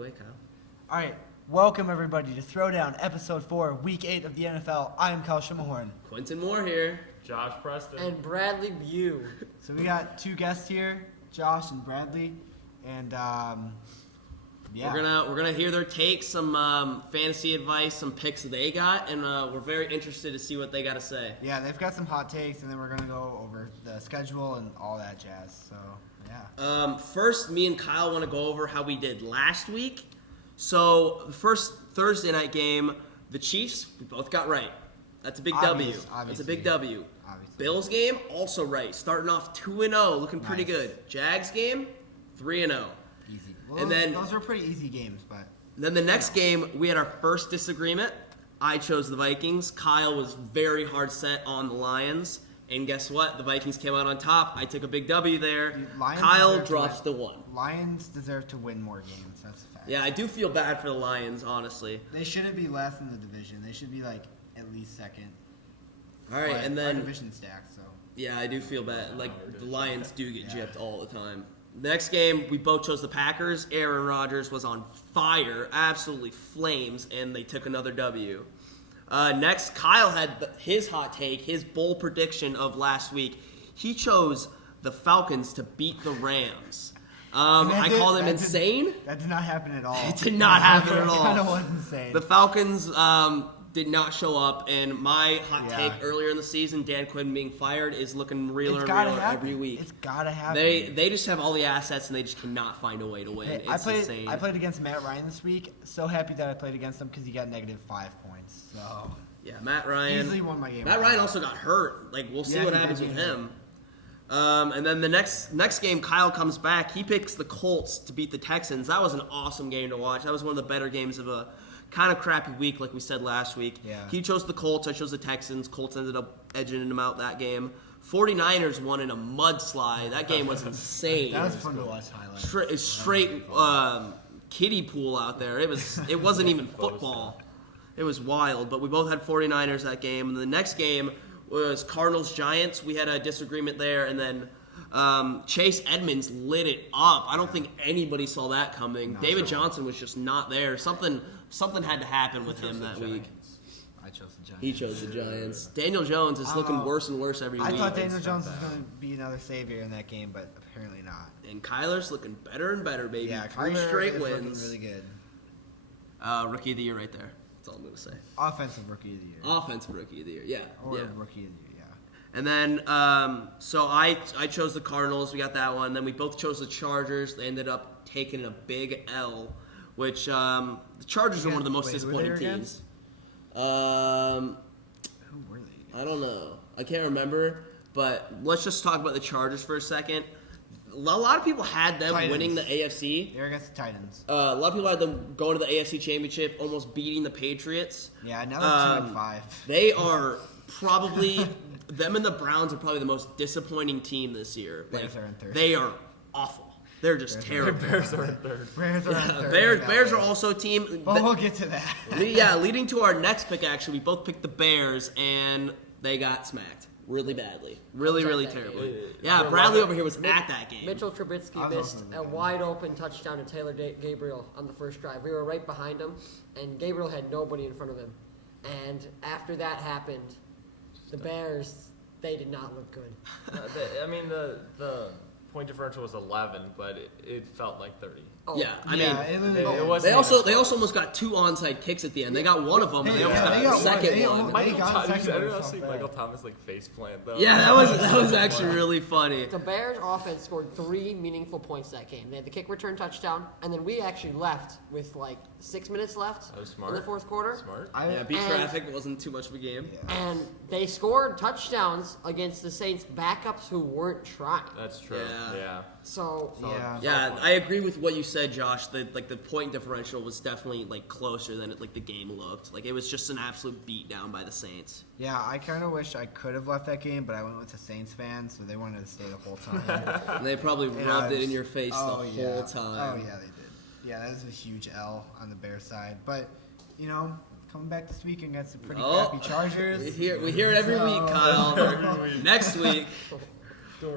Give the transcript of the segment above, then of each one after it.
away, Kyle. All right, welcome everybody to Throwdown, Episode 4, Week 8 of the NFL. I am Kyle Schimmelhorn. Quinten Moore here. Josh Preston. And Bradley Bew. So we got two guests here, Josh and Bradley, and yeah. We're gonna hear their takes, some fantasy advice, some picks they got, and we're very interested to see what they got to say. Yeah, they've got some hot takes, and then we're gonna go over the schedule and all that jazz. So yeah. First, me and Kyle want to go over how we did last week. So the first Thursday night game, the Chiefs, we both got right. That's a big W. That's a big W. Obviously. Bills game, also right. Starting off 2-0, looking pretty Nice. good. Jags game, 3-0. Easy. Well, And then those were pretty easy games, but then the next game, we had our first disagreement. I chose the Vikings. Kyle was very hard set on the Lions. And guess what? The Vikings came out on top. I took a big W there. Dude, Lions Kyle deserve to drops the win. one. Lions deserve to win more games. That's a fact. Yeah, I do feel bad for the Lions, honestly. They shouldn't be last in the division. They should be like at least second. All right, But and our then division stacked, so. yeah, I do feel bad. Like the Lions do get gypped all the time. Next game, we both chose the Packers. Aaron Rodgers was on fire, absolutely flames, and they took another W. Next, Kyle had his hot take, his bold prediction of last week. He chose the Falcons to beat the Rams. I call them insane. That did not happen at all. It did not happen at all. It kind of was insane. The Falcons did not show up, and my hot Yeah. take earlier in the season, Dan Quinn being fired, is looking realer It's and gotta realer happen. every week. It's gotta happen. They just have all the assets, and they just cannot find a way to win. Hey, It's insane. I played against Matt Ryan this week. So happy that I played against him because he got -5 points. So Yeah, Matt Ryan. easily won my game. Matt Ryan also got hurt. Like, we'll see Yeah, what he happens did with get him. And then the next game, Kyle comes back. He picks the Colts to beat the Texans. That was an awesome game to watch. That was one of the better games of a kind of crappy week, like we said last week. Yeah. He chose the Colts. I chose the Texans. Colts ended up edging him out that game. 49ers won in a mudslide. That game was insane. That was fun to watch highlights. Straight kiddie pool out there. It wasn't even football. It was wild. But we both had 49ers that game. And the next game was Cardinals-Giants. We had a disagreement there. And then Chase Edmonds lit it up. I don't think anybody saw that coming. David Johnson was just not there. Something had to happen with him that week. I chose the Giants. He chose the Giants. Daniel Jones is looking worse and worse every I week. thought Daniel Jones was going to be another savior in that game, but apparently not. And Kyler's looking better and better, baby. Yeah, 3 Kyler straight is looking wins. really good. Rookie of the year right there. That's all I'm going to say. Offensive rookie of the year. Offensive rookie of the year, yeah. Or yeah. rookie of the year, yeah. And then, so I chose the Cardinals. We got that one. Then we both chose the Chargers. They ended up taking a big L, which the Chargers are one of the most Wait, who were disappointing they teams. Who were they? I don't know. I can't remember. But let's just talk about the Chargers for a second. A lot of people had them Titans. winning the AFC. They're against the Titans. A lot of people had them going to the AFC Championship, almost beating the Patriots. Yeah, now they're 2-5. They are probably them and the Browns are probably the most disappointing team this year. Bears are in third. They are awful. They're just terrible. Bears are in third. Bears are in third. Bears are also a team. But we'll get to that. Leading to our next pick. Actually, we both picked the Bears, and they got smacked really badly, really that terribly. game. Yeah, Bradley over here was at that game. Mitchell Trubisky I was missed also a looking. wide open touchdown to Taylor Gabriel on the first drive. We were right behind him, and Gabriel had nobody in front of him. And after that happened, the Bears, they did not look good. The point differential was 11, but it felt like 30. Oh, Yeah, I mean. it literally It was. was- They also almost got 2 onside kicks at the end. They got one of them, and they almost Yeah, got they the got one. second They one. almost- Michael got Thomas, second I one, don't so see bad. Michael Thomas face plant though. Yeah, that was actually really funny. The Bears offense scored 3 meaningful points that game. They had the kick return touchdown, and then we actually left with like 6 minutes left That was smart. in the fourth quarter. Smart. Yeah, beat And- traffic wasn't too much of a game. And they scored touchdowns against the Saints backups who weren't trying. That's true. Yeah. Yeah. So Yeah. Yeah, I agree with what you said, Josh. The point differential was definitely closer than the game looked. It was just an absolute beatdown by the Saints. Yeah, I kind of wish I could have left that game, but I went with a Saints fan, so they wanted to stay the whole time. And they probably rubbed it in your face the whole yeah. time. Oh, yeah, they did. Yeah, that was a huge L on the Bears side. But, coming back this weekend against some pretty crappy Chargers. We hear it every So- week, Kyle. Next week.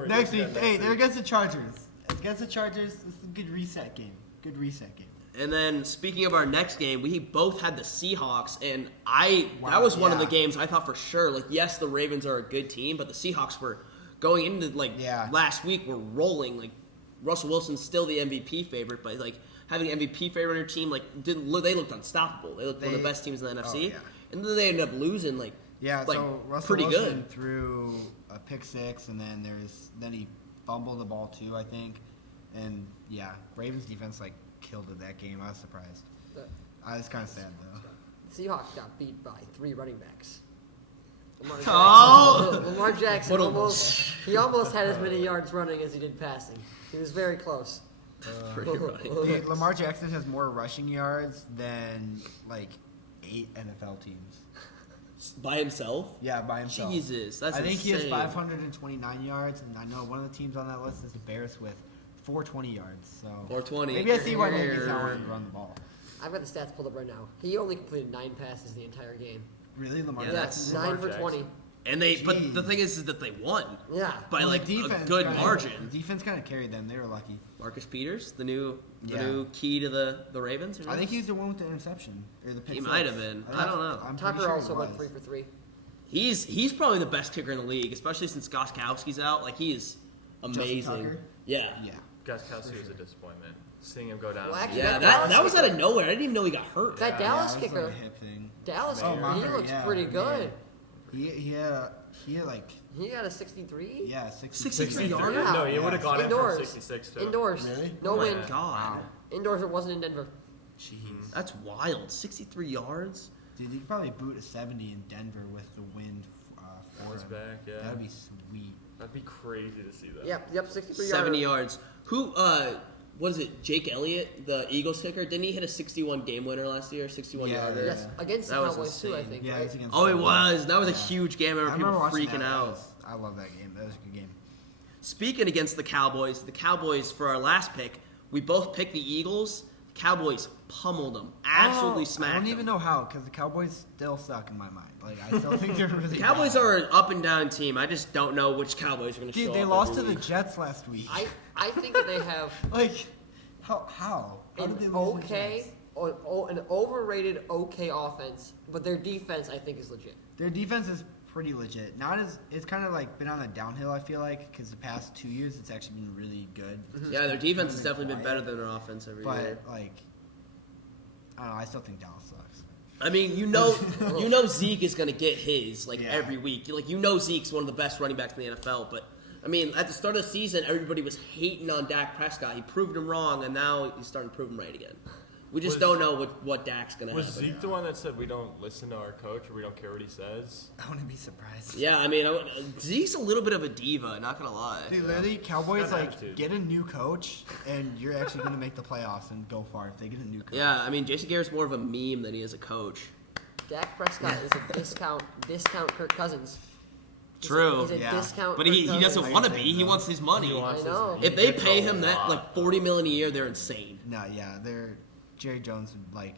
Next week, hey, they're against the Chargers. Against the Chargers, it's a good reset game. And then speaking of our next game, we both had the Seahawks, and that was one of the games I thought for sure. Like, yes, the Ravens are a good team, but the Seahawks were going into last week were rolling. Like, Russell Wilson's still the MVP favorite, but like having an MVP favorite on your team, like they looked unstoppable. They looked one of the best teams in the NFC, and then they ended up losing. So Russell pretty Wilson good. threw a pick six, and then he fumbled the ball too, I think. And Ravens defense killed it that game. I was surprised. I was kind of sad though. Seahawks got beat by 3 running backs. Lamar Oh! Jackson almost had as many yards running as he did passing. He was very close. Lamar Jackson has more rushing yards than 8 NFL teams. By himself? Yeah, by himself. Jesus, that's I think insane. he has 529 yards, and I know one of the teams on that list is the Bears with 420 yards. So 420. Maybe I see why Navy's not wanting to run the ball. I've got the stats pulled up right now. He only completed 9 passes the entire game. Really, Lamar that's Jackson? 9 for 20. And but the thing is that they won. Yeah. By Well, a good margin. The defense kind of carried them. They were lucky. Marcus Peters, the new key to the Ravens. I think he's the one with the interception or the pick. He six. might have been. I don't know. I'm pretty Tucker sure also he went was. 3 for 3. He's probably the best kicker in the league, especially since Gostkowski's out. Like, he is amazing. Tucker? Yeah. Yeah. Gostkowski was a disappointment. Seeing him go down. Well, actually, Yeah, Dallas that was kicker- out of nowhere. I didn't even know he got hurt. That Dallas it was kicker, like a hip thing. Dallas Oh, kicker, he Maher, looks yeah, pretty good. He had He got a 63. 63 yards? Yeah. No, he would have gone in Indoors. for 66 too. Indoors. Really? No Oh my wind. God. Indoors, it wasn't in Denver. Jeez. That's wild. 63 yards? Dude, you could probably boot a 70 in Denver with the wind for His him. back, yeah. That'd be sweet. That'd be crazy to see that. Yep, 63 70 yards. yards. Who, what is it, Jake Elliott, the Eagles kicker? Didn't he hit a 61 game winner last year? 61 Yeah, yarder? Yes, against the That was Cowboys too, I insane. think. Yeah, right? it's against Oh, it the- was. That was a Yeah. huge game. I remember people watching freaking that. out. I love that game. That was a good game. Speaking against the Cowboys, for our last pick, we both picked the Eagles. The Cowboys pummeled them. Absolutely smacked I don't them. even know how, because the Cowboys still suck in my mind. I still think they're really The Cowboys bad. are an up and down team. I just don't know which Cowboys are going to show Dude, up. they lost to every the week. Jets last week. I think that they have How? How an did they lose to the okay, Jets? an overrated okay offense, but their defense I think is legit. Their defense is pretty legit. Not as it's kind of been on the downhill. I feel like because the past 2 years it's actually been really good. Yeah, their defense has Kinda definitely been quiet. better than their offense every But year. I don't know. I still think Dallas sucks. I mean, you know Zeke is going to get his every week. You know Zeke's one of the best running backs in the NFL, but I mean, at the start of the season, everybody was hating on Dak Prescott. He proved him wrong, and now he's starting to prove him right again. We just don't know what Dak's going to have. Was Zeke the one that said we don't listen to our coach or we don't care what he says? I wouldn't be surprised. Yeah, I mean, Zeke's a little bit of a diva, not going to lie. Dude, literally, Cowboys Got attitude. get a new coach, and you're actually going to make the playoffs and go far if they get a new coach. Yeah, I mean, Jason Garrett's more of a meme than he is a coach. Dak Prescott is a discount Kirk Cousins. True. He's a Yeah. discount. But Kirk he doesn't Cousins. want to be. He wants his money. He wants I know. his- If they gets pay a him that lot. $40 million a year, they're insane. No, yeah, they're Jerry Jones would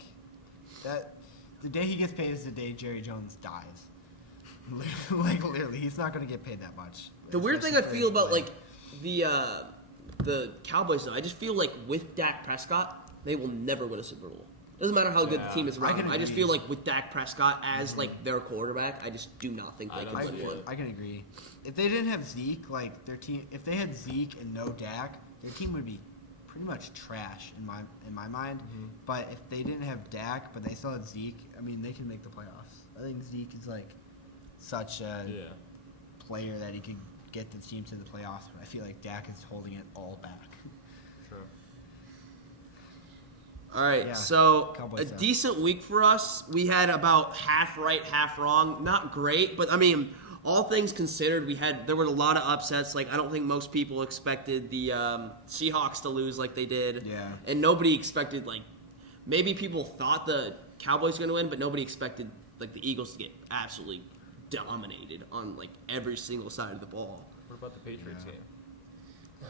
that. The day he gets paid is the day Jerry Jones dies. Literally, he's not going to get paid that much. The weird thing I Especially feel for about him. the Cowboys though, I just feel like with Dak Prescott, they will never win a Super Bowl. Doesn't matter how good the team is I around can them. I just agree. feel like with Dak Prescott as their quarterback, I just do not think they can win one. I can agree. If they didn't have Zeke, their team, if they had Zeke and no Dak, their team would be pretty much trash in my mind. But if they didn't have Dak, but they still had Zeke, I mean, they can make the playoffs. I think Zeke is such a player that he could get the team to the playoffs. But I feel like Dak is holding it all back. True. All right, Yeah, so Cowboys a suck. decent week for us. We had about half right, half wrong. Not great, but I mean, all things considered, there were a lot of upsets. I don't think most people expected the Seahawks to lose like they did. Yeah. And nobody expected maybe people thought the Cowboys were going to win, but nobody expected the Eagles to get absolutely dominated on every single side of the ball. What about the Patriots game?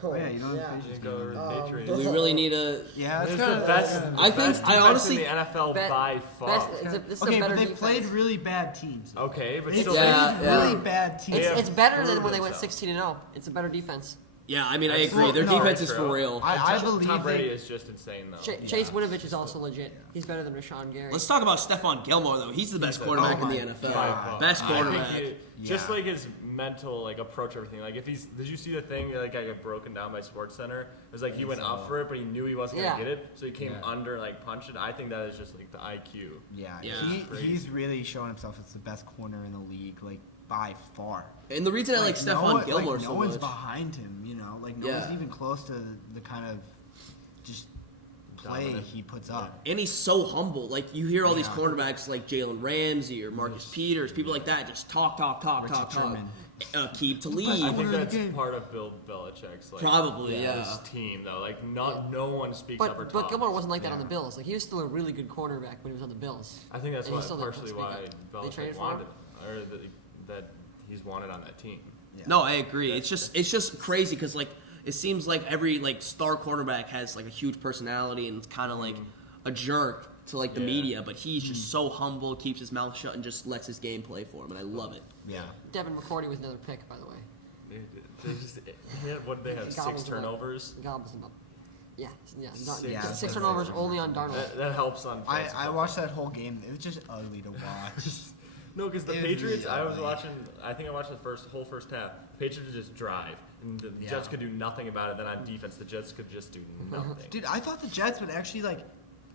Oh yeah, you don't Yeah. have You Patriots didn't go over game. the Patriots. Do we really need a? Yeah, It's it's the kind of best. I think- best I defense honestly- in the NFL by far. This is a okay, better but they've defense. played really bad teams. Okay, but They've still, played Yeah, yeah. really bad teams. Yeah. It's better than when they proven went themselves. 16-0. It's a better defense. Yeah, I mean, I That's- agree. Well, Their no, defense is true. for real. I believe Tom Brady they- is just insane though. Chase Winovich is also legit. He's better than Rashawn Gary. Let's talk about Stephon Gilmore, though. He's the best quarterback in the NFL. Best I quarterback. think just like his mental like approach to everything. Like if he's, did you see the thing that got broken down by SportsCenter? It was like he went up for it, but he knew he wasn't Yeah. gonna get it, so he came under and like punched it. I think that is just like the IQ. Yeah, Yeah. he's really showing himself as the best corner in the league, like by far. And the reason I like Stephon Gilmore no so one's much. behind him, you know, like no Yeah. one's even close to the kind of just play Dominant. he puts up. And he's so humble. Like, you hear all these Yeah. quarterbacks like Jalen Ramsey or Marcus Peters, people like that, just talk. Richard Sherman. Keep to I lead. think Corner of the that's game. part of Bill Belichick's like Probably, yeah. his team though. Like no one speaks up or but talks. Gilmore wasn't like that on the Bills. Like he was still a really good cornerback when he was on the Bills. I think that's And he why still didn't partially speak why up. They Belichick traded for wanted him? him, or that he's wanted on that team. Yeah. No, I agree. It's just crazy because like it seems like every like star cornerback has like a huge personality and it's kind of like a jerk to like the Yeah. media, but he's just so humble, keeps his mouth shut, and just lets his game play for him, and I love it. Yeah. Devin McCourty was another pick, by the way. They just what did they have? He 6 gobbles them up. turnovers. Gobbles him up. Yeah. Yeah, Six that's turnovers crazy. only on Darnold. That helps on. I watched that whole game. It was just ugly to watch. No, because the It was Patriots. really I was ugly. watching. I think I watched the whole first half. Patriots would just drive, and the Yeah. Jets could do nothing about it. Then on defense, the Jets could just do nothing. Dude, I thought the Jets would actually like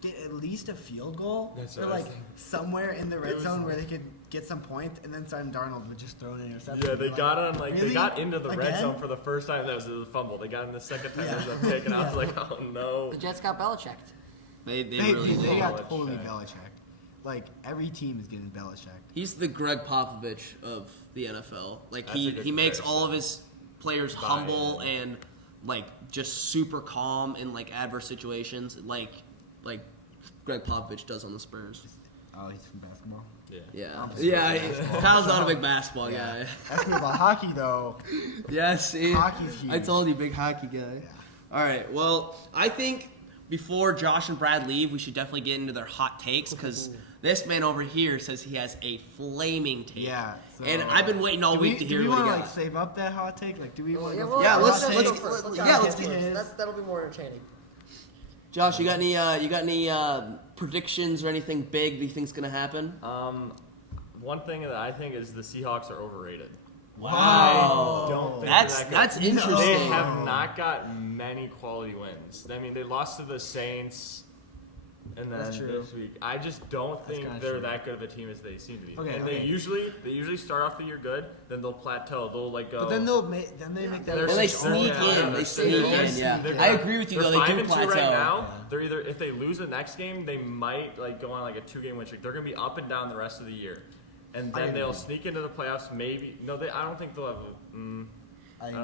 get at least a field goal That's or what I was like thinking. somewhere in the red was- zone where they could get some points, and then Sam Darnold would just throw an interception. Yeah, they You're got on like really? they got into the red Again? zone for the first time. That was a fumble. They got in the second time. Yeah. It was taken out. I was like, oh no. The Jets got Belichicked. They They, really they did. got totally Belichick. Belichick. Like every team is getting Belichick. He's the Greg Popovich of the NFL. Like That's a he good makes comparison. all of his players Buy humble in. and like just super calm in like adverse situations, like Greg Popovich does on the Spurs. Oh, he's from basketball. Yeah. Yeah, I'm just yeah. basketball. Kyle's not a big basketball guy. That's good about hockey though. Yeah, see, Hockey's huge. I told you, big hockey guy. All right, well, I think before Josh and Brad leave, we should definitely get into their hot takes because this man over here says he has a flaming take. Yeah. So and I've been waiting all week to hear do we what he wanna, got. like save up that hot take? Like, do we want to? Yeah, let's- go let's- first. let's- go yeah, first. let's get- That'll be more entertaining. Josh, you got any predictions or anything big that you think's gonna happen? One thing that I think is the Seahawks are overrated. Wow. I don't think That's they're that that's good. interesting. They have not got many quality wins. I mean, they lost to the Saints, and then That's true. this week. I just don't think kinda they're true. that good of a team as they seem to be. Okay, and okay. they usually start off the year good, then they'll plateau. They'll like go. But then they make that. They're Well, they six- sneak yeah, in. They they're sneak sneak in. Yeah, They're I good. agree with you They're though. They do 5-2 plateau. right now. They're either if they lose the next game, they might like go on like a 2-game win streak. They're gonna be up and down the rest of the year, and I then they'll agree. sneak into the playoffs. Maybe no, I don't think they'll have.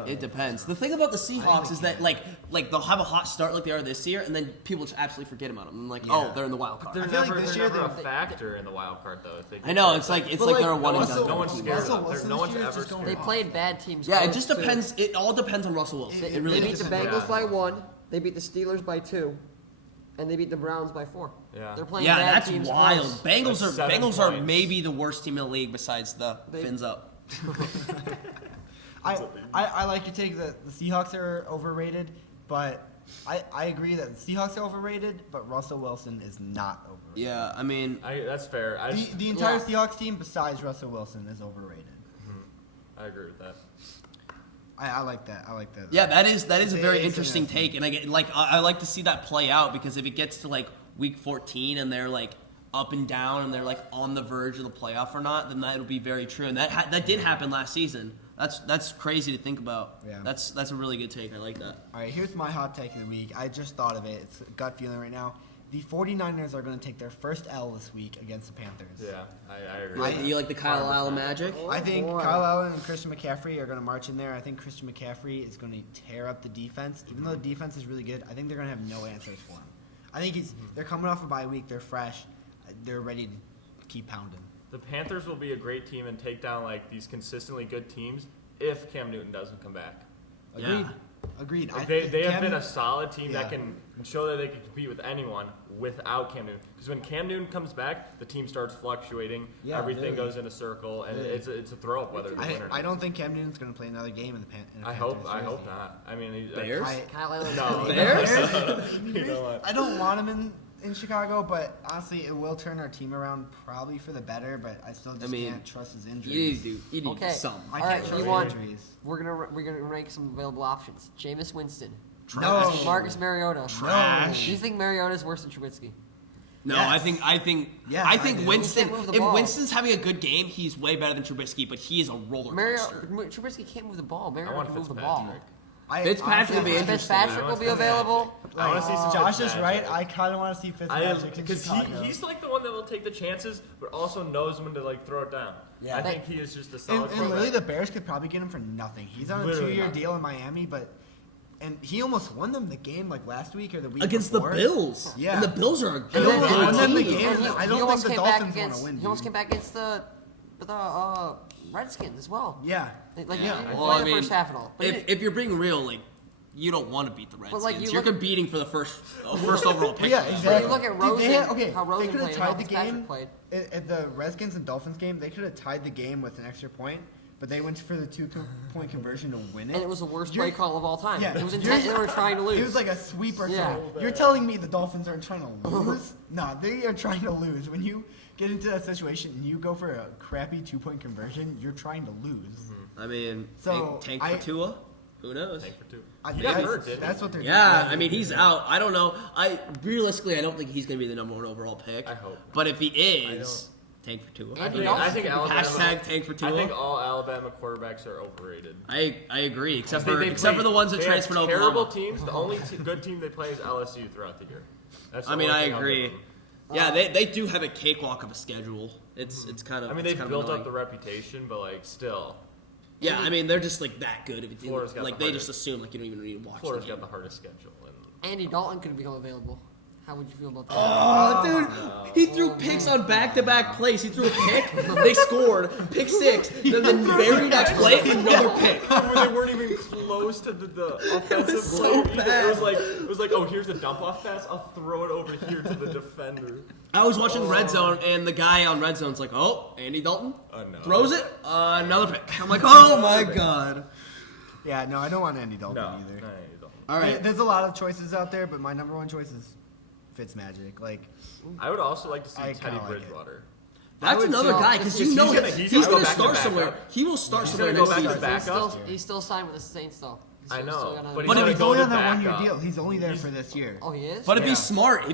It depends. The thing about the Seahawks is that like they'll have a hot start like they are this year, and then people just absolutely forget about them. And like, oh, Yeah. they're in the wild card. They're I feel like never, this they're year never they- a factor in the wild card though. If they I know it's like But, like, they're a one and Russell- done. no one's team. scared of them. Russell No one's this year is ever just going scared. They of played bad teams. Yeah, it close, just too. depends. It all depends on Russell Wilson. It It really They really beat the depends. Bengals by 1. They beat the Steelers by 2. And they beat the Browns by 4. Yeah. They're playing Yeah, bad that's teams wild. close. Bengals Like are 7 Bengals are points. maybe the worst team in the league besides the They- fins up. I like to take the Seahawks are overrated, but I agree that the Seahawks are overrated, but Russell Wilson is not overrated. Yeah, I mean, That's fair. The entire Yeah. Seahawks team besides Russell Wilson is overrated. I agree with that. I like that. I like that. yeah, that is a It's very an interesting interesting- take, and I get like I like to see that play out because if it gets to like week 14 and they're like up and down and they're like on the verge of the playoff or not, then that'll be very true, and that did happen last season. That's crazy to think about. Yeah. That's a really good take. I like that. All right, here's my hot take of the week. I just thought of it. It's a gut feeling right now. The 49ers are going to take their first L this week against the Panthers. Yeah, I agree. You like, you like the Kyle Allen magic? I think boy. Kyle Allen and Christian McCaffrey are going to march in there. I think Christian McCaffrey is going to tear up the defense. Even though the defense is really good, I think they're going to have no answers for him. I think they're coming off a bye week. They're fresh. They're ready to keep pounding. The Panthers will be a great team and take down like these consistently good teams if Cam Newton doesn't come back. Agreed. Yeah. Agreed. Like, they have Cam- been a solid team Yeah. that can show that they can compete with anyone without Cam Newton. Because when Cam Newton comes back, the team starts fluctuating. Yeah, everything really. goes in a circle, and Really. it's a throw up whether they win or not. I don't think Cam Newton's going to play another game in the I Panthers hope jersey. not. I mean, Bears? Kyle Allen. No. Bears? You know what? I don't want him in Chicago, but honestly, it will turn our team around probably for the better. But I still just mean, can't trust his You need injuries. to do Okay. something. I All can't right, trust you his want- injuries. We're gonna rank some available options. Jameis Winston, No. Marcus Mariota. Trash. Do you think Mariota's worse than Trubisky? No, Yes. I think Yes, I I think do. Winston. He can't move the If ball. Winston's having a good game, he's way better than Trubisky, but he is a roller coaster. Trubisky can't move the ball. I Mariota want can move the ball. Fitzpatrick. Fitzpatrick will be honestly, interesting. Fitzpatrick will be available. I want to see some Josh is Fitzpatrick. right. I kind of want to see Fitzpatrick in Because Chicago. he's like the one that will take the chances, but also knows when to like throw it down. Yeah. I think he is just a And, solid and quarterback. literally, the Bears could probably get him for nothing. He's on a Literally 2-year nothing. deal in Miami, and he almost won them the game like last week or the week Against before. the Bills. Yeah. And the Bills are a And good, then good they won them the team. game. And I don't almost think the came back Dolphins against- wanna win, He almost dude. came back against the Redskins as well. Yeah. Like Yeah. he didn't Well, play I the mean, first half at all. But he if you're being real, like, you don't want to beat the Redskins. like, you You're look- competing for the first overall pick. Yeah, for them. exactly. When you look at Dude, Rosen, they had- how they Rosen could have played and how tied the Fitzpatrick game. played. At the Redskins and Dolphins game, they could have tied the game with an extra point, but they went for the 2-point conversion to win it. And it was the worst You're- play call of all time. Yeah, It was you're- intent. They were trying to lose. It was like a sweeper Yeah. throw. You're telling me the Dolphins aren't trying to lose? No, they are trying to lose. When you get into that situation and you go for a crappy 2-point conversion, you're trying to lose. I mean, So, tank I- for Tua? Who knows? Tank for two. I He think got hurt, didn't he? that's what they're Yeah, doing. I mean, he's out. I don't know. Realistically, I don't think he's going to be the number 1 overall pick. I hope. But if he is, tank for Tua. Andy I think Alabama. Hashtag tank for Tua. I think all Alabama quarterbacks are overrated. I agree, except They for play- the ones that they have transferred to terrible Oklahoma. teams. The only good team they play is LSU throughout the year. That's the I mean, only I thing I'll agree. give them. Yeah, they do have a cakewalk of a schedule. It's kind of. I mean, it's they've kind of built annoying. up the reputation, but like still, Yeah, I mean, they're just like that good. If you Florida's got like, the they just hardest- assume like you don't even need to watch. Florida's the got game. the hardest schedule. And Andy Dalton could become available. How would you feel about that? Oh, dude, he threw picks on back-to-back plays. He threw a pick, they scored, pick 6. Then the very next play, another pick. where they weren't even close to the offensive so player either. bad. It was like, oh, here's a dump off pass. I'll throw it over here to the defender. I was watching Red Zone, and the guy on Red Zone's like, "Oh, Andy Dalton No. throws it, another pick." I'm like, "Oh my god!" Yeah, no, I don't want Andy Dalton No, either. no, you don't. All right, There's a lot of choices out there, but my number 1 choice is Fitzmagic. Like, I would also like to see I Teddy kinda like it. Bridgewater. that's would another tell- guy because He's you know gonna- he's he's going gonna to go start back to somewhere. backup. He will start He's somewhere gonna go next back to season. back. He's still signed with the Saints though. I know, Still gotta- but But if gonna he's go only to on that backup. 1-year deal. He's only there for this year. Oh, he is. But if Yeah. he's smart,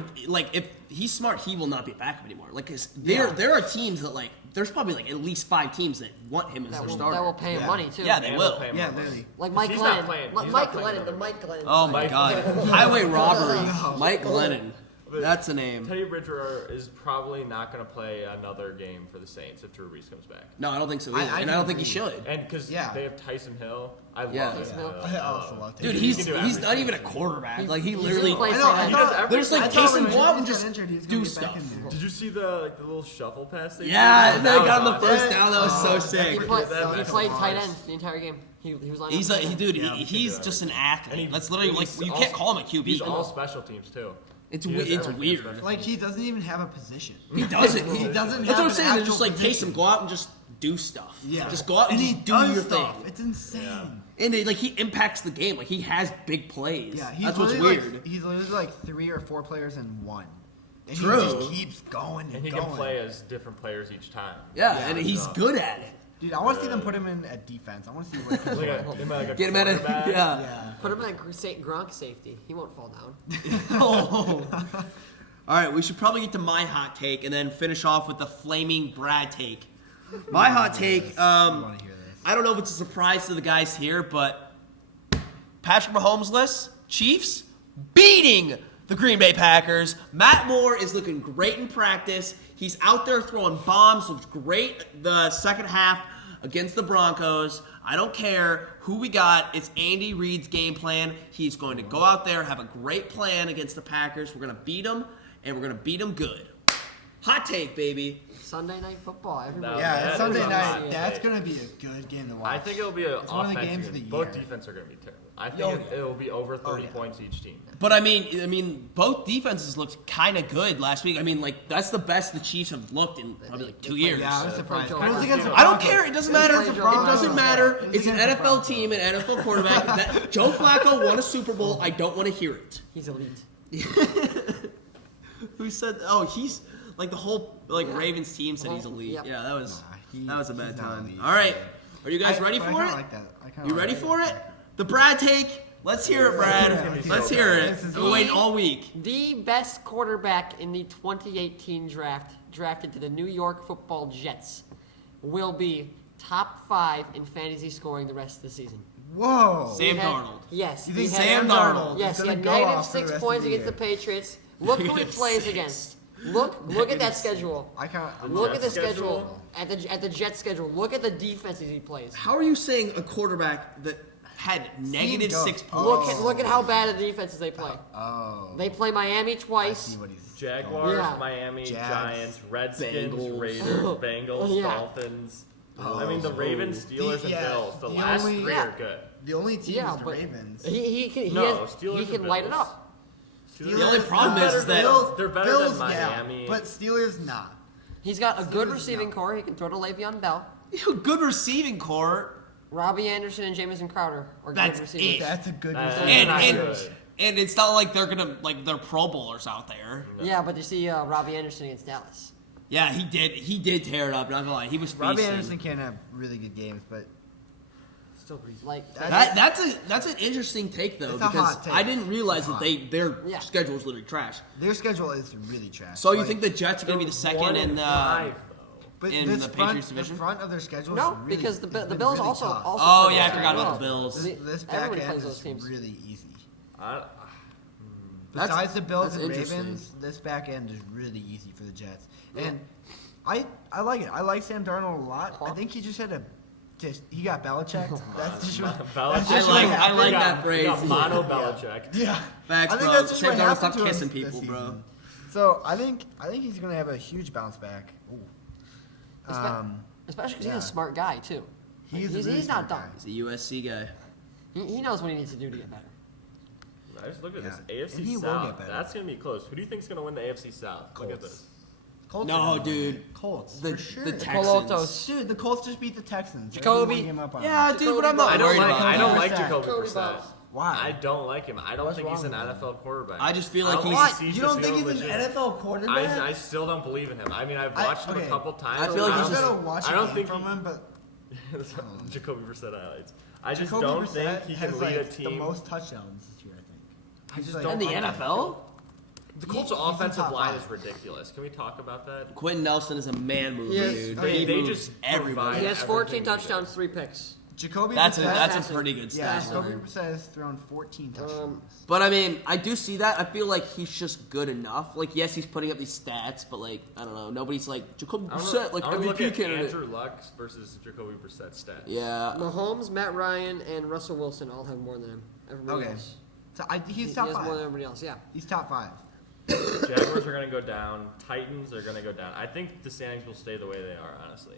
if he's smart, he will not be a backup anymore. Like, 'cause there are teams that like, there's probably like at least 5 teams that want him as that their will, starter. that will pay him Yeah. money too. Yeah, they And will. they'll pay him Yeah, more money. literally. Like Mike He's Glennon. not playing. He's Mike not playing Glennon. The number. Mike Glennon. Oh my Mike- god, highway robbery, Mike Glennon. That's a name. Teddy Bridgewater is probably not going to play another game for the Saints if Drew Brees comes back. No, I don't think so I- either, I and I can don't think he agree. should. And because Yeah. they have Tyson Hill. I love Yeah. Tyson Hill. Hill. I also love Dude, Teddy. He he's can do not everything. even a quarterback. Like he He's literally. in place I know, right I now. thought- They're just like I thought Taysom when go out and Teddy just got injured, he was do gonna get back stuff. in there. Did you see the little shuffle pass? They Yeah, did? and then That they got him the was first awesome. down. That was so sick. He, Forget played, that. he played tight end the entire game. He was on. He's tight a end. dude. Yeah, He's just an athlete. And he- That's literally like he's you all- can't call him a QB. He's all special teams too. It's He is it's everything weird. special. Like, he doesn't even have a position. He doesn't. He doesn't That's have what I'm an saying. They're actual just like position. Taysom, go out and just do stuff. Yeah. Just go out and, he just do does your stuff. thing. It's insane. And like he impacts the game. Like he has big plays. Yeah, he's That's what's literally weird. Like, he's literally like 3 or 4 players in one. And True. he just keeps going and And he going. can play as different players each time. Yeah, Yeah, and he's so- good at it. Dude, I want to see them put him in at defense. I want to see what he can do. Like a Get him at it. quarterback. Yeah. Yeah. Put him at Gronk safety. He won't fall down. Oh. All right, we should probably get to my hot take and then finish off with the flaming Brad take. My hot take. I want to hear this. I don't know if it's a surprise to the guys here, but Patrick Mahomes list, Chiefs beating the Green Bay Packers. Matt Moore is looking great in practice. He's out there throwing bombs, looks great the second half against the Broncos. I don't care who we got. It's Andy Reid's game plan. He's going to go out there, have a great plan against the Packers. We're going to beat them, and we're going to beat them good. Hot take, baby. Sunday night football. Everybody. Yeah, that it's is Sunday a night. hot That's take. gonna be a good game to watch. I think it'll be an It's one of the games offensive of the game. Both year. defenses are going to be terrible. I Oh, think yeah. it will be over 30 yeah. points each team. But I mean, both defenses looked kind of good last week. I mean, like that's the best the Chiefs have looked in probably like 2 years. Yeah, I was surprised. Joe But it was Flacco. against the I don't Broncos. care. It doesn't They matter. play It Joe doesn't Flacco. matter. It was It's an against the NFL Broncos. team, an NFL quarterback. Joe Flacco won a Super Bowl. I don't want to hear it. He's elite. Who said? Oh, he's like the whole Yeah. Ravens team said he's elite. Yep. Yeah, that was a bad he's not time. elite. All right, are you guys ready But for I it? kinda like that. I kinda You like ready that. for it? The Brad take. Let's hear it, Brad. Let's hear it. This is We're waiting all week. The best quarterback in the 2018 draft, drafted to the New York Football Jets, will be top 5 in fantasy scoring the rest of the season. Whoa. Sam He had- Darnold. Yes. You he think had- Sam Darnold Yes, is he gonna had go negative off for the 6 rest points of the against the year? Patriots. Look who he Negative plays 6. against. Look at that schedule. Look at the Jets schedule. At the Jets schedule. Look at the defenses he plays. How are you saying a quarterback that had negative go. 6 Oh. points? Look at how bad the defenses they play. Oh. They play Miami I twice. see what he's Jaguars, Yeah. Miami, Jags, Giants, Redskins, Bengals. Raiders, Bengals, Yeah. Dolphins. Oh. I mean, the Ravens, Steelers, Yeah, and Bills. The the last only- 3 Yeah. are good. The only team Yeah, is the but Ravens. he can No, he Steelers can and light it Bills. up. Steelers- The only problem they're is better that- than- they're better Bills, than yeah, Miami. but Steelers not. He's got a good Steelers, receiving no. core. He can throw to Le'Veon Bell. Good receiving core. Robbie Anderson and Jamison Crowder are That's good receivers. it. That's a good Uh, receiving. And not and, good. and it's not like they're gonna like they're Pro Bowlers out there. Yeah, but you see Robbie Anderson against Dallas. Yeah, he did tear it up. Not gonna lie, he was Robbie feasting. Anderson can have really good games, but Still like That's an interesting take though, It's a because hot take. I didn't realize that their Yeah. schedule is literally trash. their schedule is really trash. So you Like, think the Jets are gonna be the second in 1-5, but in this the front, Patriots division? The front of their schedule no, is really, because the it's been Bills really also tough. Oh play yeah, I them forgot well. about the Bills. This back Everybody end plays those is teams. really easy. I- That's- Besides the Bills that's and interesting. Ravens, this back end is really easy for the Jets. And I like it. I like Sam Darnold a lot. I think he just had he got Belichicked. That's just what, Belichick. that's just I what like happened. that We got phrase. Mono Belichick. Yeah. Facts, I think bro. that's just Sam what Darnold, happened stop to him kissing this people, bro. season. So I think he's gonna have a huge bounce back. Ooh. Especially because yeah. he's a smart guy too. He's a He's really not smart dumb. guy. He's a USC guy. He knows what he needs to do to get better. I just look at Yeah. this And he AFC will South. get better. That's gonna be close. Who do you think's gonna win the AFC South? Look at this. Colts No, are gonna win. dude. Colts The for sure. the Colotos. Texans. Dude, the Colts just beat the Texans. Jacoby. Everyone gave up on Yeah, them. dude, but I'm not I don't worried like. about I don't that. like Brissett. Jacoby Cody Brissett. Bumps. Why? I don't like him. I don't What's think he's an wrong with NFL quarterback. I just feel I like don't he's- want You Cease don't to think feel he's an legit. NFL quarterback? I still don't believe in him. I mean, I've I- watched him okay. a couple times. I feel like I he's just- gotta watch I a don't game think from he- him, but Jacoby Brissett highlights. I just Jacoby don't Brissett think he can has lead a like team. the most touchdowns this year. I think. I He's just like- don't In the like him. NFL, The Colts' He's in offensive top line five. is ridiculous. Can we talk about that? Quentin Nelson is a man mover, Yes. dude. Okay, they moves just everybody. provide He has 14 everything he touchdowns, does. 3 picks. Jacoby That's Brissett. that's a pretty good Yeah, stat. Jacoby line. Brissett has thrown 14 touchdowns. But I mean, I do see that. I feel like he's just good enough. Like, yes, he's putting up these stats, but like, I don't know. Nobody's like Jacoby I Brissett, like want to look MVP at candidate. Andrew Luck versus Jacoby Brissett stats. Yeah. Mahomes, Matt Ryan, and Russell Wilson all have more than him. Everybody Okay. else. So he's He top has more than 5. everybody else. Yeah. He's top 5. Jaguars are going to go down. Titans are going to go down. I think the standings will stay the way they are. Honestly,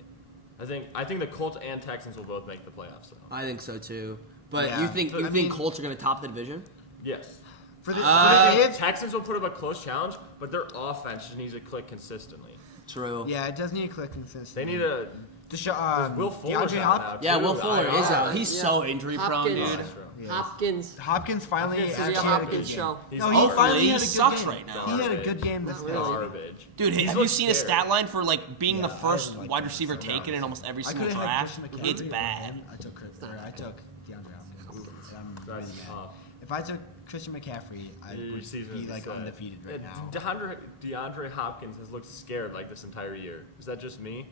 I think the Colts and Texans will both make the playoffs. Though. I think so too. But Yeah. you think I think mean- Colts are going to top the division? Yes. For the The AFC, Texans will put up a close challenge, but their offense just needs to click consistently. True. yeah, it does need a click consistency. They need a. Will Will Fuller's DeAndre out Hopkins. now, Yeah, too. Will Fuller is IR. out. He's Yeah. so injury prone, Hopkins. dude. That's true. Yes. Hopkins. Hopkins finally Hopkins is actually a had a good Hopkins game. show. No, Hopefully, he finally he had a good sucks game. right now. He had a good game this Not past really. week. Garbage. Dude, He have you looks seen his scared. stat line for like being Yeah, the I first didn't like wide that receiver so taken in much. almost every I single could've had draft? Christian McCaffrey. It's bad. I took DeAndre Hopkins. I'm really That's mad. tough. If I took Christian McCaffrey, I Your would season be would like set. undefeated right now. DeAndre Hopkins has looked scared like this entire year. Is that just me?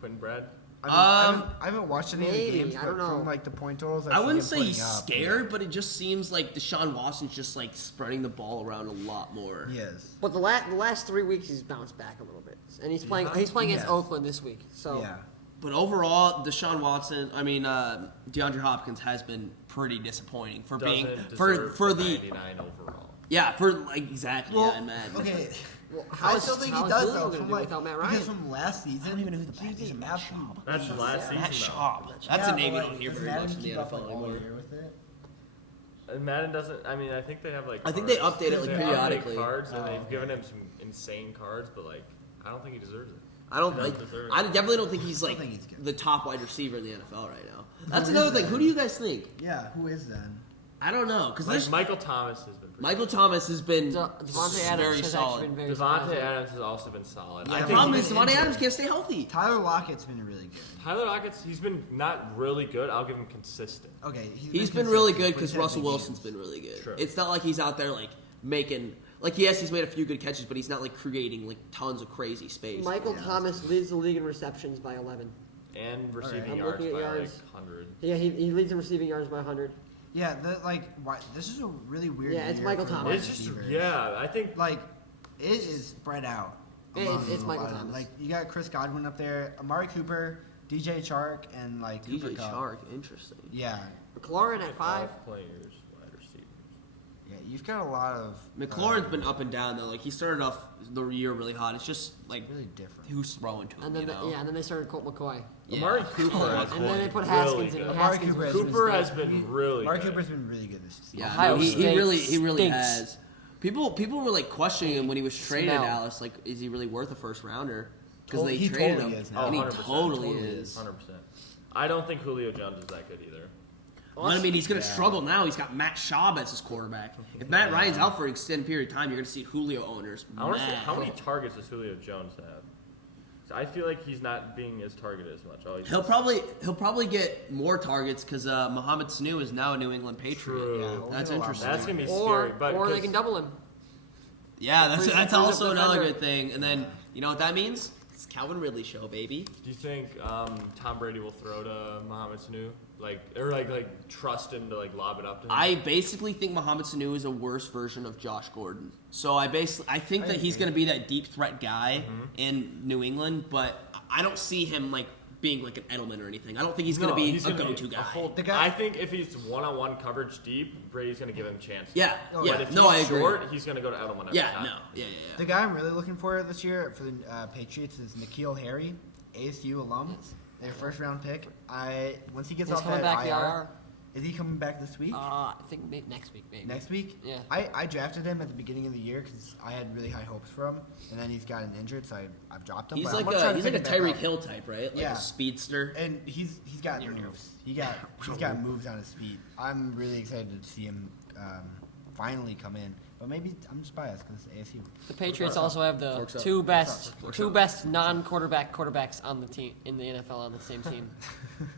Quentin Brad? I haven't watched any of the maybe, games, I but don't know. from like the point totals, I wouldn't see say him he's putting up, scared, but it just seems like Deshaun Watson's just like spreading the ball around a lot more. He is. But the last 3 weeks he's bounced back a little bit, and he's playing against Yes. Oakland this week. So Yeah. But overall, DeAndre Hopkins has been pretty disappointing for being Doesn't for deserve for the the 99 overall. yeah for like exactly Well, yeah, man. okay. Well, I still think he does Julio though. gonna From do like without Matt because Ryan? from last season, I don't even know who the back he's is. an Matt absolute Schaub. That's from last season. Matt though. Schaub. That's a Yeah, name but, you don't hear does very Madden much in the keep up, NFL like, all anymore. year with it? Madden doesn't. I mean, I think they have like. I think they cards. update it, like, They periodically. update cards, and Oh, they've okay. given him some insane cards, but like, I don't think he deserves it. I don't He like. doesn't deserve it. I definitely don't think he's still like think he's good. the top wide receiver in the NFL right now. That's Who another is thing. that? Who do you guys think? Yeah, who is then? I don't know because Like there's Michael Thomas has been. Pretty Michael Thomas has been Devontae very Adams has solid. actually been very Devontae solid. Adams has also been solid. Yeah, I The think problem he's is been Devontae injured. Adams can't stay healthy. Tyler Lockett's been really good. Tyler Lockett's he's been not really good. I'll give him consistent. Okay, He's been really good consistent, but because he's had Russell big Wilson's games. been really good. True. It's not like he's out there like making like yes, he's made a few good catches, but he's not like creating like tons of crazy space. Michael Yeah. Thomas leads the league in receptions by 11. And receiving Alright. I'm yards looking by at yards. like 100. Yeah, he leads in receiving yards by 100. Yeah, why, this is a really weird. Yeah, it's year Michael for Thomas. wide It's just receivers. yeah. I think Like, it is spread out. It's among a Michael lot of them. Thomas. Like, you got Chris Godwin up there, Amari Cooper, DJ Chark, and like Cooper DJ Kupp. Shark, interesting. Yeah, McLaurin at 5. 5 players, wide receivers. yeah, you've got a lot of McLaurin's been up and down though. Like he started off the year really hot. It's just like really different. who's throwing to him. And then, you know? and then they started Colt McCoy. Yeah. Amari Cooper has And been then they put really Haskins in. good. And Amari Haskins Cooper was- has Cooper been has still- been really Amari good. Cooper's been really good this season. Yeah, Ohio no, he State really stinks. has. People were like questioning him when he was traded Smell. to Dallas. Like, is he really worth a first rounder? Because they He traded totally him, is now. and he 100%. totally Totally is. 100%. I don't think Julio Jones is that good either. But I mean, he's going to Yeah. struggle now. He's got Matt Schaub as his quarterback. If Matt Ryan's out for an extended period of time, you're going to see Julio owners. I want to see mad. how many targets does Julio Jones have? So I feel like he's not being as targeted as much. Oh, He'll probably get more targets because Mohamed Sanu is now a New England Patriot. True. Yeah, he'll That's get a lot interesting. more. That's gonna be Or, scary. But or they 'cause- can double him. Yeah, Freeze that's up also another defender. good thing. And then you know what that means? It's Calvin Ridley show, baby. Do you think Tom Brady will throw to Mohamed Sanu, like trust him to like lob it up to him? I basically think Mohamed Sanu is a worse version of Josh Gordon. So I think that he's agree. going to be that deep threat guy in New England, but I don't see him like being like an Edelman or anything. I don't think he's going to be a go-to guy. The guy- I think if he's one-on-one coverage deep, Brady's gonna give him chances. Yeah, Oh, yeah. But if No, he's I agree. short, he's gonna go to Edelman every Yeah, time. no, yeah. The guy I'm really looking for this year for the Patriots is N'Keal Harry, ASU alum, their first round pick. Once he gets He's off coming that back the IR, IR. is he coming back this week? I think next week, maybe. Next week? Yeah. I drafted him at the beginning of the year because I had really high hopes for him, and then he's gotten injured, so I've dropped him. He's but I'm like gonna try a to he's like a pick him back Tyreek up. Hill type, right? Like Yeah. a speedster. And he's got moves. He's got moves on his feet. I'm really excited to see him finally come in. But maybe I'm just biased because it's ASU. The Patriots also have the Works out. two Works out. best non-quarterback quarterbacks on the team in the NFL on the same team.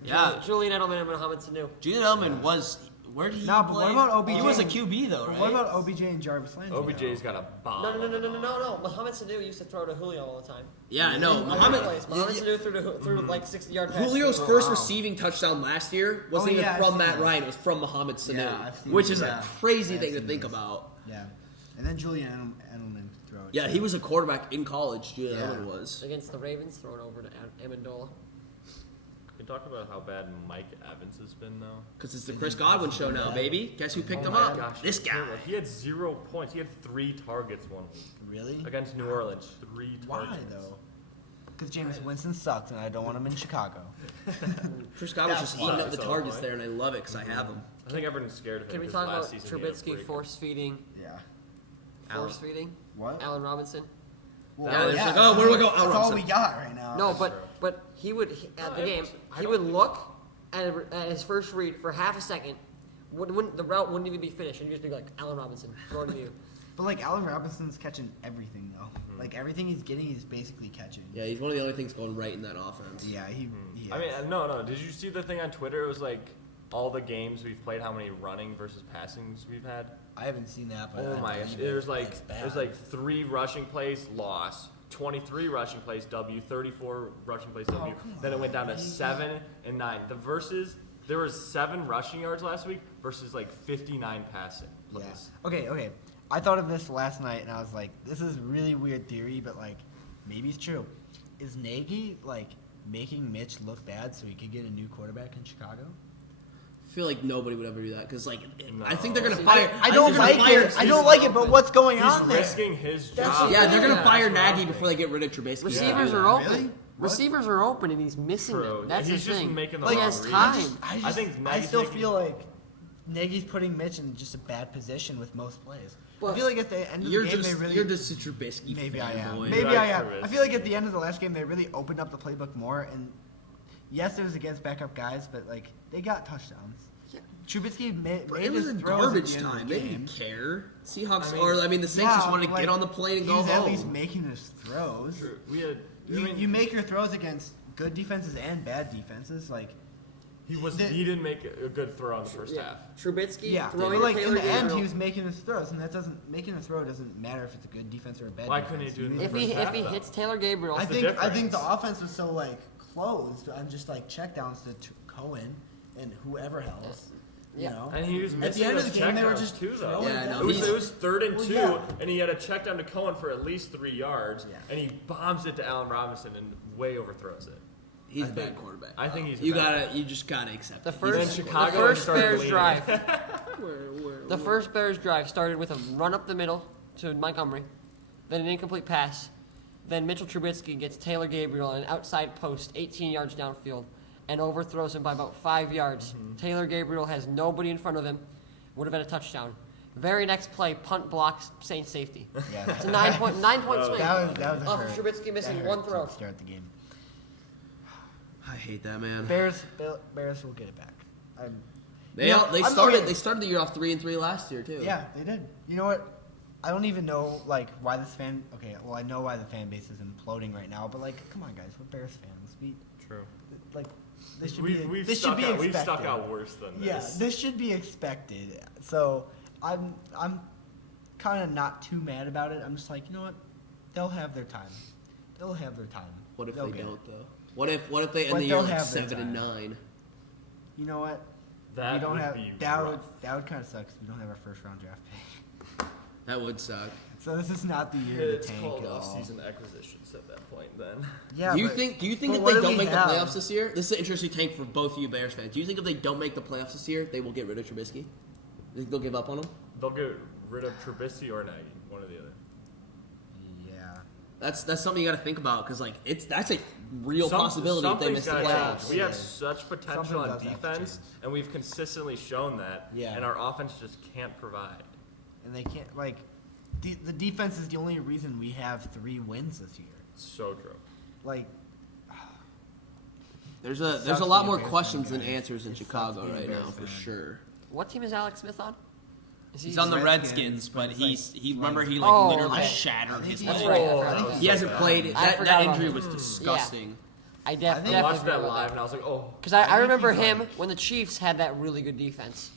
Yeah, Julian Edelman and Mohamed Sanu. Julian Edelman was. Where did he Nah, but play? what about OBJ? He was a QB though, right? What about OBJ and Jarvis Landry? OBJ's got a bomb. No. Mohamed Sanu used to throw to Julio all the time. Yeah, no. Mohamed Mohamed. Sanu threw like 60-yard passes. Julio's Oh, first wow. receiving touchdown last year wasn't Oh, even yeah, I've from seen Matt that. Ryan. It was from Mohamed Sanu, Yeah, I've seen which this, is yeah. a crazy Yeah, thing I've to seen think this. about. Yeah. And then Julian Edelman throw it. Yeah, he was a quarterback in college. Julian Yeah. Edelman was. Against the Ravens, thrown over to Amendola. Can you talk about how bad Mike Evans has been though? Because it's the Chris Godwin show now, baby. Guess who picked him my up? gosh, This he's guy. terrible. He had 0 points. He had 3 targets one week Really? against New Orleans. 3 Why targets. though? Because Jameis Winston sucks, and I don't want him in Chicago. Chris Godwin's That's just eating why. up the So, targets right? there, and I love it because I have him. I think everyone's scared of him. Can we 'cause talk last about season he had a Trubisky break. force feeding? Yeah. Force feeding? What? Allen Robinson? Well, Yeah, there's like, oh, where do we go? That's Oh, all Robinson. we got right now. No, that's true. but he would at the I game. don't- He would look at his first read for half a second. The route wouldn't even be finished, and he'd just be like, Allen Robinson, throw it to you. But like Allen Robinson's catching everything though. Like everything he's getting, he's basically catching. Yeah, he's one of the only things going right in that offense. Yeah, he I mean, is. no. Did you see the thing on Twitter? It was like all the games we've played, how many running versus passings we've had. I haven't seen that. But Oh I my gosh! believe There's like That's bad. there's like 3 rushing plays loss, 23 rushing plays W, 34 rushing plays W. come Then it went down to on. 7 and 9. The verses there was 7 rushing yards last week versus like 59 passing plays. Yeah. Okay. I thought of this last night, and I was like, this is a really weird theory, but like, maybe it's true. Is Nagy like making Mitch look bad so he could get a new quarterback in Chicago? I feel like nobody would ever do that because, like, No. I think they're gonna See, fire. I don't think they're like gonna fire- it. I don't like it, but what's going He's on there? risking his That's job. Yeah, they're gonna Yeah. fire That's what I'm Nagy before they thinking. get rid of Trubisky. Receivers Yeah. are open. Really? What? Receivers are open, and he's missing True. them. That's He's the just thing. making the he wrong has reads. time. I think I Nagy's still making- feel like Nagy's putting Mitch in just a bad position with most plays. But I feel like at the end of You're the game just they really you're just a Trubisky maybe I am. fanboy. Maybe You're I am. Trubisky. I feel like at the end of the last game they really opened up the playbook more, and yes, it was against backup guys, but like they got touchdowns. Yeah. Trubisky made It was his in throws at garbage the end of time. the They game. didn't care. Seahawks, I mean, the Saints just wanted to like, get on the plane and he go was home. at least making his throws. True. We had. I You, mean, you make your throws against good defenses and bad defenses. Like he didn't make a good throw in the first Yeah. half. Trubisky yeah, throwing but to like Taylor in the end Gabriel. he was making his throws, and that doesn't making a throw doesn't matter if it's a good defense or a bad. Why defense. couldn't he do You it? need- If he First half, hits Taylor Gabriel, I the think I think the difference? offense was so like closed on just like checkdowns to Cohen and whoever else. You Yeah. know, And he was at missing the end of those the game they were checkdowns just too, though. throwing Yeah, it no, down. It was 3rd and Well, 2, yeah. and he had a check down to Cohen for at least 3 yards, Yeah. and he bombs it to Allen Robinson and way overthrows it. He's a I bad think- quarterback. I think he's a You bad you just gotta accept the it. Then first, Chicago the first started Bears bleeding. drive, Where- the first Bears drive started with a run up the middle to Montgomery, then an incomplete pass, then Mitchell Trubisky gets Taylor Gabriel on an outside post, 18 yards downfield, and overthrows him by about 5 yards. Taylor Gabriel has nobody in front of him, would have been a touchdown. Very next play, punt blocks, Saints safety. Yeah, It's a 9-point swing. that was a Off hurt. of Trubisky missing That one hurt throw. to start the game. I hate that, man. Bears will get it back. They Yeah, they I'm started looking- they started the year off 3-3 last year too. Yeah, they did. You know what? I don't even know like why this fan. Okay, well I know why the fan base is imploding right now, but like, come on, guys, we're Bears fans. We True. like this should We've this stuck should be out, expected. we've stuck out worse than Yeah, this. this should be expected. So I'm kind of not too mad about it. I'm just like, you know what? They'll have their time. They'll have their time. What if They'll they get don't it. though? What if they end But the year they'll like have their 7-9? You know what? That we don't would have be that rough. would kind of suck 'cause we don't have our first round draft pick. That would suck. So this is not the year to It's tank called at all. off-season acquisitions at that point. Then Yeah. do you but- think but if what they do don't we make have? the playoffs this year? This is an interesting take for both of you Bears fans. Do you think if they don't make the playoffs this year, they will get rid of Trubisky? You think they'll give up on him? they'll get rid of Trubisky or Nagy, one or the other. Yeah. That's something you got to think about because like that's a real possibility if they something's miss the gotta playoffs. change. We have Yeah. such potential Something on does have to defense, change. and we've consistently shown that. Yeah. And our offense just can't provide. And they can't like the defense is the only reason we have 3 wins this year. So true. Like There's Sucks a to lot be a more Bears questions fan, than guys. answers in It sucks Chicago being a right Bears now for fan. sure. What team is Alex Smith on? Is He's on the Redskins, Redskins, but but it's he like- remember he like Oh, literally okay. shattered his That's leg. right, Oh, I that forgot. was He hasn't bad. played. I That forgot injury about was him. disgusting. I I definitely watched that forgot about live, and I was like, oh. Because I think remember he's him like- when the Chiefs had that really good defense.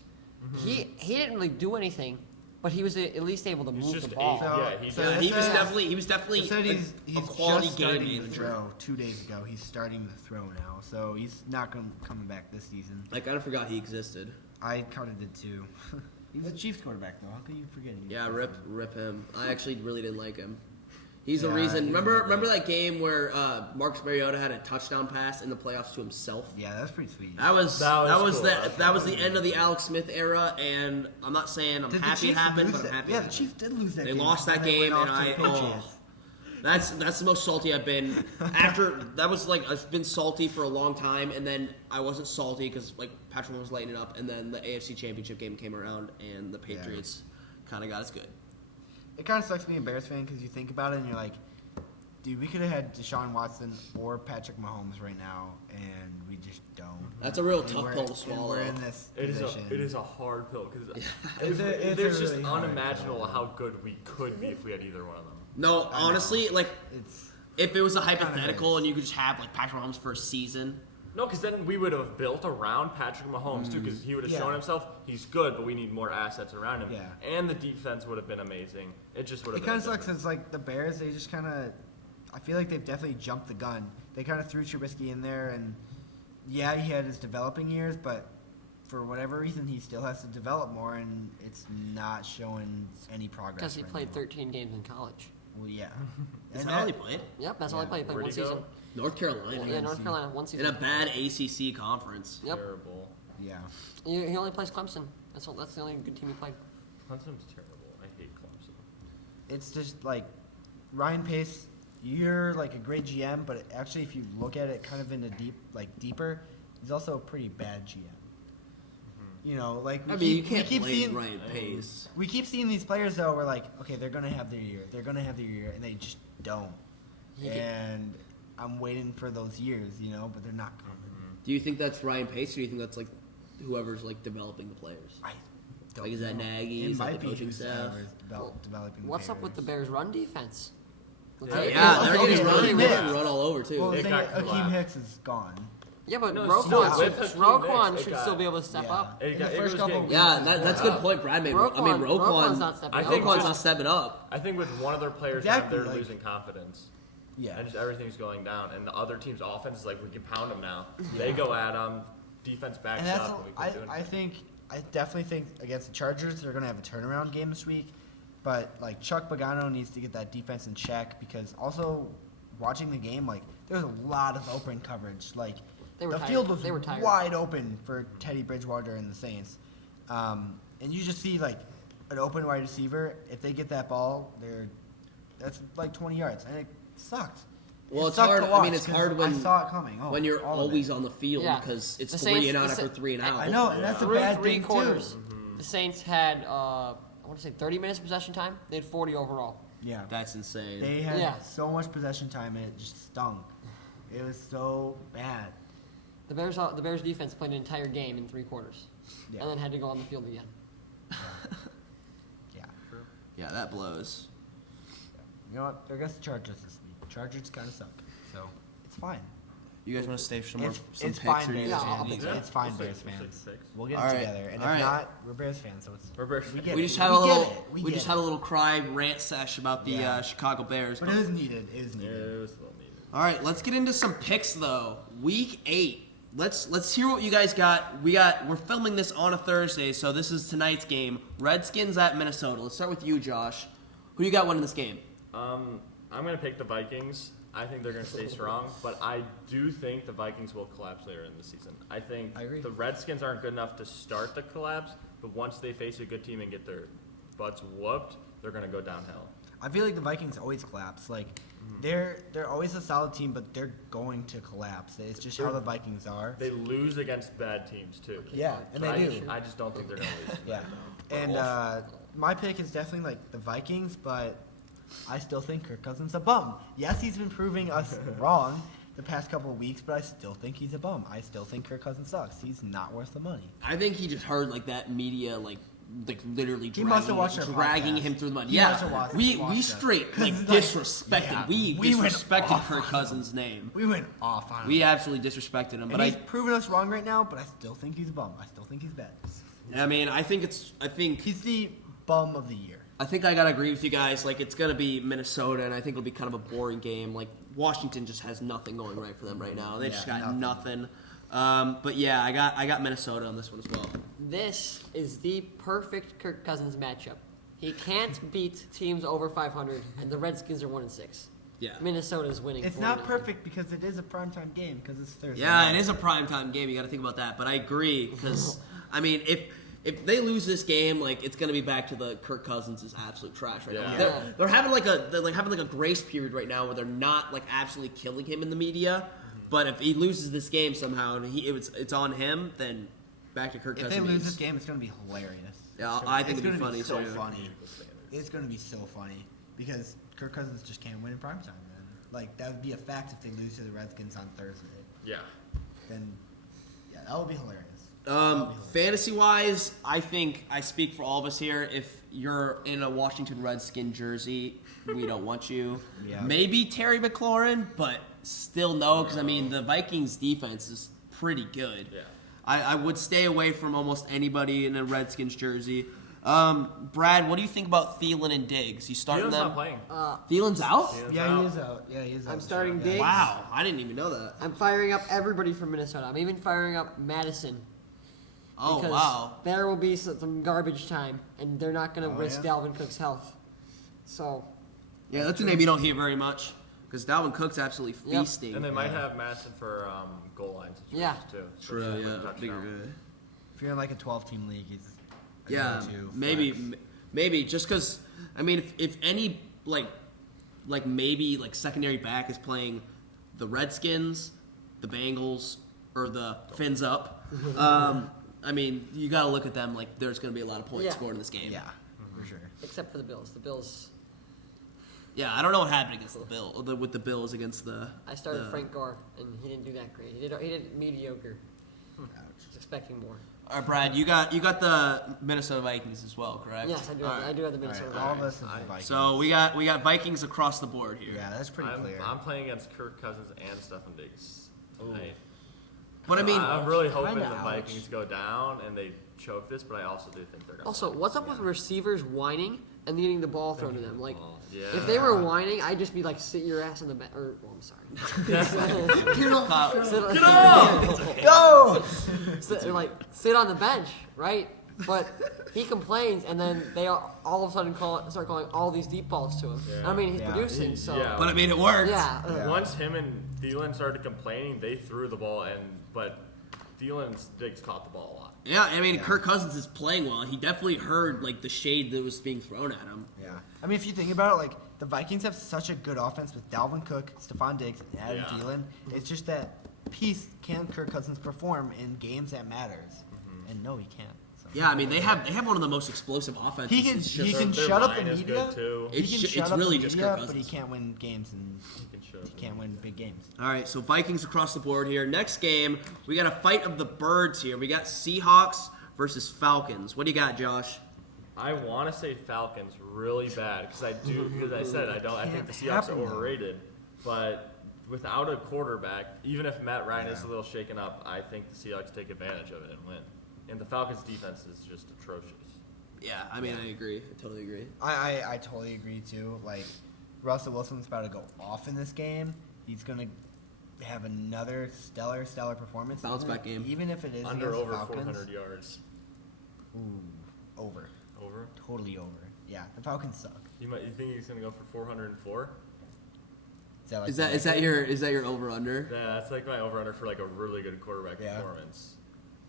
He didn't really do anything, but he was at least able to He's move just the ball. able- So- Yeah, he so did. this He was is- definitely They said a he's quality just game starting to manager. throw 2 days ago. He's starting to throw now, so he's not coming back this season. I kind of forgot he existed. I kind of did too. He's a Chiefs quarterback though. How could you forget him? Yeah, rip him. I actually really didn't like him. He's the Yeah, reason. he was Remember really- that game where Marcus Mariota had a touchdown pass in the playoffs to himself? Yeah, that's pretty sweet. That was cool. that was the end of the Alex Smith era, and I'm not saying I'm Did the happy it Chiefs happened, lose but I'm that- happy. Yeah, it the happened. Chiefs did lose that They game. lost that and then they game, went and off to the Patriots. That's the most salty I've been after. That was like I've been salty for a long time, and then I wasn't salty because like Patrick Mahomes was lighting it up, and then the AFC Championship game came around, and the Patriots kind of got us good. It kind of sucks being a Bears fan because you think about it and you're like, dude, we could have had Deshaun Watson or Patrick Mahomes right now, and we just don't. That's a real And tough we're- pill to and swallow. It It is a hard pill because It's a it's just really hard unimaginable pill. how good we could be if we had either one of them. No, honestly, like It's if it was a kinda hypothetical hurts. and you could just have like Patrick Mahomes for a season. No, because then we would have built around Patrick Mahomes too, because he would have Yeah. shown himself he's good, but we need more assets around him. Yeah. And the defense would have been amazing. It just would have it been. kind of sucks. It's like the Bears. They just kind of. I feel like they've definitely jumped the gun. They kind of threw Trubisky in there, and yeah, he had his developing years, but for whatever reason, he still has to develop more, and it's not showing any progress. Because he right played now. 13 games in college. Well, yeah. Is And that all he that- played? Yep, that's all he Yeah. played. He played Where'd one he go? season. North Carolina. Yeah, North Carolina, one In season. a bad ACC conference. Yep. Terrible. Yeah. Yeah. He only plays Clemson. That's the only good team he played. Clemson's terrible. I hate Clemson. It's just like Ryan Pace. You're like a great GM, but actually, if you look at it kind of in a deeper, he's also a pretty bad GM. You know, like you can't we keep blame seeing Ryan Pace. we keep seeing these players though. We're like, okay, they're gonna have their year. They're gonna have their year, and they just don't. And I'm waiting for those years, you know, but they're not coming. Do you think that's Ryan Pace, or do you think that's like whoever's like developing the players? I don't Like, is that know. Nagy? It Is that might the be coaching staff? whoever's developing. What's up with the Bears' run defense? Yeah, Yeah, they're okay, getting okay, run. yeah. They can run all over too. Well, the It thing, got Akeem collapsed. Hicks is gone. Yeah, but No, Roquan, with Hakeem Roquan Hicks, it should got- still be able to step Yeah. up. It The first was couple getting- weeks. Yeah, that's a good point Brad made. I mean, Roquan's not stepping I up. think Roquan's just- not stepping up. I think with one of their players Exactly, down, they're like- losing confidence. Yeah. And just everything's going down. And the other team's offense is like, we can pound them now. They go at them. Defense backs And that's up. And we can do it. I definitely think against the Chargers they're gonna have a turnaround game this week, but like Chuck Pagano needs to get that defense in check because also watching the game like there's a lot of open coverage like They were the tired. field was They were tired. wide open for Teddy Bridgewater and the Saints, and you just see like an open wide receiver if they get that ball that's like 20 yards and it sucked. Well, It it's sucked hard. to I mean, watch it's 'cause hard when I saw it coming. Oh, when you're all of it. always on the field Yeah. because it's The 3 Saints- and out the after Sa- 3 and out. I know, and that's a Three bad thing quarters. too. The Saints had, I want to say 30 minutes possession time. They had 40 overall. Yeah. That's insane. They had Yeah. so much possession time and it just stung. It was so bad. The Bears defense played an entire game in 3 quarters, Yeah. and then had to go on the field again. Yeah. Yeah, that blows. You know what? They're against the Chargers this week. Chargers kind of suck. So it's fine. You guys want to stay for some more It's picks? fine, or you Bears guys Yeah, want I'll to pick leave it. It's fine, We'll Bears take fans. six. We'll get All it right. together. And All if right. not, we're Bears fans. So it's We're Bears. we get We it. just had a We little. get it. We get just it. had a little cry rant sesh about the Yeah. Chicago Bears. But it was needed. It was Yeah, needed. it was a little needed. All right, let's get into some picks though. Week 8. Let's hear what you guys got. We're filming this on a Thursday, so this is tonight's game. Redskins at Minnesota. Let's start with you, Josh. Who you got winning this game? I'm going to pick the Vikings. I think they're going to stay strong, but I do think the Vikings will collapse later in the season. I think I agree. the Redskins aren't good enough to start the collapse, but once they face a good team and get their butts whooped, they're going to go downhill. I feel like the Vikings always collapse. Like they're always a solid team, but they're going to collapse. It's just how the Vikings are. They lose against bad teams, too. Yeah, and But they do. I just don't think they're going to lose. Yeah. And my pick is definitely like the Vikings, but I still think Kirk Cousins a bum. Yes, he's been proving us wrong the past couple of weeks, but I still think he's a bum. I still think Kirk Cousins sucks. He's not worth the money. I think he just heard like that media like literally He must have watched dragging our podcast. him through the mud. He Yeah, must have watched we us. straight 'Cause, like like, disrespected. yeah, we we went disrespected off Kirk on Cousins' name. We went off on him. We absolutely disrespected him. and But he's proven us wrong right now, but I still think he's a bum. I still think he's bad. I mean, I think He's the bum of the year. I gotta agree with you guys. Like, it's gonna be Minnesota, and I think it'll be kind of a boring game. Like, Washington just has nothing going right for them right now. They just Yeah, got nothing. But yeah, I got Minnesota on this one as well. This is the perfect Kirk Cousins matchup. He can't beat teams over 500, and the Redskins are 1-6. Yeah. Minnesota's winning. It's 4-0. not perfect because it is a primetime game because it's Thursday. Yeah, night. it is a primetime game. You got to think about that. But I agree because I mean, if they lose this game, like it's gonna be back to the Kirk Cousins is absolute trash right now. Yeah. They're having like a grace period right now where they're not like absolutely killing him in the media. But if he loses this game somehow and it's on him, then back to Kirk If Cousins. they lose this game, it's gonna be hilarious. Yeah, I think It's it'd be gonna funny. so too. funny. It's gonna be so funny because Kirk Cousins just can't win in primetime. Then, like that would be a fact if they lose to the Redskins on Thursday. Yeah. Then, yeah, that would be hilarious. Fantasy wise, I think I speak for all of us here. If you're in a Washington Redskin jersey, we don't want you. Yeah. Maybe Terry McLaurin, but still no, because I mean the Vikings defense is pretty good. Yeah. I would stay away from almost anybody in a Redskins jersey. Brad, what do you think about Thielen and Diggs? You starting Thielen's them? not playing. Thielen's out? Thielen's Yeah, out. he is out. Yeah, he is out. I'm starting Yeah. Diggs. Wow, I didn't even know that. I'm firing up everybody from Minnesota. I'm even firing up Madison. Oh Because wow. there will be some garbage time, and they're not going to Oh, risk yeah? Dalvin Cook's health. So, Yeah, that's a name you don't hear very much because Dalvin Cook's absolutely Yep. feasting. And they might have Madison for goal line situations Yeah. too. True, Especially yeah, with bigger touchdown. guy. you're in like a 12-team league, he's a Yeah, go-to maybe just because I mean, if any maybe secondary back is playing the Redskins, the Bengals, or the Fins up, I mean, you got to look at them like there's going to be a lot of points Yeah. scored in this game. Yeah, for sure. Except for the Bills. The Bills. Yeah, I don't know what happened against with the Bills against the. I started the- Frank Gore, and he didn't do that great. He did mediocre. I was expecting more. All right, Brad, you got the Minnesota Vikings as well, correct? Yes, I do. All I right. do have the All Minnesota. right, all of Vikings. us have the Vikings. So we got Vikings across the board here. yeah, that's pretty clear. I'm playing against Kirk Cousins and Stefan Diggs tonight. But I mean, I'm really hoping kinda the ouch. Vikings go down and they choke this, but I also do think they're going to. Also, what's up with receivers whining and getting the ball thrown to them? Like, Yeah. if they were whining, I'd just be like, sit your ass on the bench. Or, well, I'm sorry. get off. Sit, Go! sit on the bench, right? But he complains, and then they all of a sudden start calling all these deep balls to him. Yeah. I mean, he's Yeah. producing, so Yeah. But I mean, it worked. yeah. Yeah. Once him and Thielen started complaining, they threw the ball, but Thielen's Diggs caught the ball a lot. Yeah, I mean, Kirk Cousins is playing well. He definitely heard the shade that was being thrown at him. Yeah. I mean, if you think about it, the Vikings have such a good offense with Dalvin Cook, Stephon Diggs, and Adam Yeah. Thielen. It's just that piece can Kirk Cousins perform in games that matters? And no, he can't. So. Yeah, I mean, they have one of the most explosive offenses. He can It's he just- can Their shut up the line is media. good, too. He It's can ju- shut it's up really the just media, Kirk but he Cousins. can't win games and He can show he can't win big games. All right, so Vikings across the board here. Next game, we got a fight of the birds here. We got Seahawks versus Falcons. What do you got, Josh? I want to say Falcons really bad because I said I think the Can't Seahawks happen, are though. overrated, but without a quarterback, even if Matt Ryan is a little shaken up, I think the Seahawks take advantage of it and win. And the Falcons' defense is just atrocious. Yeah, I mean, I agree. I totally agree. I totally agree too. Russell Wilson's about to go off in this game. He's gonna have another stellar performance. Bounce back game. Even if it is Under against over Falcons. 400 yards. Ooh, over. Over? Totally over. Yeah, the Falcons suck. You think he's gonna go for 404? Is that Is that your over under? Yeah, that's like my over/under for a really good quarterback Yeah. performance.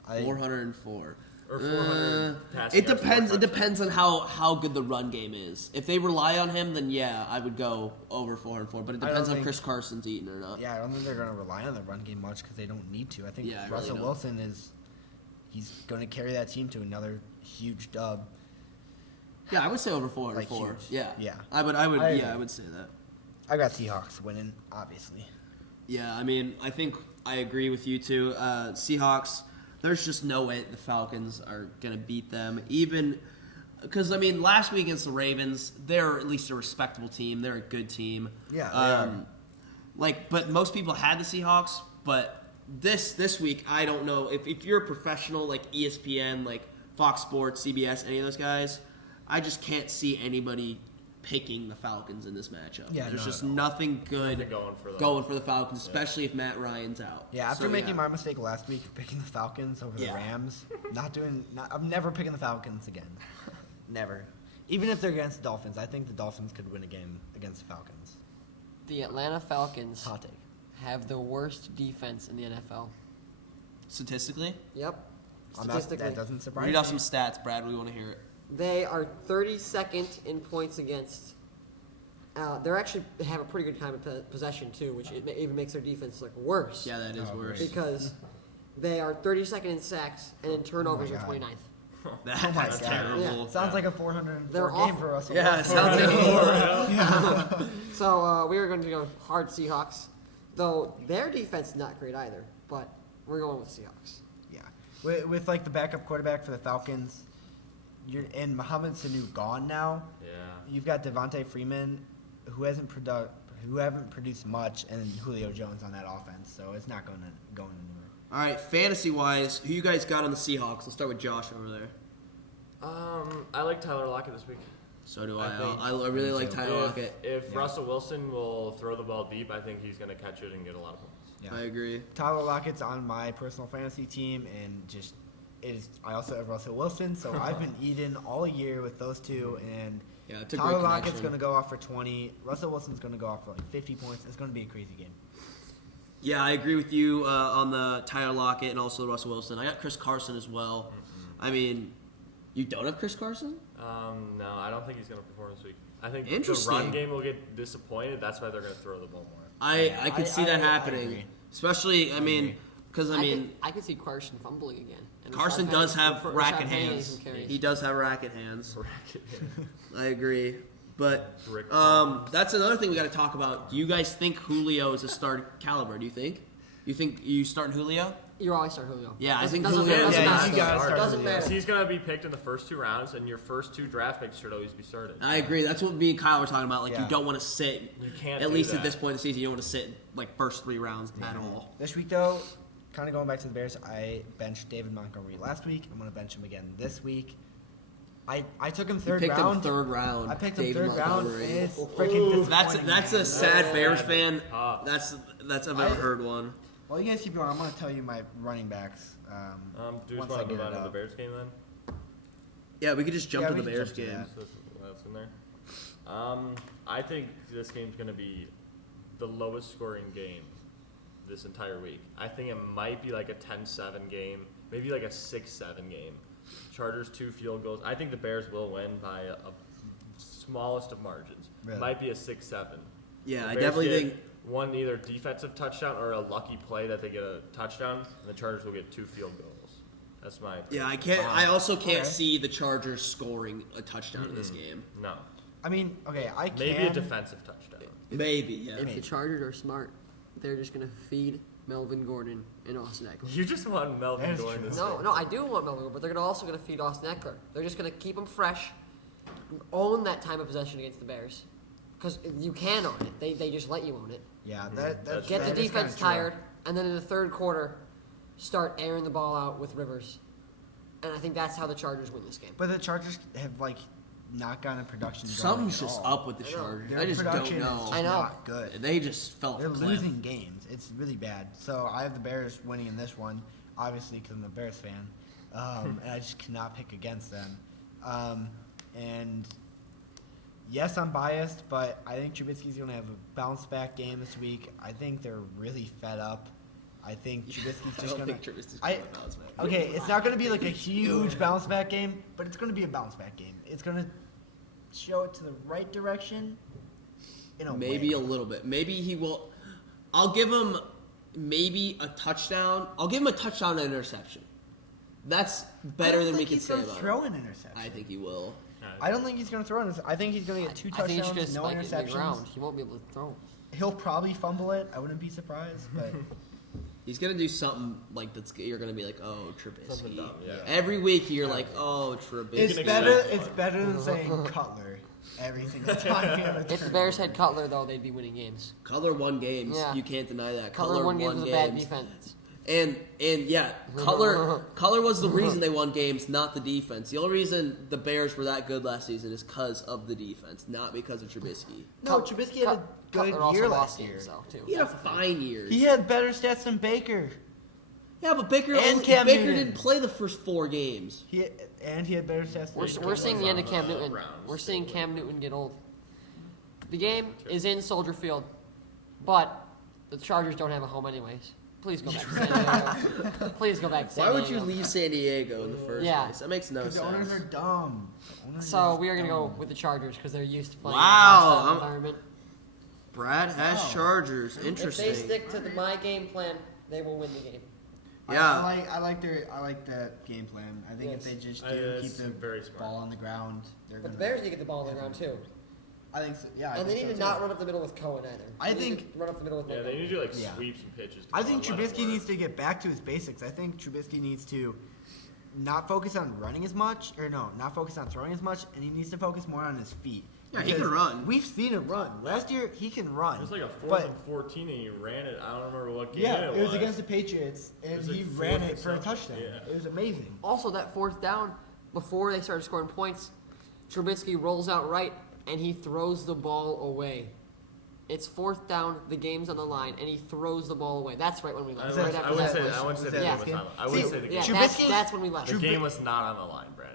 404. Or 400 passing It yards, depends. four It depends on how good the run game is. If they rely on him, then yeah, I would go over 404. But it I depends don't on think- Chris Carson's eating or not. Yeah, I don't think they're gonna rely on the run game much because they don't need to. I think Yeah, I really Russell don't. Wilson he's gonna carry that team to another huge dub. Yeah, I would say over 404. huge. Yeah. Yeah. I would. I Yeah, agree. I would say that. I got Seahawks winning, obviously. Yeah, I mean, I think I agree with you too. Seahawks, there's just no way the Falcons are going to beat them. Even because, I mean, last week against the Ravens, they're at least a respectable team. They're a good team. Yeah, they are. But most people had the Seahawks. But this week, I don't know. If you're a professional like ESPN, like Fox Sports, CBS, any of those guys, I just can't see anybody picking the Falcons in this matchup. Yeah, There's not just at all. nothing good Nothing going for them. going for the Falcons, especially if Matt Ryan's out. Yeah, after So, making my mistake last week of picking the Falcons over the Yeah. Rams, I'm never picking the Falcons again. Never. Even if they're against the Dolphins, I think the Dolphins could win a game against the Falcons. The Atlanta Falcons Hot take. have the worst defense in the NFL. Statistically, Yep. That Statistically, doesn't surprise read me. off some stats, Brad. We want to hear it. they are 32nd in points against. They're actually have a pretty good time of possession too, which even makes their defense look worse. Yeah, that is Oh, worse. great. Because they are 32nd in sacks and in turnovers Oh are my 29th. That's God. terrible. Yeah. Sounds like a 404 They're game awful. for us. Yeah, it sounds like a So we are going to go hard Seahawks, though their defense is not great either. But we're going with Seahawks. Yeah, with like the backup quarterback for the Falcons, and Mohamed Sanu gone now. Yeah. You've got Devontae Freeman, who haven't produced much, and Julio Jones on that offense, so it's not going anywhere. All right, fantasy-wise, who you guys got on the Seahawks? Let's start with Josh over there. I like Tyler Lockett this week. So do I I. think- I really like too. Tyler Lockett. If Yeah. Russell Wilson will throw the ball deep, I think he's going to catch it and get a lot of points. Yeah. I agree. Tyler Lockett's on my personal fantasy team, and I also have Russell Wilson, so I've been eating all year with those two, and Yeah, it's a Tyler great Lockett's connection. going to go off for 20. Russell Wilson's going to go off for like 50 points. It's going to be a crazy game. Yeah, I agree with you on the Tyler Lockett and also Russell Wilson. I got Chris Carson as well. I mean, you don't have Chris Carson? No, I don't think he's going to perform this week. I think the Interesting. run game will get disappointed. That's why they're going to throw the ball more. I could see that I happening. agree. Especially, I mean, because I could see Carson fumbling again. And Carson Rashad does Penny- have Rashad racket Penny hands. some carries. He does have racket hands. I agree. But Brick that's another thing we got to talk about. Do you guys think Julio is a start caliber? Do you think? You think you starting Julio? You always start Julio. Yeah, I think Doesn't Julio- matter. Yeah, Doesn't you matter. gotta start Doesn't Julio. matter. He's going to be picked in the first 2 rounds, and your first 2 draft picks should always be started. I agree. That's what me and Kyle were talking about. Like, you Yeah. don't want to sit. You can't At do least at that. this point in the season, you don't want to sit like first 3 rounds at all. This week, though, kind of going back to the Bears, I benched David Montgomery last week. I'm going to bench him again this week. I took him You third picked round. him third round. I picked him David third round. Montgomery. And it's freaking That's disappointing. a sad Bears fan. Tough. That's I've ever heard one. Well, you guys keep going. I'm going to tell you my running backs. Do you once just I want to get move it on to the up. Bears game then? Yeah, we could just jump Yeah, to we the can Bears jump to game. that. So that's in there. I think this game's going to be the lowest scoring game this entire week. I think it might be like a 10-7 game, maybe like a 6-7 game. Chargers 2 field goals. I think the Bears will win by a smallest of margins. Really? Might be a 6-7. Yeah, The I Bears definitely get think. one either defensive touchdown or a lucky play that they get a touchdown, and the Chargers will get 2 field goals. That's my Yeah, I prediction. can't. I also can't Okay. see the Chargers scoring a touchdown in this game. No, I mean, okay, I can. maybe a defensive touchdown. Maybe. Yeah. If the Chargers are smart, they're just going to feed Melvin Gordon and Austin Eckler. You just want Melvin That is Gordon true. to No, say- no, I do want Melvin Gordon, but they're also going to feed Austin Eckler. They're just going to keep him fresh, own that time of possession against the Bears. Because you can own it. They just let you own it. Yeah, That's that's Get that the is kinda defense true. tired, and then in the third quarter, start airing the ball out with Rivers. And I think that's how the Chargers win this game. But the Chargers have like not gotten production. going Something's at just all. up with the I know. Chargers. Their I just don't production is know. just I know. not good. They just fell. They're off a cliff. losing games. It's really bad. So I have the Bears winning in this one, obviously because I'm a Bears fan, and I just cannot pick against them. And yes, I'm biased, but I think Trubisky's going to have a bounce back game this week. I think they're really fed up. I think Trubisky's I just don't going think to. Trubisky's gonna bounce back. Okay, it's not going to be like a huge bounce back game, but it's going to be a bounce back game. It's going to show it to the right direction. In a Maybe way. a little bit. Maybe he will. I'll give him maybe a touchdown. I'll give him a touchdown and interception. That's better than we can say I don't about think he's going to throw him. an interception. I think he will. I don't think he's going to throw it. I think he's going to get 2 I think he's touchdowns, just no going to spike it in the ground. interceptions. He won't be able to throw. He'll probably fumble it. I wouldn't be surprised, but He's gonna do something like that's. You're gonna be like, oh, Something Trubisky. dumb, yeah. Every week you're like, oh, Trubisky. it's can better. expect It's better than saying Cutler every single time. you have a If the turnover. Bears had Cutler, though, they'd be winning games. Cutler won games. Yeah. You can't deny that. Cutler won games with a bad defense. And yeah, Cutler was the reason they won games, not the defense. The only reason the Bears were that good last season is because of the defense, not because of Trubisky. No, Trubisky had a good Cutler also year lost last year. games, though, too. He had a fine year. He had better stats than Baker. Yeah, but Baker And Cam Baker Newton. didn't play the first 4 games. He had better stats. Than We're seeing the end of on Cam the Newton. Browns. We're seeing Cam Newton get old. The game is in Soldier Field, but the Chargers don't have a home anyways. Please go back to San Diego. Please go back to San Why Diego. would you leave San Diego in the first Yeah. place? That makes no Because the owners sense. are dumb. The owners So are we are going to dumb. go with the Chargers because they're used to playing Wow, in a hostile I'm- environment. Brad has Wow. Chargers. If Interesting. they stick to my game plan, they will win the game. Yeah. I like that game plan. I think Yes. if they just I- do keep it's the very smart. ball on the ground, they're But gonna. the Bears need to get the ball on the ground too. I think so. Yeah. I And they think need to so, not too. run up the middle with Cohen either. I They need think- to run up the middle with Yeah, they Montgomery. need to do like Yeah. sweeps and pitches. I think Let it Trubisky work. needs to get back to his basics. I think Trubisky needs to not focus on running as much, or no, not focus on throwing as much, and he needs to focus more on his feet. Yeah, he Because can run. We've seen him run. Last year, he can run. It was like a 4th but and 14, and he ran it. I don't remember what game yeah, it it was against the Patriots, and was like he 4th ran and it for a 7. touchdown. Yeah. It was amazing. Also, that fourth down, before they started scoring points, Trubisky rolls out right and he throws the ball away. It's fourth down, the game's on the line, and he throws the ball away. That's right when we I left. that- Right wouldn't after say that that. push. I wouldn't say the Yeah. game was on. I See, wouldn't say the Yeah, game. Trubisky's- that's when we left. The game was not on the line, Brad.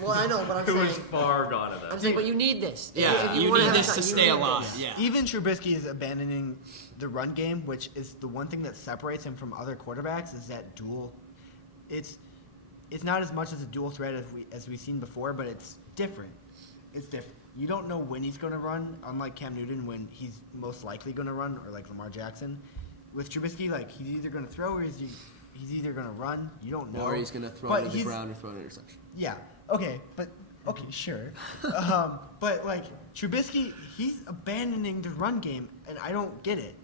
Well, I know, but I'm It was saying, far gone at I'm that. saying, but you need this. If Yeah, you wanna need have a this shot, to you stay need alive. this. Yeah. Even Trubisky is abandoning the run game, which is the one thing that separates him from other quarterbacks. Is that dual? It's it's not as much as a dual threat as we've seen before, but it's different. It's different. You don't know when he's going to run, unlike Cam Newton, when he's most likely going to run, or like Lamar Jackson. With Trubisky, like, he's either going to throw or he's either going to run. You don't know. Or he's going to throw But it to the he's- ground or throw an interception. Yeah. Okay, sure. But like Trubisky, he's abandoning the run game, and I don't get it.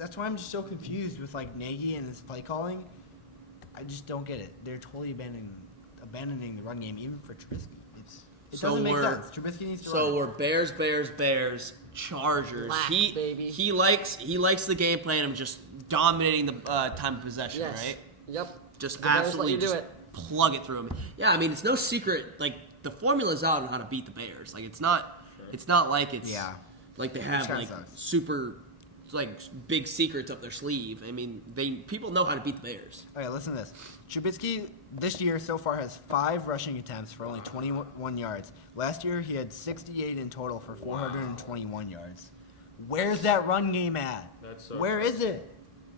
That's why I'm just so confused with like Nagy and his play calling. I just don't get it. They're totally abandoning the run game, even for Trubisky. It So doesn't make we're- sense. Trubisky needs to So run. we're Bears, Chargers. Lax, baby. He likes the game plan of just dominating the time of possession, Yes. right? Yep. Just The Bears let absolutely you do just it. plug it through him. Yeah, I mean it's no secret. Like the formula's out on how to beat the Bears. Like it's not like it's Yeah. like they have kinda like sucks. super like big secrets up their sleeve. I mean people know how to beat the Bears. Okay, listen to this. Trubisky this year so far has 5 rushing attempts for only 21 yards. Last year he had 68 in total for 421 yards. Where's that run game at? That's so Where is it?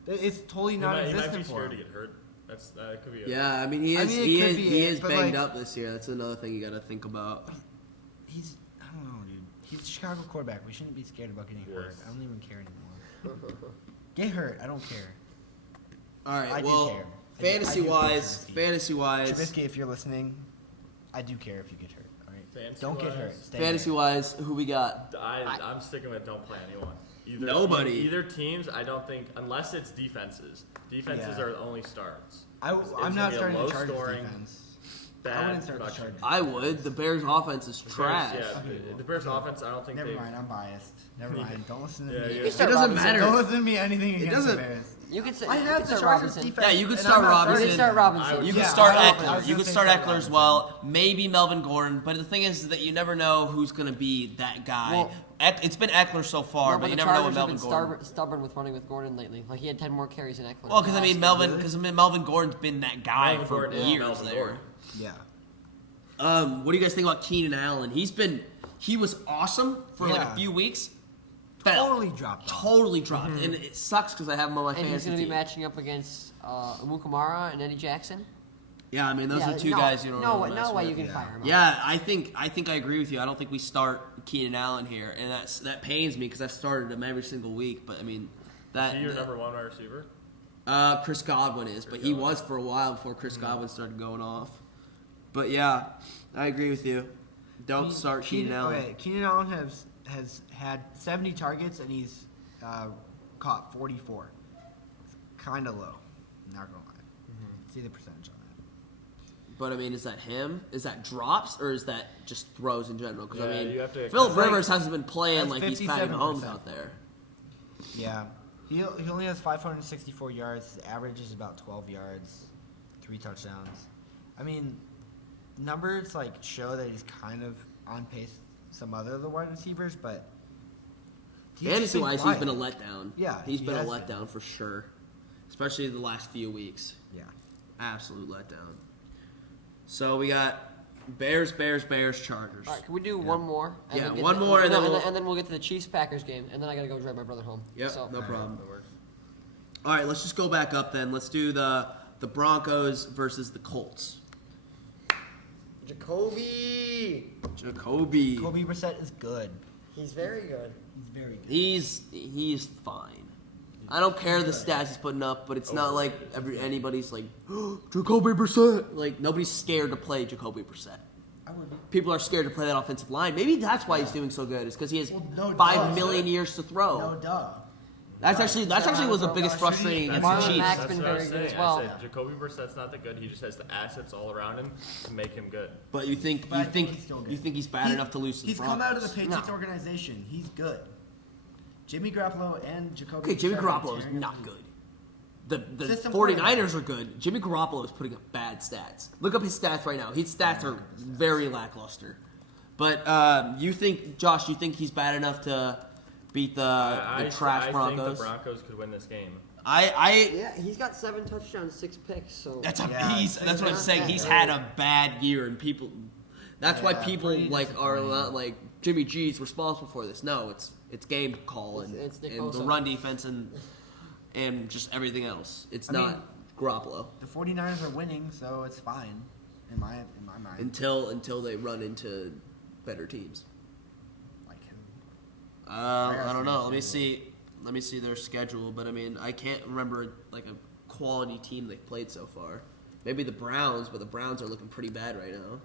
It's totally He might non-existent be for scared to him. get hurt. That could be it. Yeah, I mean he is I mean, it he could is be he it, is but, banged like- up this year. That's another thing you got to think about. I don't know, dude. He's a Chicago quarterback. We shouldn't be scared about getting hurt. Yes. I don't even care anymore. Get hurt. I don't care. All right, I do well, care. fantasy I do wise, care, Trubisky, Trubisky, if you're listening, I do care if you get hurt. All right. Fantasy Don't get wise? hurt. Stay fantasy wise, who we got? I'm sticking with don't play anyone. Nobody. Either teams, I don't think, unless it's defenses. Defenses Yeah. are the only starts. I'm It's not gonna be a starting low the Chargers scoring, defense. I Bad wouldn't start the production. Chargers. I would. The Bears' offense is The Bears, trash. yeah, the Bears' offense, I don't think Never they. mind. I'm biased. Never mind. Don't listen to Yeah, me. yeah. You start It doesn't Robinson. matter. Don't listen to me anything against doesn't- the Bears. You could say I you have could the start Chargers Robinson. defense. Yeah, you could and start I'm not Robinson. You starting could start him. Robinson. I would You Yeah, could start I was Eckler. gonna You could say start start Eckler as Robinson. well. Maybe Melvin Gordon. But the thing is that you never know who's going to be that guy. Well- It's been Eckler so far, No, but but you the never know with Chargers have Melvin been Gordon. stubborn with running with Gordon lately. Like he had 10 more carries than Eckler. Well, because I mean Melvin Gordon's been that guy Melvin for Gordon is years Melvin there. Gordon. Yeah. What do you guys think about Keenan Allen? He was awesome for like a Yeah. few weeks. Fell. Totally dropped off. Totally dropped, and it sucks because I have him on my and he's fantasy going to be team. matching up against Amukamara and Eddie Jackson. Yeah, I mean those Yeah, are two no, guys you don't no, really no mess way with. you can Yeah. fire him. Yeah, I think I agree with you. I don't think we start Keenan Allen here, and that pains me because I started him every single week. But I mean, Is he your number one wide receiver? Chris Godwin is, but he was for a while before Chris Godwin started going off. But yeah, I agree with you. Don't start Keenan Allen. Okay, Keenan Allen has had 70 targets and he's caught 44. It's kind of low. Not gonna lie. See the percentage on that. But I mean, is that him? Is that drops or is that just throws in general? Because I Yeah, mean, you have to- Philip That's like- Rivers hasn't been playing that's like he's Patty Mahomes 57%. out there. Yeah, he only has 564 yards. His average is about 12 yards, 3 touchdowns. I mean, numbers like show that he's kind of on pace with some other of the wide receivers, but he's just Fantasy wise, he's quiet. been a letdown. Yeah, he's he been a has letdown been. for sure, especially the last few weeks. Yeah. Absolute letdown. So we got Bears, Chargers. All right, can we do one more? Yeah, then get one to- more, and then we'll- and then we'll get to the Chiefs-Packers game, and then I got to go drive my brother home. Yep, So, no problem. That works. All right, let's just go back up then. Let's do the Broncos versus the Colts. Jacoby. Jacoby. Kobe Brissett is good. He's very good. He's very good. He's fine. I don't care the stats he's putting up, but it's not like anybody's like Jacoby Brissett. Like nobody's scared to play Jacoby Brissett. I would be. People are scared to play that offensive line. Maybe that's why he's doing so good. Is because he has Well, no, 5 duh. million years to throw. No, duh. That's actually was the biggest Gosh, frustrating That's against what the Marlon Chiefs. Mack's that's been what I very was good as saying. well. I said Jacoby Brissett's not that good. He just has the assets all around him to make him good. But you think But I think he's still good. he's bad enough to lose to the He's come out of the Broncos? Patriots organization. He's good. Jimmy Garoppolo and Jacoby. Okay, Jimmy Brissett are Garoppolo is tearing not up good. The System 49ers are good. Jimmy Garoppolo is putting up bad stats. Look up his stats right now. His stats are very lackluster. But you think, Josh, you think he's bad enough to beat the trash I Broncos? think the Broncos could win this game. I Yeah, he's got 7 touchdowns, 6 picks. So that's Yeah, that's what I'm not saying. bad. He's had a bad year, and people. That's why Yeah, people pretty like are disappointing. not like Jimmy G's responsible for this. No, it's game call and, It's Nick and the Bosa. run defense and just everything else. It's I not. mean, Garoppolo. The 49ers are winning, so it's fine in my mind. Until they run into better teams. Like who? I don't know. Let me see their schedule. But I mean, I can't remember like a quality team they've played so far. Maybe the Browns, but the Browns are looking pretty bad right now.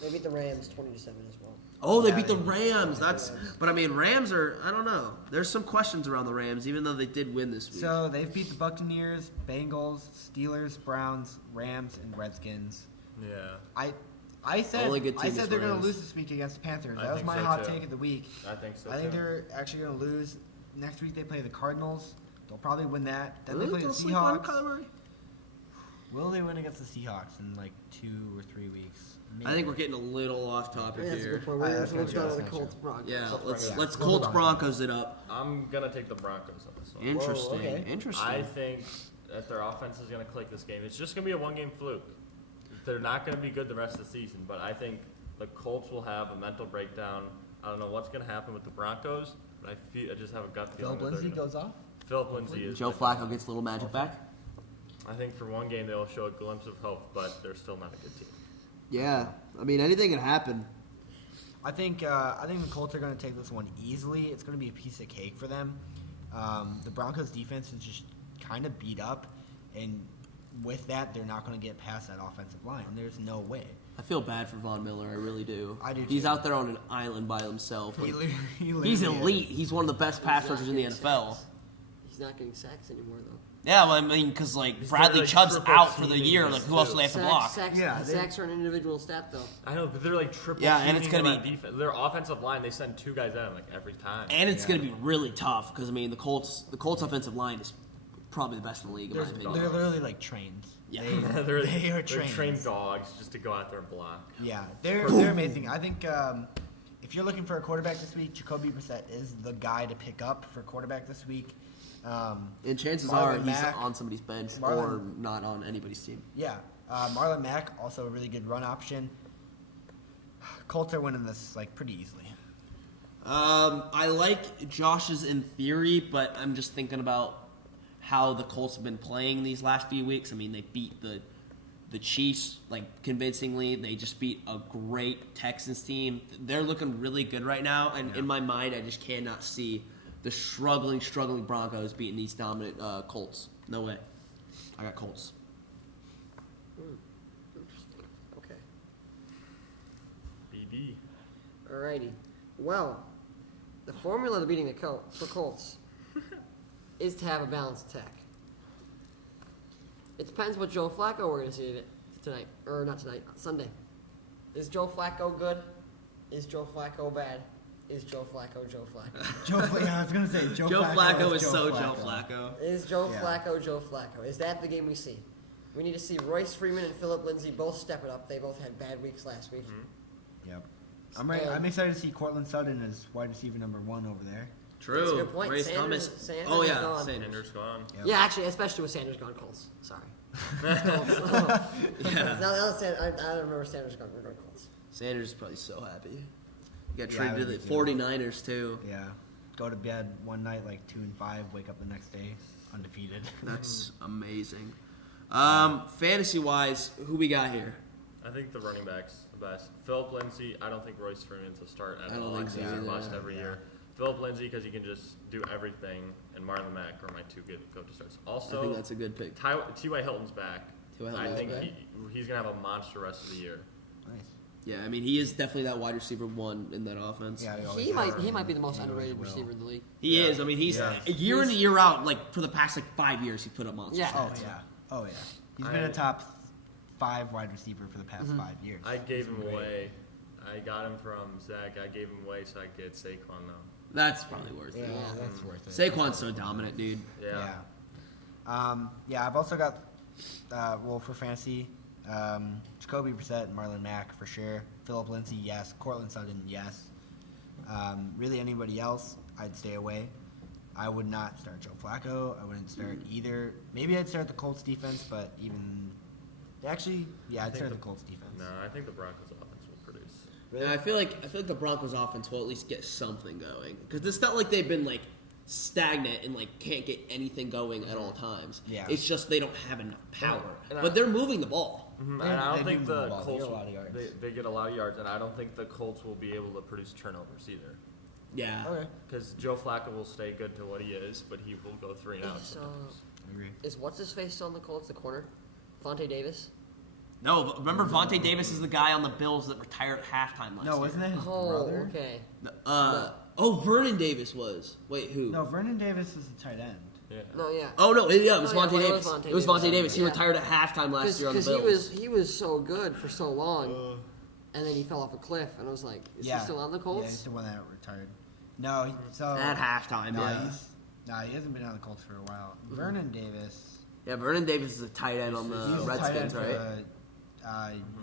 They beat the Rams 20-7 as well. Oh, they Yeah, beat the they beat Rams. the That's. Rams. But I mean, Rams are. I don't know. There's some questions around the Rams, even though they did win this week. So they've beat the Buccaneers, Bengals, Steelers, Browns, Rams, and Redskins. Yeah. I said Only good team is they're going Rams. to lose this week against the Panthers. I That was think my so, hot too. take of the week. I think so. I think too. they're actually going to lose. Next week they play the Cardinals. They'll probably win that. Then Really? they play Don't the sleep on Seahawks. Kyler Murray? Will they win against the Seahawks in like 2 or 3 weeks? I think we're getting a little off topic Yeah, that's a here. good point. Alright, Let's that's go good. to the That's Colts good. Broncos. Yeah, let's Broncos. Colts Broncos it up. I'm gonna take the Broncos on this one. Interesting. okay. Interesting. I think that their offense is gonna click this game. It's just gonna be a one-game fluke. They're not gonna be good the rest of the season, but I think the Colts will have a mental breakdown. I don't know what's gonna happen with the Broncos, but I just have a gut feeling. Philip Lindsay goes off. Philip Lindsay is. Joe Flacco gets a little magic back. I think for one game they'll show a glimpse of hope, but they're still not a good team. Yeah, I mean anything can happen. I think the Colts are going to take this one easily. It's going to be a piece of cake for them. The Broncos defense is just kind of beat up, and with that, they're not going to get past that offensive line. There's no way. I feel bad for Von Miller. I really do. I do, He's too. out there on an island by himself. He Like, literally he's is. elite. He's one of the best pass rushers in the NFL. He's not getting sacks anymore, though. Yeah, well, I mean, because like He's Bradley like Chubb's triple out for the teaming year. us, Like, who else too. do they have to block? Yeah, they- Sacks are an individual stat, though. I know, but they're like triple. Yeah, and it's teaming gonna on be- defense. Their offensive line. They send 2 guys at him like every time. And it's going to be really tough because I mean the Colts offensive line is probably the best in the league in my opinion. They're literally like trained. Yeah. They are they're trained dogs just to go out there and block. Yeah, they're amazing. I think if you're looking for a quarterback this week, Jacoby Brissett is the guy to pick up for quarterback this week. And chances Marlon are he's Mack. on somebody's bench or Marlon- not on anybody's team. Yeah, Marlon Mack also a really good run option. Colts are winning this like pretty easily. I like Josh's in theory, but I'm just thinking about how the Colts have been playing these last few weeks. I mean, they beat the Chiefs like convincingly. They just beat a great Texans team. They're looking really good right now, and in my mind, I just cannot see the struggling Broncos beating these dominant Colts. No way. I got Colts. Interesting. Okay. BB. Alrighty. Well, the formula to beating the Colts is to have a balanced attack. It depends what Joe Flacco we're going to see tonight. Or not tonight, Sunday. Is Joe Flacco good? Is Joe Flacco bad? Is Joe Flacco Joe Flacco? I was gonna say Joe Flacco is so Joe Flacco. Is Joe Yeah. Flacco Joe Flacco? Is that the game we see? We need to see Royce Freeman and Philip Lindsay both step it up. They both had bad weeks last week. Yep. I'm excited to see Cortland Sutton as wide receiver number 1 over there. True. That's a good point. Ray Sanders- Thomas. Sanders Oh is yeah, gone. Sanders. Sanders gone. Yep. Yeah, actually, especially with Sanders gone, Colts. Sorry. Colts. Yeah. Now I don't remember Sanders gone. We're going Colts. Sanders is probably so happy. He got Yeah, traded I to would the be too. 49ers too. Yeah. Go to bed one night like 2-5, wake up the next day undefeated. That's amazing. Fantasy wise, who we got here? I think the running back's the best. Philip Lindsay. I don't think Royce Freeman's a start at I don't all. think so He's a either. bust every year. Philip Lindsay because he can just do everything, and Marlon Mack are my 2 good go-to starts. Also, I think that's a good pick. T.Y. Hilton's back. T.Y. I Hilton's think back. he's gonna have a monster rest of the year. Nice. Yeah, I mean he is definitely that wide receiver 1 in that offense. Yeah, always He has. might be the most He always underrated will. receiver in the league. He Yeah. is. I mean he's Yeah. year in and year out. Like for the past like 5 years, he put up monster Yeah. stats. Oh yeah. He's been a top 5 wide receiver for the past 5 years. I gave He's him been great. away. I got him from Zach. I gave him away so I could get Saquon though. That's probably worth Yeah, it. that's worth it. Saquon's so dominant, dude. Yeah. Yeah. I've also got for fantasy, Jacoby Brissett and Marlon Mack for sure. Philip Lindsay, yes. Cortland Sutton, yes. Really anybody else, I'd stay away. I would not start Joe Flacco. I wouldn't start either. Maybe I'd start the Colts defense, but I'd think start the- the Colts defense. No, I think the Broncos offense will produce. And I feel like the Broncos offense will at least get something going because it's not like they've been like stagnant and like can't get anything going at all times. Yeah. It's just they don't have enough power. And But they're moving the ball. And They- I they don't think do move the the ball. They Colts get a lot of yards. they get a lot of yards, and I don't think the Colts will be able to produce turnovers either. Yeah. Because Joe Flacco will stay good to what he is, but he will go 3 and out. So, I agree. is what's his face still on the Colts? The corner, Vontae Davis. No, remember Vontae Davis is the guy on the Bills that retired at halftime last year. No, wasn't that his Oh, brother? okay. Oh, Vernon Davis was. Wait, who? No, Vernon Davis is the tight end. Yeah. No, yeah. Oh no, yeah, it was Oh, yeah, Vontae well, Davis. It was Vontae Davis. He Yeah. retired at halftime last year on the Because Bills. he was so good for so long, and then he fell off a cliff, and I was like, is he still on the Yeah, Colts? he's the one that retired. No, so At halftime, no, yeah. he hasn't been on the Colts for a while. Vernon Davis. Yeah, Vernon Davis is a tight end on He's the the tight Redskins, end right? for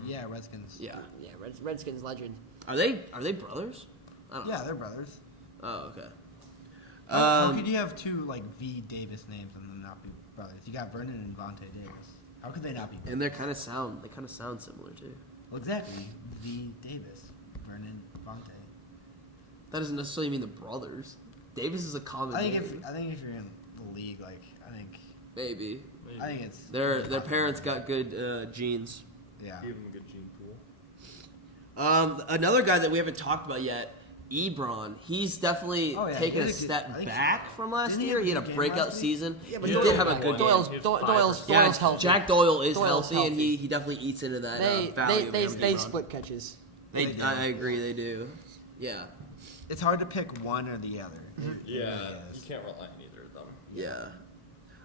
the Redskins. Yeah. Yeah, Redskins legend. Are they brothers? I don't Yeah, know. they're brothers. Oh, okay. How could you have two like V Davis names and then not be brothers? You got Vernon and Vontae Davis. How could they not be brothers? And they kind of sound similar too. Well, exactly. V Davis, Vernon, Vontae. That doesn't necessarily mean the brothers. Davis is a common I think name. if you're in the league, like I think Maybe. it's Their parents got good genes. yeah. Give him a good gene pool. Another guy that we haven't talked about yet, Ebron. He's definitely Oh, yeah, taken he a had a good- step I think back from last didn't he year. have He a had a good game breakout last week? season. Yeah, but he Doyle did have a had good one. game. Doyle's He was Doyle's 5%. Jack, healthy. Jack Doyle is Doyle's healthy, and healthy. he definitely eats into that They value. they of they Ebron. split catches. I agree, they do. Yeah, It's hard to pick one or the other. Yeah, really you is. can't rely on either of them. yeah.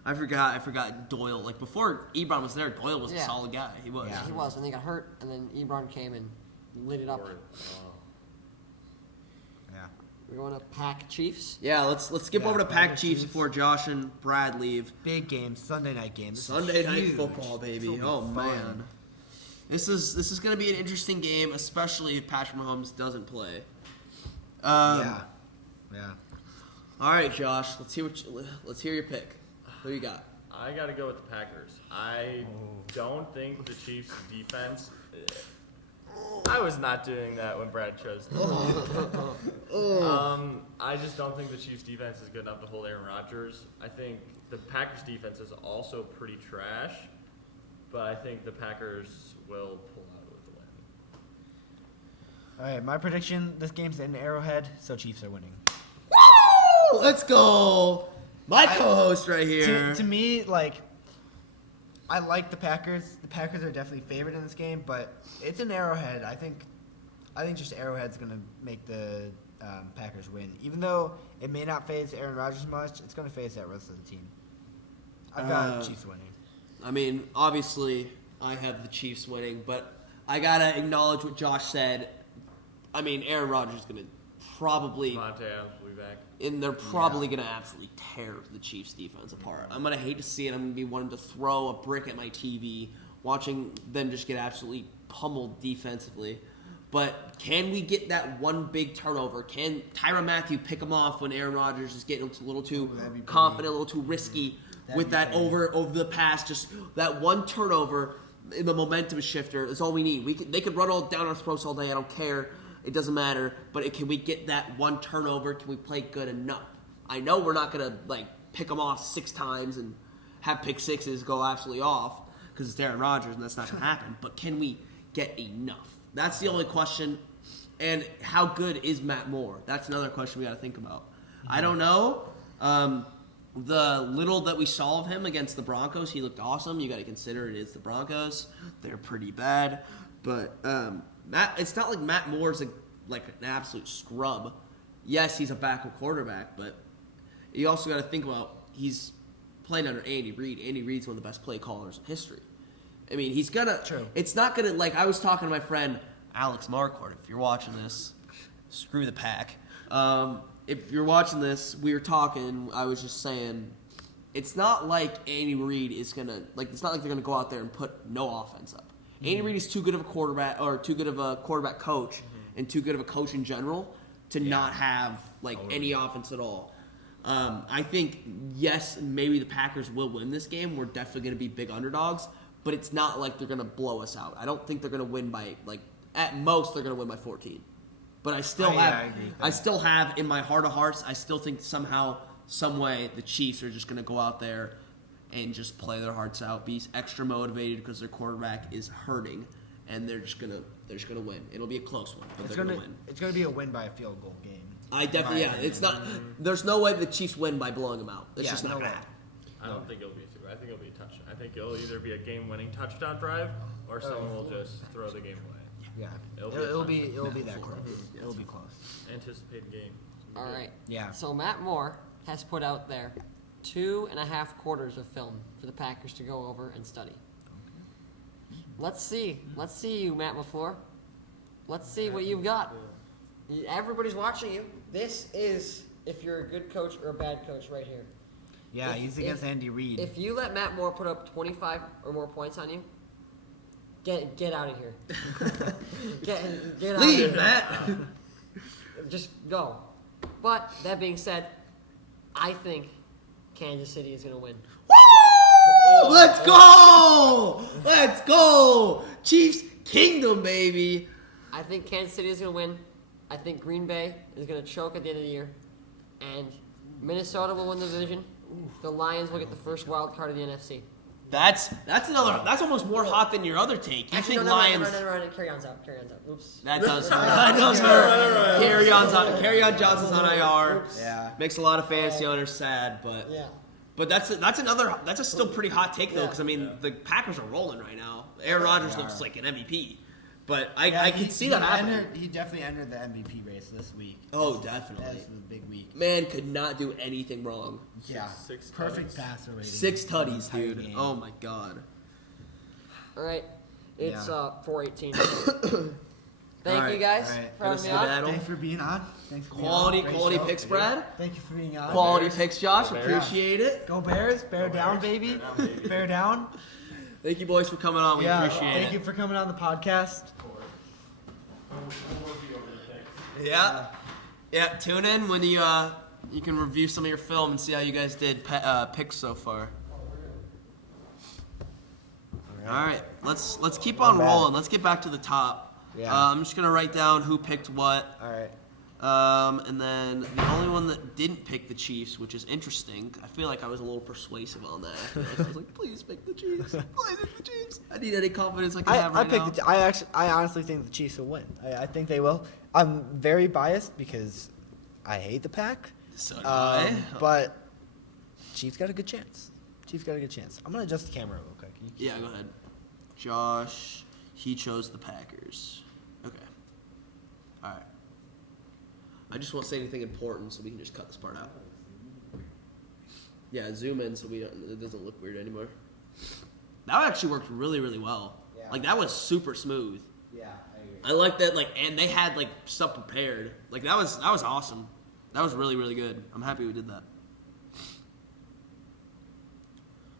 I forgot Doyle. Like before Ebron was there, Doyle was a Yeah. solid guy. He was. Yeah. He was, and then he got hurt, and then Ebron came and lit it up. Yeah. We're going to Pack Chiefs. Yeah, let's skip Yeah, over to Pack Packers Chiefs Chiefs. before Josh and Brad leave. Big game, Sunday night game. This is Sunday night huge. football, baby. This will be Oh fun. man, this is going to be an interesting game, especially if Patrick Mahomes doesn't play. Yeah. All right, Josh. Let's hear your pick. Who you got? I got to go with the Packers. I don't think the Chiefs' defense. I was not doing that when Brad chose them. I just don't think the Chiefs' defense is good enough to hold Aaron Rodgers. I think the Packers' defense is also pretty trash, but I think the Packers will pull out with the win. All right, my prediction: this game's in Arrowhead, so Chiefs are winning. Woo! Let's go. My co-host right here. To me, like, I like the Packers. The Packers are definitely favored in this game, but it's an Arrowhead. I think just Arrowhead's gonna make the Packers win. Even though it may not phase Aaron Rodgers much, it's gonna phase that rest of the team. I've got Chiefs winning. I mean, obviously, I have the Chiefs winning, but I gotta acknowledge what Josh said. I mean, Aaron Rodgers is gonna probably. Devontae Adams will be back. And they're probably going to absolutely tear the Chiefs' defense apart. I'm going to hate to see it. I'm going to be wanting to throw a brick at my TV, watching them just get absolutely pummeled defensively. But can we get that one big turnover? Can Tyrann Mathieu pick them off when Aaron Rodgers is getting a little too that'd be pretty- confident, a little too risky That'd with be that pretty- over the pass? Just that one turnover in the momentum shifter is all we need. They could run all down our throats all day. I don't care. It doesn't matter, but can we get that one turnover? Can we play good enough? I know we're not going to pick them off 6 times and have pick sixes go absolutely off because it's Aaron Rodgers and that's not going to happen, but can we get enough? That's the only question. And how good is Matt Moore? That's another question we got to think about. I don't know. The little that we saw of him against the Broncos, he looked awesome. You got to consider it is the Broncos. They're pretty bad. But it's not like Matt Moore's an absolute scrub. Yes, he's a backup quarterback, but you also got to think about he's playing under Andy Reid. Andy Reid's one of the best play callers in history. I mean, he's gonna. True. It's not gonna I was talking to my friend Alex Marquardt. If you're watching this, screw the Pack. If you're watching this, we were talking. I was just saying, it's not like Andy Reid is gonna It's not like they're gonna go out there and put no offense up. Andy Reid is too good of a quarterback, or too good of a quarterback coach, and too good of a coach in general to not have any offense at all. I think yes, maybe the Packers will win this game. We're definitely going to be big underdogs, but it's not like they're going to blow us out. I don't think they're going to win by at most they're going to win by 14. But I still I agree with that. I still have in my heart of hearts, I still think somehow some way the Chiefs are just going to go out there and just play their hearts out, be extra motivated because their quarterback is hurting, and they're just gonna win. It'll be a close one, but they're gonna win. It's gonna be a win by a field goal game. I definitely, yeah. It's not. There's no way the Chiefs win by blowing them out. It's just not gonna happen. I don't think it'll be two. I think it'll be a touchdown. I think it'll either be a game-winning touchdown drive or someone will just throw the game away. Yeah, It'll be it'll be that close. It'll be close. Anticipated game. All right. Yeah. So Matt Moore has put out there 2.5 quarters of film for the Packers to go over and study. Let's see you, Matt LaFleur. Let's see what you've got. Everybody's watching you. This is if you're a good coach or a bad coach right here. Yeah, he's against Andy Reid. If you let Matt Moore put up 25 or more points on you, get out of here. get out of here. Leave, Matt. Just go. But that being said, I think Kansas City is going to win. Woo! Let's go! Let's go! Chiefs Kingdom, baby. I think Kansas City is going to win. I think Green Bay is going to choke at the end of the year. And Minnesota will win the division. The Lions will get the first wild card of the NFC. That's almost more hot than your other take. You Actually, think no, Lions? no, carry on's out. Oops. That does hurt. That does hurt. Carry on Johnson's on IR. Oops. Yeah. Makes a lot of fantasy owners sad, but Yeah. but that's a still pretty hot take though, because I mean the Packers are rolling right now. Aaron Rodgers looks like an MVP, but I can see that happening. He definitely entered the MVP race this week. Oh, definitely. That's the big week. Man could not do anything wrong. Yeah. Six Perfect tutties. passer rating. 6 tutties, Entire dude. game. Oh my god. All right. It's Yeah. 4:18. Thank All right, you guys all right. for having Good me to on. battle. Thanks for being on. Thanks for being Quality on. Great quality show. picks, Brad. Thank you for being on. Quality Bears. picks, Josh. Bears. Appreciate it. Go Bears. Bear down, baby. Bear down. Thank you, boys, for coming on. We appreciate Thank it. you for coming on the podcast. Yeah. Yeah, tune in when you can review some of your film and see how you guys did picks so far. All right, let's keep on bad. rolling. Let's get back to the top. Yeah. I'm just gonna write down who picked what, All right. and then the only one that didn't pick the Chiefs, which is interesting. I feel like I was a little persuasive on that. I was like, please pick the Chiefs. Please pick the Chiefs. I need any confidence I can have right now. I honestly think the Chiefs will win. I think they will. I'm very biased because I hate the Pack. So do I. But Chiefs got a good chance. I'm gonna adjust the camera real quick. Yeah, go ahead. Josh, he chose the Packers. Okay. All right. I just won't say anything important, so we can just cut this part out. Yeah, zoom in so it doesn't look weird anymore. That actually worked really, really well. Yeah. Like that was super smooth. Yeah, I agree. I like that. Like, and they had like stuff prepared. Like that was awesome. That was really, really good. I'm happy we did that.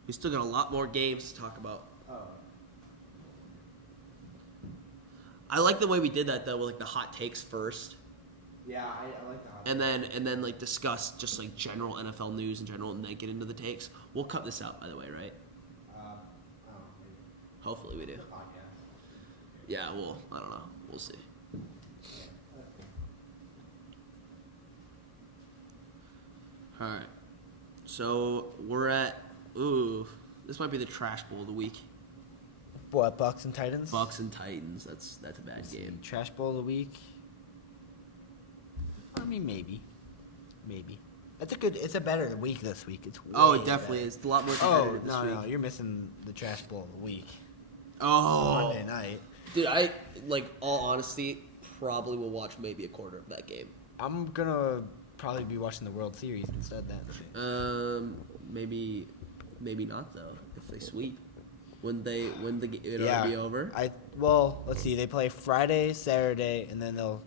We still got a lot more games to talk about. Oh. I like the way we did that though, with like the hot takes first, Yeah, I like that. and then like discuss just like general NFL news in general, and then get into the takes. We'll cut this out, by the way, right? Hopefully we do. Yeah, well, I don't know. We'll see. All right. So we're at this might be the trash bowl of the week. What, Bucks and Titans? Bucks and Titans. That's a bad game. Trash bowl of the week. I mean, maybe. It's a better week this week. It's Oh, way it definitely better. is. It's a lot more Oh competitive this week. no, you're missing the trash bowl of the week. Oh, Monday night. dude, I like all honesty probably will watch maybe a quarter of that game. I'm gonna probably be watching the World Series instead then. Maybe not though. If they sweep, when it'll Yeah. be over. Let's see. They play Friday, Saturday, and then they'll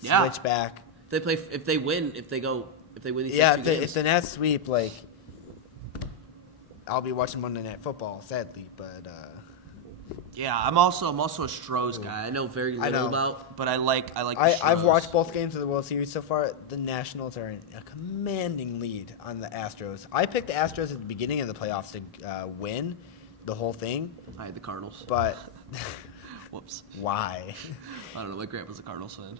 Yeah. switch back. If they win these Yeah, next two games. if the Nets sweep, like, I'll be watching Monday Night Football, sadly, but Yeah, I'm also a Strohs guy. I know very I little know. about, but I like the I've Strohs. watched both games of the World Series so far. The Nationals are in a commanding lead on the Astros. I picked the Astros at the beginning of the playoffs to win the whole thing, I had the Cardinals. but Whoops. why? I don't know. My grandpa's a Cardinals fan.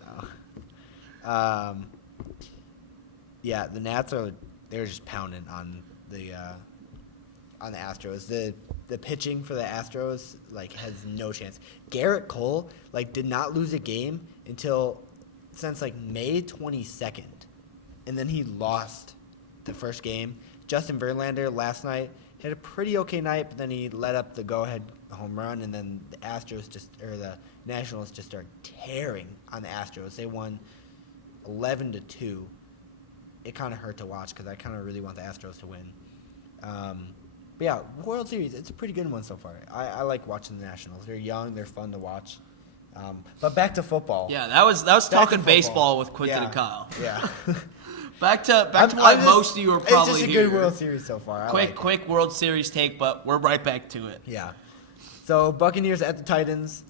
Yeah, the Nats are they were just pounding on the Astros. The pitching for the Astros has no chance. Garrett Cole did not lose a game since May 22nd, and then he lost the first game. Justin Verlander last night had a pretty okay night, but then he let up the go-ahead home run, and then the Nationals just started tearing on the Astros. They won 11-2. It kind of hurt to watch because I kind of really want the Astros to win. But yeah, World Series, it's a pretty good one so far. I like watching the Nationals. They're young, they're fun to watch. But back to football. Yeah, that was talking to baseball with Quinten Yeah. and Kyle. Yeah. Back to what most of you are probably It's just a here. good World Series so far. Quick World Series take, but we're right back to it. Yeah. So Buccaneers at the Titans.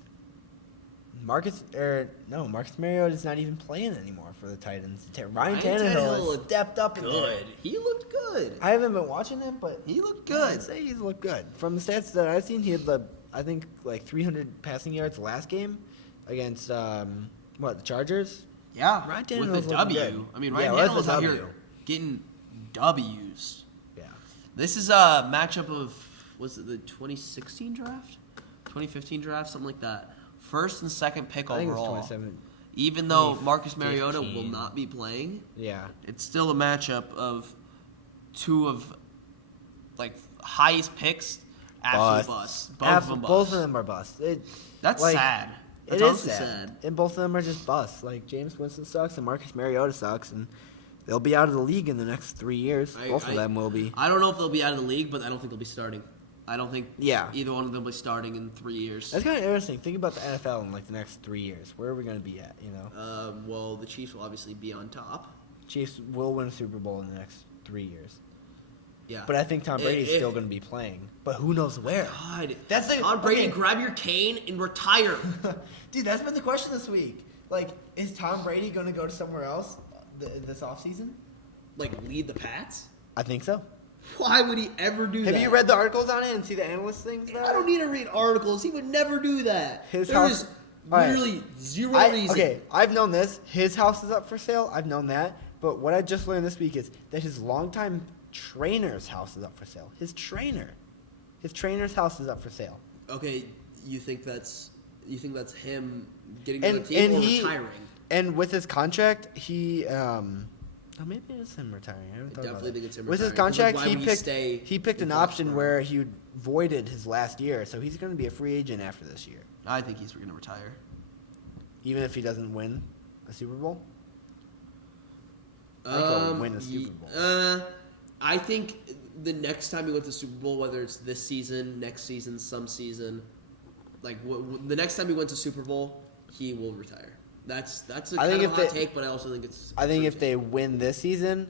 Marcus Mariota's not even playing anymore for the Titans. Ryan Tannehill has stepped up in there. Good. He looked good. I haven't been watching him, but He looked I'd good. say he's looked good. From the stats that I've seen, he had I think 300 passing yards last game against the Chargers. Yeah, Ryan with Tannehill's the looking W. good. I mean, Yeah, Ryan with Tannehill's the out W. here getting W's. Yeah. This is a matchup of, was it the 2016 draft? 2015 draft? Something like that. First and second pick I think it was overall. 27. Even though Marcus Mariota will 2015. not be playing, Yeah. it's still a matchup of two of highest picks. Absolute bust. Both of them bust. Both of them are bust. That's sad. That's It is honestly sad. And both of them are just busts. James Winston sucks and Marcus Mariota sucks, and they'll be out of the league in the next 3 years. Both of them will be. I don't know if they'll be out of the league, but I don't think they'll be starting. I don't think Yeah. either one of them will be starting in 3 years. That's kind of interesting. Think about the NFL in the next 3 years. Where are we going to be at? Well, the Chiefs will obviously be on top. Chiefs will win a Super Bowl in the next 3 years. Yeah. But I think Tom Brady's If- still going to be playing. But who knows where? God, That's the- Tom Brady, okay. grab your cane and retire. Dude, that's been the question this week. Is Tom Brady going to go to somewhere else this offseason? Lead the Pats? I think so. Why would he ever do that? Have you read the articles on it and see the analyst things about I don't it? need to read articles. He would never do that. His There house- is All right. literally zero reason. Okay, I've known this. His house is up for sale. I've known that. But what I just learned this week is that his longtime trainer's house is up for sale. His trainer's house is up for sale. Okay, you think that's him getting to the team And or he retiring? and with his contract, he maybe it's him retiring. I haven't thought definitely about think it. it's him With his retiring, 'cause, contract, why would he picked in an option Foxborough? where he voided his last year, so he's going to be a free agent after this year, I think he's going to retire. even if he doesn't win a Super Bowl. I think he'll win a Super Bowl. I think the next time he wins the Super Bowl, whether it's this season, next season, some season, the next time he wins a Super Bowl, he will retire. That's a I kind think of if hot they- take, but I also think it's. I think true if they win this season,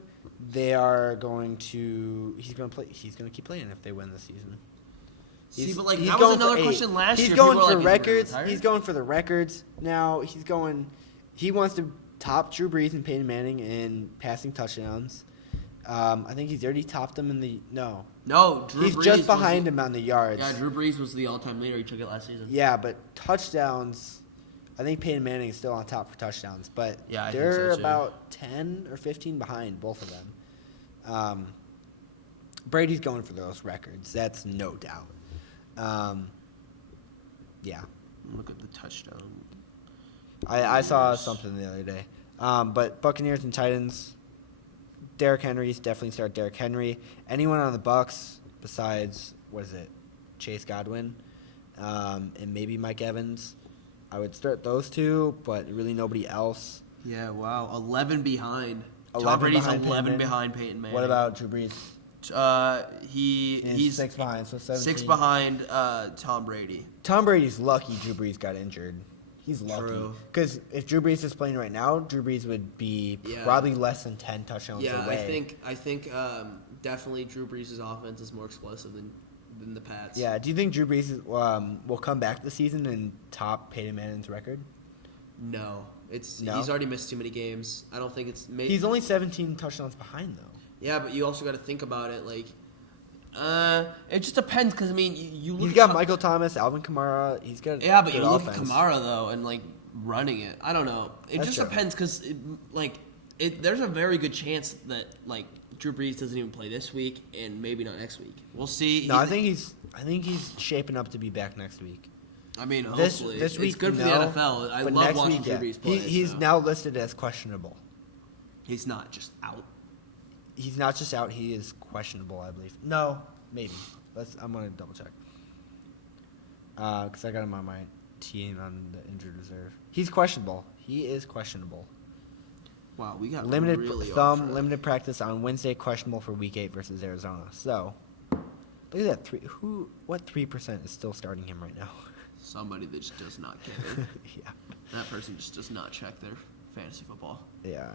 they are going to. He's going to play. He's going to keep playing if they win this season. See, but he's that was going for another 8. question last He's year. going People were for like, "He's gonna records. retire?" He's going for the records now. He's going. He wants to top Drew Brees and Peyton Manning in passing touchdowns. I think he's already topped them in the no. No, Drew He's Brees just was behind the- him on the yards. Yeah, Drew Brees was the all-time leader. He took it last season. Yeah, but touchdowns. I think Peyton Manning is still on top for touchdowns, but Yeah, I think they're so, too. about 10 or 15 behind, both of them. Brady's going for those records. That's no doubt. Yeah. Look at the touchdown. I saw something the other day. But Buccaneers and Titans, Derrick Henry's definitely start Derrick Henry. Anyone on the Bucs besides, Chase Godwin, and maybe Mike Evans, I would start those two, but really nobody else. Yeah, wow. 11 behind. 11 Tom Brady's behind 11 Peyton Manning. behind Peyton Manning. What about Drew Brees? He's 6 behind, so 17. 6 behind Tom Brady. Tom Brady's lucky Drew Brees got injured. He's lucky. True. Because if Drew Brees is playing right now, Drew Brees would be Yeah. probably less than 10 touchdowns Yeah, away. I think definitely Drew Brees' offense is more explosive than the Pats. Yeah, do you think Drew Brees will come back this season and top Peyton Manning's record? No, No? he's already missed too many games. I don't think it's. He's only 17 touchdowns behind, though. Yeah, but you also got to think about it. It just depends because I mean, you look. He's at got how- Michael Thomas, Alvin Kamara. He's got Yeah, but good you look offense. at Kamara though, and running it. I don't know. It That's just true. depends because there's a very good chance that Drew Brees doesn't even play this week, and maybe not next week. We'll see. No, I think he's shaping up to be back next week. I mean, This hopefully. week, it's good for no, the NFL. I but love next watching week, Drew yeah. Brees play. He's so. now listed as questionable. He's not just out. He's not just out; he is questionable, I believe. No, maybe. I'm gonna double check. Because I got him on my team on the injured reserve. He's questionable. He is questionable. Wow, we got Limited really off track. limited practice on Wednesday. Questionable for Week 8 versus Arizona. So, look at that what 3% is still starting him right now? Somebody that just does not care. Yeah. That person just does not check their fantasy football. Yeah.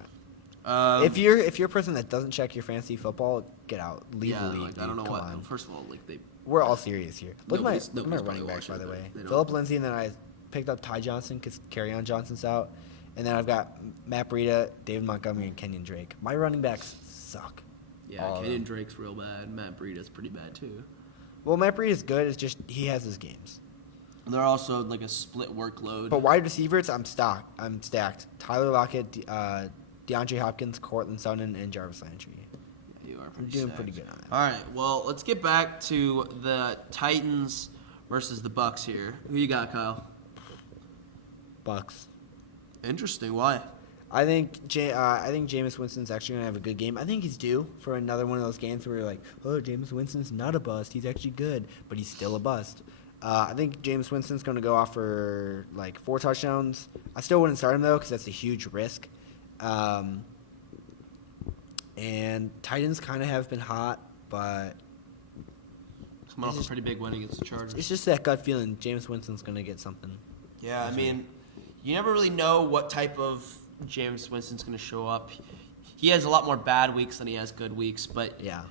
If If you're a person that doesn't check your fantasy football, get out. Leave the league. like, I don't know Come what. on. First of all, like they. We're all serious here. Look at my Nobody's running probably backs, by watching, the but way. they don't. Philip Lindsay, and then I picked up Ty Johnson because Kerryon Johnson's out. And then I've got Matt Breida, David Montgomery, and Kenyon Drake. My running backs suck. Yeah, All of Kenyon them. Drake's real bad. Matt Breida's pretty bad too. Well, Matt Breida is good. It's just he has his games. And they're also like a split workload. But wide receivers, I'm stacked. Tyler Lockett, DeAndre Hopkins, Cortland Sutton, and Jarvis Landry. You are I'm pretty doing stacked. pretty good on that. All right, well, let's get back to the Titans versus the Bucks here. Who you got, Kyle? Bucks. Interesting. Why? I think Jameis Winston's actually gonna have a good game. I think he's due for another one of those games where you're like, oh, Jameis Winston's not a bust. He's actually good, but he's still a bust. I think Jameis Winston's gonna go off for like 4 touchdowns. I still wouldn't start him though because that's a huge risk. And Titans kind of have been hot, but Coming off It's a pretty big win against the Chargers. it's just that gut feeling Jameis Winston's gonna get something. Yeah, I mean, you never really know what type of James Winston's going to show up. He has a lot more bad weeks than he has good weeks, but Yeah.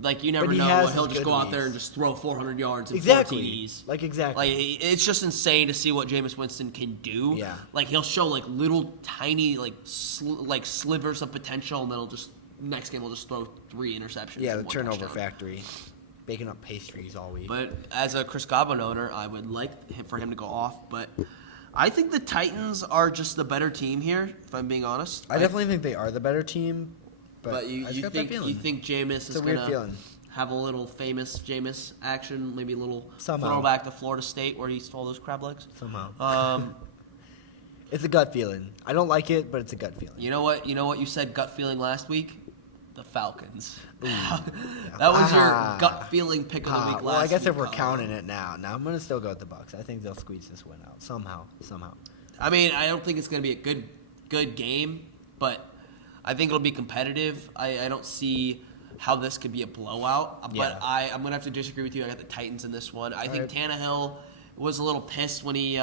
like you never But he know. has He'll his just good go out there weeks. and just throw 400 yards and Exactly. 4 TDs. Like exactly. Like it's just insane to see what Jameis Winston can do. Yeah. Like he'll show like little tiny like slivers of potential, and then he'll just next game he'll just throw 3 interceptions. Yeah, and the 1 turnover touchdown. factory, baking up pastries all week. But as a Chris Godwin owner, I would like for him to go off. But I think the Titans are just the better team here, if I'm being honest. I definitely think they are the better team. But I just you got that think feeling. Jameis is a weird gonna feeling. have a little famous Jameis action, maybe a little Somehow. throwback to Florida State where he stole those crab legs? Somehow. It's a gut feeling. I don't like it, but it's a gut feeling. You know what? You said gut feeling last week. The Falcons. Yeah. That was Ah. your gut feeling pick of the week last week. Well, I guess if we're Kyle. counting it now, I'm gonna still go with the Bucks. I think they'll squeeze this win out somehow. I mean, I don't think it's going to be a good game, but I think it'll be competitive. I don't see how this could be a blowout, but Yeah. I'm going to have to disagree with you. I got the Titans in this one. I think right. Tannehill was a little pissed when he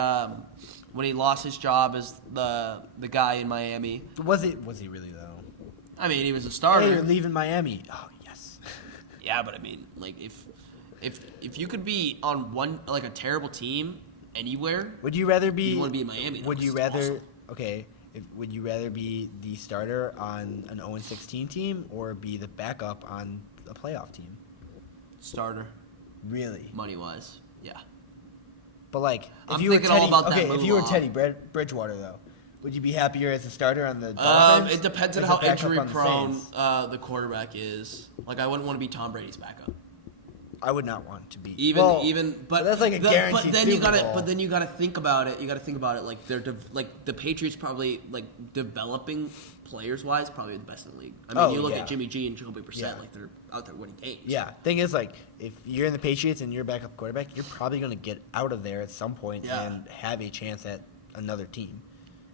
lost his job as the guy in Miami. Was he really though? I mean, he was a starter. Hey, you're leaving Miami. Oh yes. Yeah, but I mean, like if you could be on one like a terrible team anywhere, Would you rather be? you want to be in Miami. Would you It's rather? awesome. Okay. Would you rather be the starter on an 0-16 team or be the backup on a playoff team? Starter Really? money wise? Yeah. But like, if I'm you were thinking all Teddy, about that okay, if you were moolah. Teddy Bridgewater though, would you be happier as a starter on the Dolphins? It depends on as how a backup injury on the prone Saints? the quarterback is. Like, I wouldn't want to be Tom Brady's backup. I would not want to be. But that's like a guaranteed But then Super Bowl. you gotta think about it. You gotta think about it. Like like the Patriots probably like developing players wise probably the best in the league. I mean, Oh, you look yeah. at Jimmy G and Jacoby Brissett, Yeah. like they're out there winning games. Yeah, thing is, like, if you're in the Patriots and you're a backup quarterback, you're probably going to get out of there at some point Yeah. and have a chance at another team,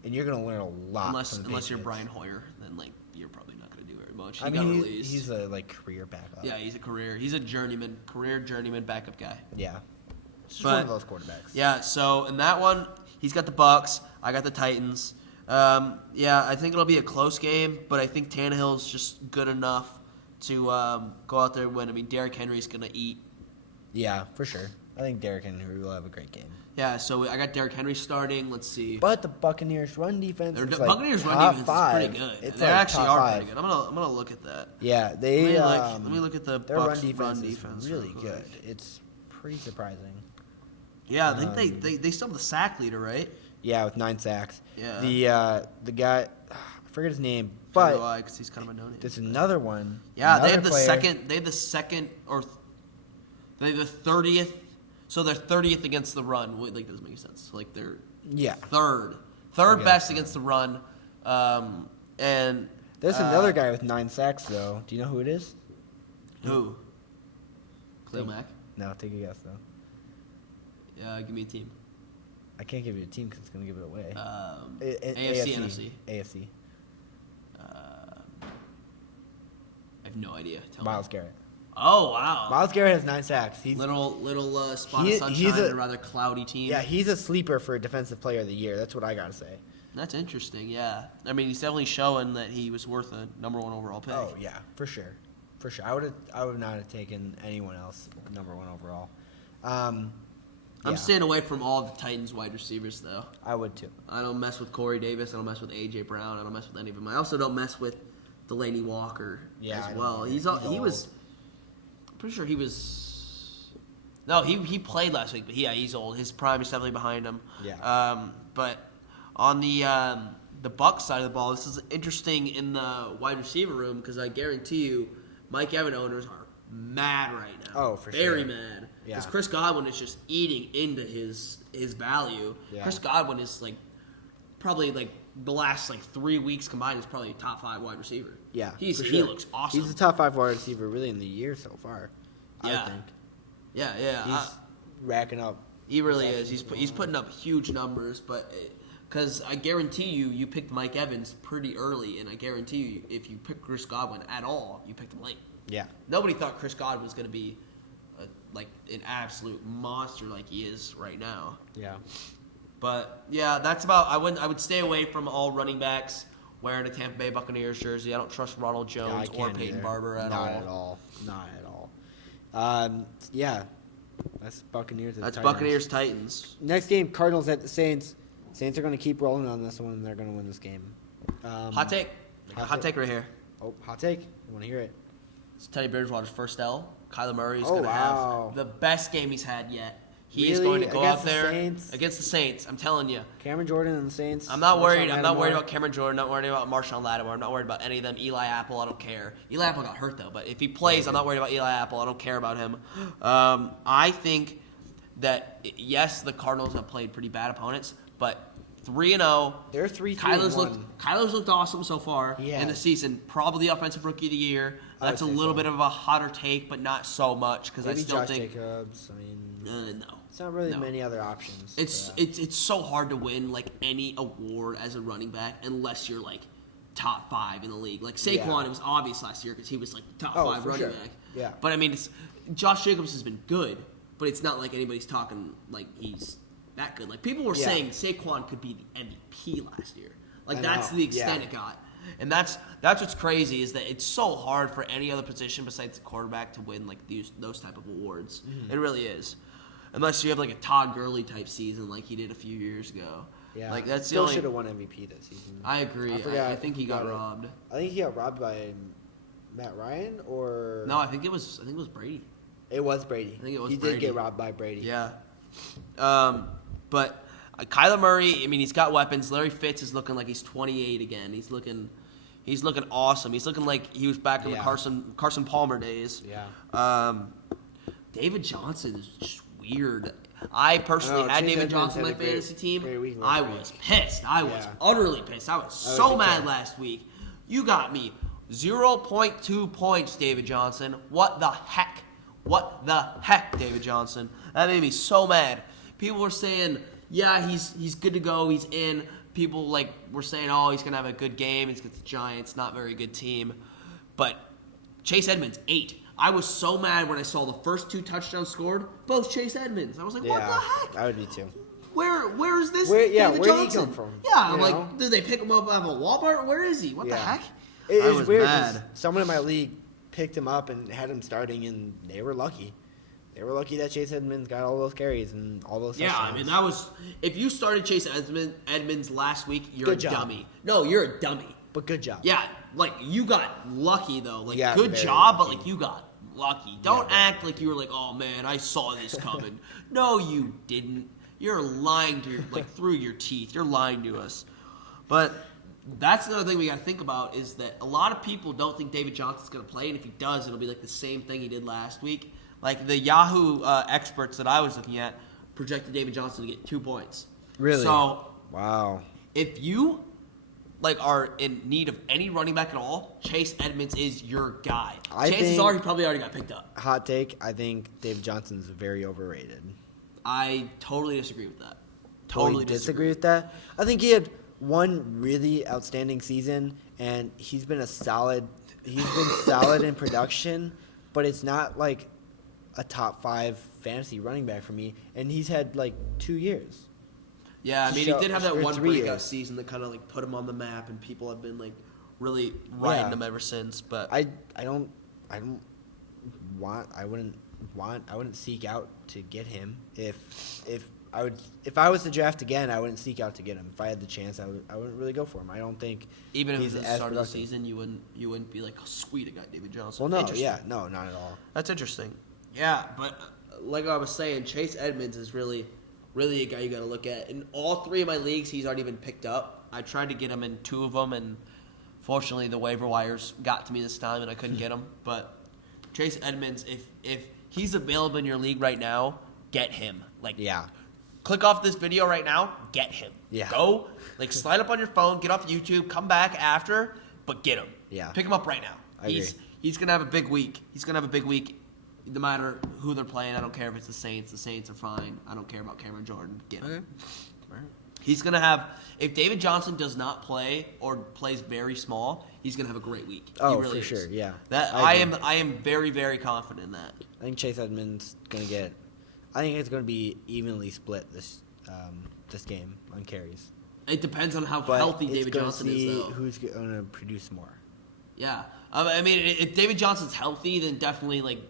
and you're going to learn a lot. Unless from the you're Patriots. Brian Hoyer, then like you're probably not gonna do very much. He I got mean, released. he's a like career backup. yeah, he's a journeyman backup guy. Yeah. Just But- one of those quarterbacks. Yeah, so in that one, he's got the Bucks. I got the Titans. Yeah, I think it'll be a close game, but I think Tannehill's just good enough to go out there and win. I mean, Derrick Henry's going to eat. Yeah, for sure. I think Derrick Henry will have a great game. Yeah, so I got Derrick Henry starting. Let's see. But the Buccaneers' run defense Their is like Buccaneers run top defense five. is pretty good. It's They like actually top are five. pretty good. I'm gonna look at that. Yeah, they. Let me look at the their Bucks run defense is really real good. quick. It's pretty surprising. Yeah, I think they still have the sack leader, right? Yeah, with 9 sacks. Yeah. The guy, I forget his name, But but because he's kind of a no-name. there's another one. Yeah, they another have the player. second. They have the second, or they have the 30th. So they're 30th against the run. Wait, like, doesn't make sense. Like they're Yeah. third Against best the against the run. And There's another guy with 9 sacks though. Do you know who it is? who? Cleo Mack. No, take a guess though. Yeah, give me a team. I can't give you a team because it's gonna give it away. AFC, NFC. AFC. I have no idea. Tell Myles me. Garrett. Oh wow. Myles Garrett has 9 sacks. He's Little spot He- of sunshine he's in a- a rather cloudy team. yeah, he's a sleeper for Defensive Player of the Year. That's what I gotta say. That's interesting. Yeah, I mean he's definitely showing that he was worth a number 1 overall pick. Oh yeah, for sure. I would not have taken anyone else number 1 overall. I'm yeah, staying away from all the Titans wide receivers though. I would too. I don't mess with Corey Davis. I don't mess with AJ Brown. I don't mess with any of them. I also don't mess with Delaney Walker Yeah, I as don't well. either. He was. I'm pretty sure he was. No, he played last week, but he's old. His prime is definitely behind him. Yeah. But on the Bucs side of the ball, this is interesting in the wide receiver room because I guarantee you, Mike Evans owners are mad right now. Oh, for Very sure. mad. Yeah. Because Chris Godwin is just eating into his value. Yeah. Chris Godwin is probably the last 3 weeks combined is probably a top 5 wide receiver. Yeah, he for sure. looks awesome. He's the top 5 wide receiver really in the year so far. Yeah. I think yeah. he's racking up. He really is. He's putting up huge numbers, but because I guarantee you picked Mike Evans pretty early, and I guarantee you if you picked Chris Godwin at all, you picked him late. Yeah. Nobody thought Chris Godwin was going to be an absolute monster like he is right now. Yeah. But yeah, that's about. I would stay away from all running backs wearing a Tampa Bay Buccaneers jersey. I don't trust Ronald Yeah, I Jones or can't Peyton either. Barber at Not all. at all. Not at all. Yeah. That's Buccaneers. At That's Titans. Buccaneers Titans. Next game, Cardinals at the Saints. Saints are going to keep rolling on this one, and they're going to win this game. Hot take. Hot take right here. Oh, hot take. I want to hear it. It's Teddy Bridgewater's first L. Kyler Murray is Oh, going to wow. have the best game he's had yet. He is Really? going to go Against out the there Saints? against the Saints. I'm telling you. Cameron Jordan and the Saints. I'm not worried. I'm not worried Lattimore. about Cameron Jordan. Not worried about Marshawn Lattimore. I'm not worried about any of them. Eli Apple. I don't care. Eli Apple got hurt though, but if he plays, I'm not worried about Eli Apple. I don't care about him. I think that yes, the Cardinals have played pretty bad opponents, but 3-0. They're 3-3. Kyler's looked awesome so far He in the has. season. Probably the offensive rookie of the year. I That's a would say little so. bit of a hotter take, but not so much because I Maybe still Josh think Jacobs. I mean, no. it's not really No. many other options. It's for that. it's so hard to win any award as a running back unless you're top 5 in the league. Like Saquon, Yeah. it was obvious last year because he was top Oh, 5 for running sure. back. Yeah. But I mean, Josh Jacobs has been good, but it's not like anybody's talking he's that good. Like people were Yeah. saying Saquon could be the MVP last year. Like I that's know. the extent Yeah. it got. And that's what's crazy is that it's so hard for any other position besides the quarterback to win those type of awards. Mm-hmm. It really is. Unless you have a Todd Gurley type season like he did a few years ago. Yeah. That's the Still only. should have won MVP that season. I agree. I forgot think he who got got it. robbed. I think he got robbed by Matt Ryan or No, I think it was Brady. it was Brady. I think it was he Brady. did get robbed by Brady. Yeah. But Kyler Murray, I mean, he's got weapons. Larry Fitz is looking like he's 28 again. He's looking awesome. He's looking like he was back in the Yeah. Carson Palmer days. Yeah. David Johnson is just weird. I personally Oh, had Chase David Edmonds Johnson on had my a fantasy team. great week I last was week. pissed. I was Yeah. utterly pissed. I was would so be mad tough. last week. You got me 0.2 points, David Johnson. What the heck? What the heck, David Johnson? That made me so mad. People were saying, yeah, he's good to go. He's in. People were saying, oh, he's gonna have a good game. He's against the Giants, not very good team. But Chase Edmonds 8. I was so mad when I saw the first 2 touchdowns scored, both Chase Edmonds. I was like, what the heck? I would be too. Where is this? Where- yeah, David where did he Johnson? come from? Yeah, I'm You like, know? did they pick him up out of a Walmart? Where is he? What the Yeah. heck? It I is was weird 'cause mad. someone in my league picked him up and had him starting, and they were lucky. They were lucky that Chase Edmonds got all those carries and all those Yeah, I touchdowns. mean that was. If you started Chase Edmonds last week, you're Good a job. dummy. No, you're a dummy. But good job. Yeah, you got lucky though. Yeah, Good very job, lucky. but you got lucky. Don't very act like you were like, oh man, I saw this coming. No, you didn't. You're lying to through your teeth. You're lying to us. But That's another thing we got to think about is that a lot of people don't think David Johnson's going to play, and if he does, it'll be like the same thing he did last week. Like the Yahoo experts that I was looking at projected David Johnson to get 2 points. Really? So Wow. if you are in need of any running back at all, Chase Edmonds is your guy. Chances are he probably already got picked up. Hot take, I think David Johnson's very overrated. I totally disagree with that. Totally disagree with that. I think he had one really outstanding season, and he's been solid in production, but it's not like a top 5 fantasy running back for me, and he's had like 2 years. Yeah, I mean, he did have that or one 3 breakout years. season that kind of like put him on the map, and people have been like really riding him ever since. But I wouldn't seek out to get him if I was to draft again, I wouldn't seek out to get him. If I had the chance, I wouldn't really go for him. I don't think even if he's it was the as start of the productive. season, you wouldn't be like, oh, sweet, I got David Johnson. Well, no, Interesting. yeah, no, not at all. That's interesting. Yeah, but like I was saying, Chase Edmonds is really a guy you got to look at. In all 3 of my leagues, he's already been picked up. I tried to get him in 2 of them, and fortunately, the waiver wires got to me this time, and I couldn't get him. But Chase Edmonds, if he's available in your league right now, get him. Like, Yeah. click off this video right now, get him. Yeah. Go, like, slide up on your phone, get off YouTube, come back after, but get him. Yeah. Pick him up right now. I agree. He's going to have a big week. He's going to have a big week no matter who they're playing. I don't care if it's the Saints. The Saints are fine. I don't care about Cameron Jordan. Get him. Okay. He's going to have – if David Johnson does not play or plays very small, he's going to have a great week. Oh, he really for is. sure, yeah. I agree. am very, very confident in that. I think Chase Edmonds gonna get. I think it's gonna be evenly split this game on carries. It depends on how But healthy it's David gonna Johnson see is, though. who's gonna produce more. Yeah. I mean, if David Johnson's healthy, then definitely, like,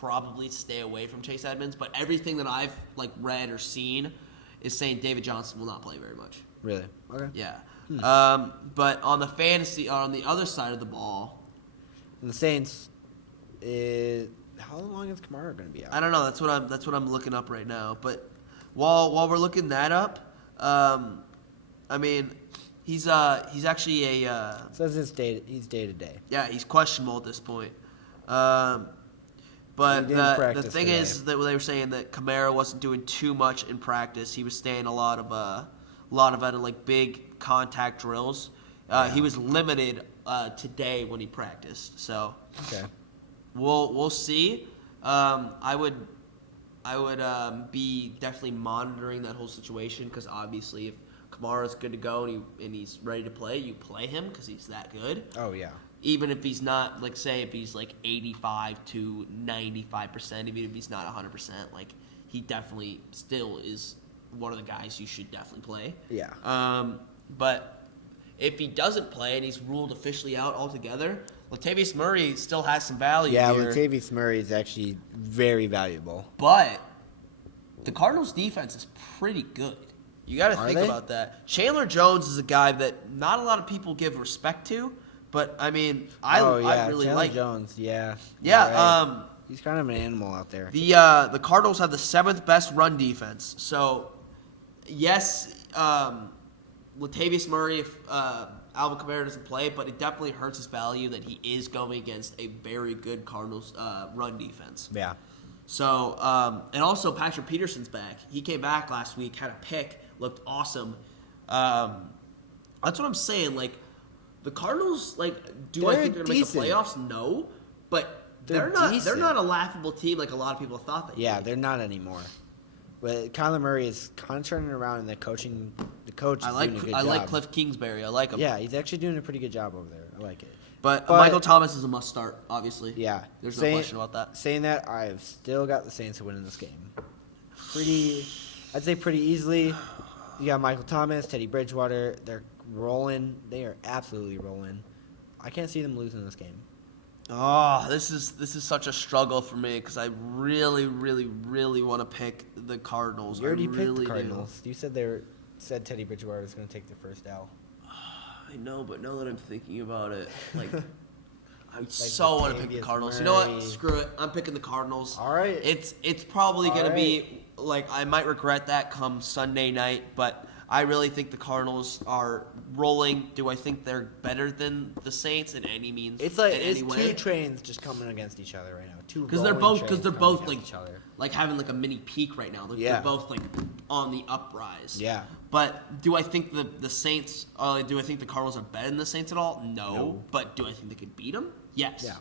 probably stay away from Chase Edmonds. But everything that I've, like, read or seen is saying David Johnson will not play very much. Really? Okay. Yeah. But on the other side of the ball, And the Saints, how long is Kamara gonna be out? I don't know. That's what I'm looking up right now. But while we're looking that up, I mean, he's actually a It says he's day to day. yeah, he's questionable at this point. But He didn't the practice thing today. is that they were saying that Kamara wasn't doing too much in practice. He was staying a lot of at like big contact drills. He was limited today when he practiced. So Okay. we'll see. I would be definitely monitoring that whole situation because obviously if Kamara's good to go and he's ready to play, you play him because he's that good. Oh yeah. Even if he's not, like, say, if he's like 85 to 95%, even if he's not 100%, like, he definitely still is one of the guys you should definitely play. Yeah. But if he doesn't play and he's ruled officially out altogether, Latavius Murray still has some value Yeah, here. Latavius Murray is actually very valuable. But the Cardinals' defense is pretty good. You got to Are think they? about that. Chandler Jones is a guy that not a lot of people give respect to, but I mean, I really Chandler like. Jones. Yeah. Yeah, You're right. He's kind of an animal out there. The Cardinals have the 7th best run defense. So, yes, Latavius Murray, if Alvin Kamara doesn't play, but it definitely hurts his value that he is going against a very good Cardinals run defense. Yeah. So, and also Patrick Peterson's back. He came back last week, had a pick, looked awesome. That's what I'm saying. Like, the Cardinals, like, I think they're going to make the decent. playoffs? No, but They're they're decent. not a laughable team like a lot of people thought they Yeah, would. they're not anymore. But Kyler Murray is kind of turning around, and the coach is doing a good job. like Cliff Kingsbury. I like him. Yeah, he's actually doing a pretty good job over there. I like it. But But- Michael Thomas is a must start, obviously. Yeah. There's no question about that. Saying that, I've still got the Saints winning this game. I'd say pretty easily. You got Michael Thomas, Teddy Bridgewater. They're rolling. They are absolutely rolling. I can't see them losing this game. Oh, this is such a struggle for me because I really, really, really want to pick the Cardinals. You already I picked really the Cardinals. You said Teddy Bridgewater was going to take the first L. I know, but now that I'm thinking about it, like, I so want to pick the Latavius Cardinals. You know what? Murray. Screw it. I'm picking the Cardinals. All right. It's probably All going to right. be, like, I might regret that come Sunday night, but I really think the Cardinals are rolling. Do I think they're better than the Saints in any means? It's like in it's any two way? trains just coming against each other right now. Two Because they're rolling both trains coming against like each other. like having like a mini peak right now. They're, Yeah. they're both like on the uprise. Yeah. But do I think the Saints? Do I think the Cardinals are better than the Saints at all? No. But do I think they could beat them? Yes. Yeah.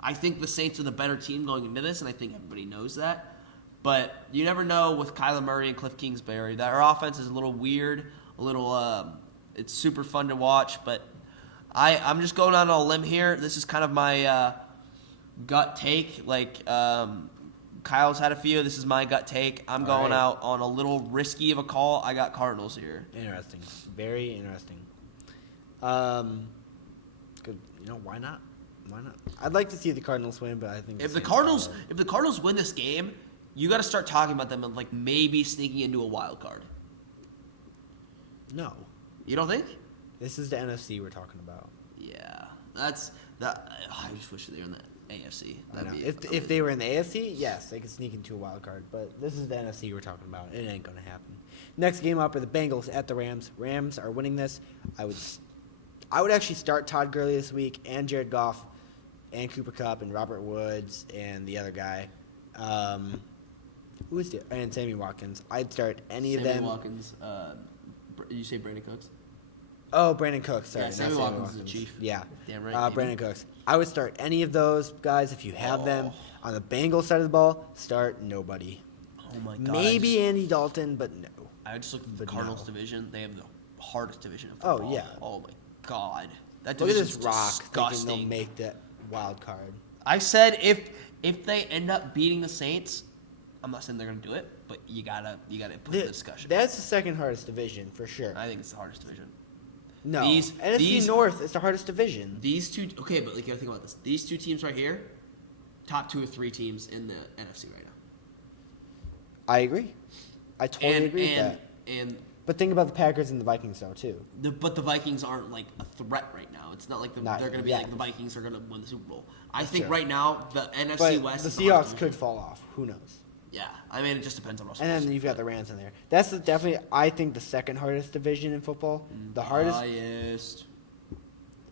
I think the Saints are the better team going into this, and I think everybody knows that. But you never know with Kyler Murray and Cliff Kingsbury. Their offense is a little weird, a little. It's super fun to watch, but I'm just going on a limb here. This is kind of my gut take. Like Kyle's had a few. This is my gut take. I'm going out on a little risky of a call. I got Cardinals here. Interesting. Very interesting. Good. You know, why not? Why not? I'd like to see the Cardinals win, but I think If the Cardinals win this game, you got to start talking about them and like maybe sneaking into a wild card. No. You don't think? This is the NFC we're talking about. Yeah, that's that. I just wish they were in the AFC. I know. That'd be If amazing. they were in the AFC, yes, they could sneak into a wild card. But this is the NFC we're talking about. It ain't gonna happen. Next game up are the Bengals at the Rams. Rams are winning this. I would actually start Todd Gurley this week and Jared Goff and Cooper Kupp and Robert Woods and the other guy. Who is the and Sammy Watkins. I'd start any of them. Sammy Watkins. Did you say Brandon Cooks? Oh, Brandon Cooks. Sorry, Yeah, not Sammy Sammy Watkins is the Watkins. chief. Yeah. Damn right, baby. Brandon Cooks. I would start any of those guys if you have them. On the Bengals side of the ball, start nobody. Oh my god. Maybe Andy Dalton, but no. I just looked at the But Cardinals no. division. They have the hardest division of Oh, football. yeah. Oh my god. That Look at division's this rock thinking disgusting. they'll make that wild card. I said if they end up beating the Saints, I'm not saying they're gonna do it, but you gotta put the discussion. That's the second hardest division for sure. I think it's the hardest division. No, these- North is the hardest division. These two, okay, but like you gotta think about this. These two teams right here, top 2 or 3 teams in the NFC right now. I agree. I totally agree with that. And But think about the Packers and the Vikings though too. but the Vikings aren't like a threat right now. It's not like Not they're gonna be yet. like the Vikings are gonna win the Super Bowl. I think true. right now the NFC But West. the is hardest Seahawks division. could fall off. Who knows? Yeah, I mean it just depends on Russell. And then Wilson. you've got the Rams in there. That's definitely, I think, the second hardest division in football. The hardest, Biased.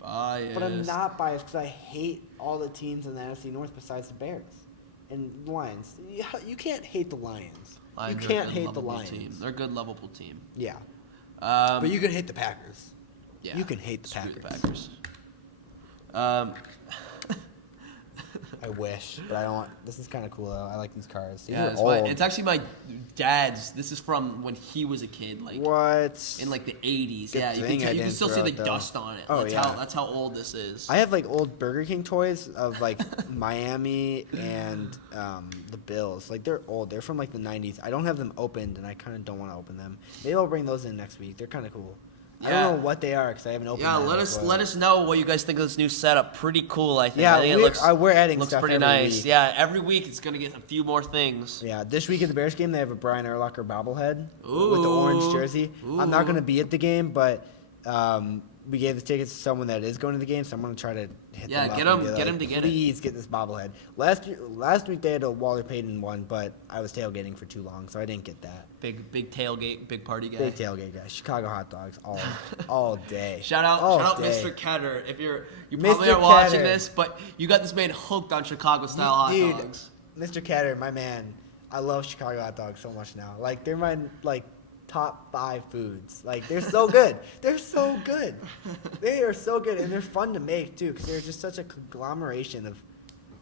but I'm not biased because I hate all the teams in the NFC North besides the Bears and Lions. You can't hate the Lions. Lions You are a can't good, hate the lovable Lions. Team. They're a good, lovable team. Yeah, But but you can hate the Packers. yeah, you can hate the screw Packers. I wish, but I don't want. This is kind of cool though. I like these cars. These Yeah, are it's, old. it's actually my dad's. This is from when he was a kid, like What? in like the 80s. Good Yeah, you thing can, I you can didn't still see throw the it, though. dust on it. Oh, That's yeah. that's how old this is. I have like old Burger King toys of like Miami and the Bills. Like they're old. They're from like the 90s. I don't have them opened, and I kind of don't want to open them. Maybe I'll bring those in next week. They're kind of cool. I Yeah. don't know what they are because I haven't opened Yeah, them. let us know what you guys think of this new setup. Pretty cool, I think. Yeah, I think we're adding looks stuff pretty every nice. week. Yeah, every week it's gonna get a few more things. Yeah, this week at the Bears game, they have a Brian Urlacher bobblehead with the Ooh. orange jersey. I'm not Ooh. going to be at the game, but we gave the tickets to someone that is going to the game, so I'm going to try to hit Yeah, them up get and him- be get like, him to get it. Please get this bobblehead. Last week they had a Waller Payton one, but I was tailgating for too long, so I didn't get that. Big tailgate, big party guy. Big tailgate guy, Chicago hot dogs all day. Shout out, All shout out, day. Mr. Ketter. If you Mr. probably aren't watching Ketter. this, but you got this man hooked on Chicago style hot Dude, dogs. Mr. Catter, my man, I love Chicago hot dogs so much now. Like they're my top 5 foods. Like they're so good. They're so good. They are so good, and they're fun to make too, because they're just such a conglomeration of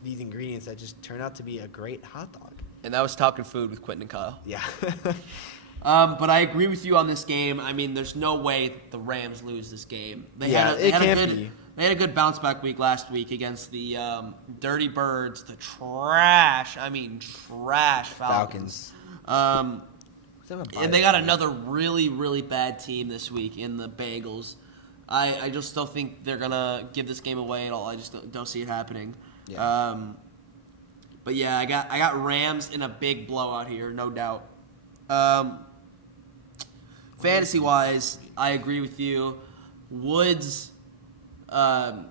these ingredients that just turn out to be a great hot dog. And that was Talking Food with Quinten and Kyle. Yeah. But I agree with you on this game. I mean, there's no way the Rams lose this game. They Yeah, they it can't a good, be. They had a good bounce back week last week against the Dirty Birds, the trash Falcons. And they got another really, really bad team this week in the Bengals. I just still think they're gonna give this game away at all. I just don't see it happening. Yeah. But yeah, I got Rams in a big blowout here, no doubt. Fantasy wise, I agree with you. Woods,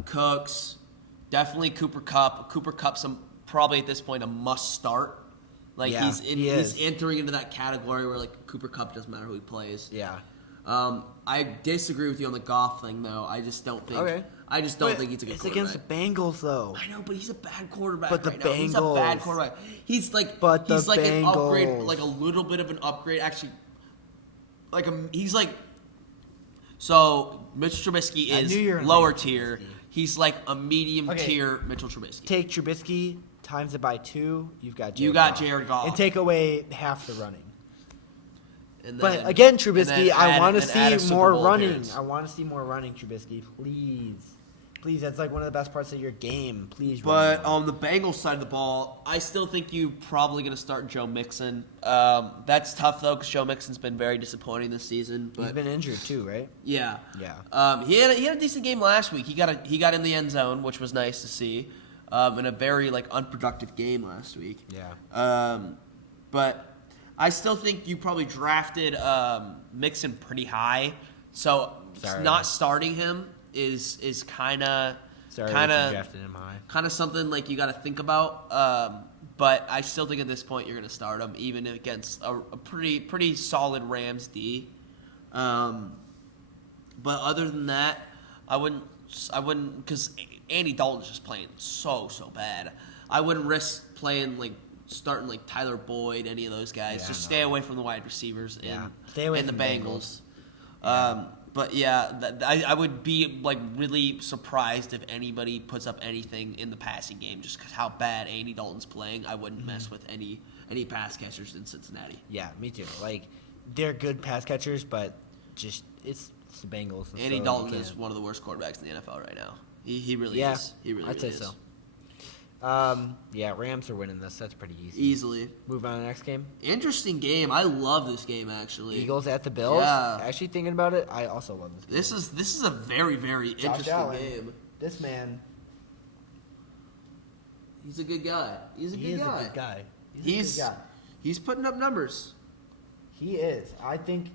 Cooks, definitely Cooper Kupp. Cooper Kupp's probably at this point a must start. Like Yeah, he's he is. entering into that category where like Cooper Kupp doesn't matter who he plays. Yeah. I disagree with you on the Goff thing, though. I just don't think. Okay. I just don't But think he's a good it's quarterback. against the Bengals, though. I know, but he's a bad quarterback But the right now. He's a bad Bengals. quarterback. He's like, But the he's like an upgrade, Bengals. like a little bit of an upgrade. Actually, he's like. So Mitchell Trubisky I knew you were is gonna lower make tier. Trubisky. He's like a medium Okay. tier Mitchell Trubisky. Take Trubisky, times it by 2, you've got Jared You got Goff. Jared Goff. And take away half the running. And But then- again, and Trubisky, then I add- want to and add a see Super more Bowl running. appearance. I want to see more running, Trubisky. Please, that's like one of the best parts of your game. Please. But run. on the Bengals side of the ball, I still think you're probably going to start Joe Mixon. That's tough, though, because Joe Mixon's been very disappointing this season. But he's been injured too, right? yeah. Yeah. He had a decent game last week. He got in the end zone, which was nice to see, in a very unproductive game last week. Yeah. But I still think you probably drafted Mixon pretty high, so Sorry. not starting him is kind of Sorry, if you drafted him high. kind of something like you got to think about. But I still think at this point you're going to start him, even against a pretty solid Rams D. But other than that, I wouldn't because Andy Dalton's just playing so bad. I wouldn't risk starting Tyler Boyd, any of those guys. Yeah, Just no. stay away from the wide receivers Yeah. and Stay away and the from Bengals. Bengals. But yeah, I would be really surprised if anybody puts up anything in the passing game, just because how bad Andy Dalton's playing. I wouldn't mess with any pass catchers in Cincinnati. Yeah, me too. They're good pass catchers, but just it's the Bengals. and Andy so Dalton you is can't- one of the worst quarterbacks in the NFL right now. He really Yeah, is. He really I'd say is. so. Yeah, Rams are winning this. That's pretty easy. Easily. Move on to the next game. Interesting game. I love this game actually. Eagles at the Bills. Yeah. Actually, thinking about it, I also love this game. This is a very Josh interesting Allen. game. This man, He's a good guy. He's a he good is guy. a good guy. He's a good guy. he's putting up numbers. He is. I think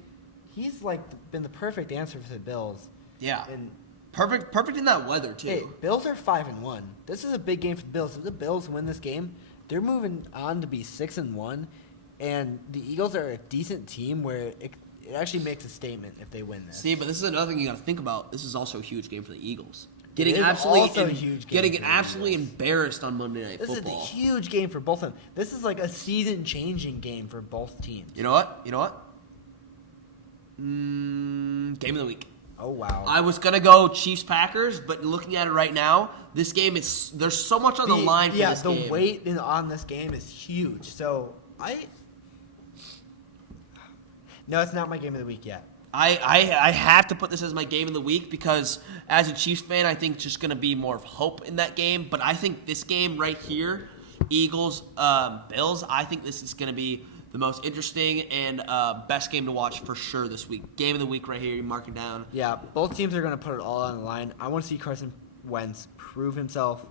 he's been the perfect answer for the Bills. Yeah. And Perfect in that weather too. hey, Bills are 5-1. This is a big game for the Bills. If the Bills win this game, they're moving on to be 6-1, and the Eagles are a decent team where it actually makes a statement if they win this. See, but this is another thing you got to think about. This is also a huge game for the Eagles. It is also a huge game getting for the absolutely Eagles. embarrassed on Monday Night This Football. is a huge game for both of them. This is like a season-changing game for both teams. You know what? Game of the week. Oh wow! I was gonna go Chiefs Packers, but looking at it right now, this game is there's so much on the line for this game. the weight on this game is huge. So no, it's not my game of the week yet. I have to put this as my game of the week because as a Chiefs fan, I think it's just going to be more of hope in that game. But I think this game right here, Eagles, Bills, I think this is going to be the most interesting and best game to watch for sure this week. Game of the week right here. You mark it down. Yeah, both teams are going to put it all on the line. I want to see Carson Wentz prove himself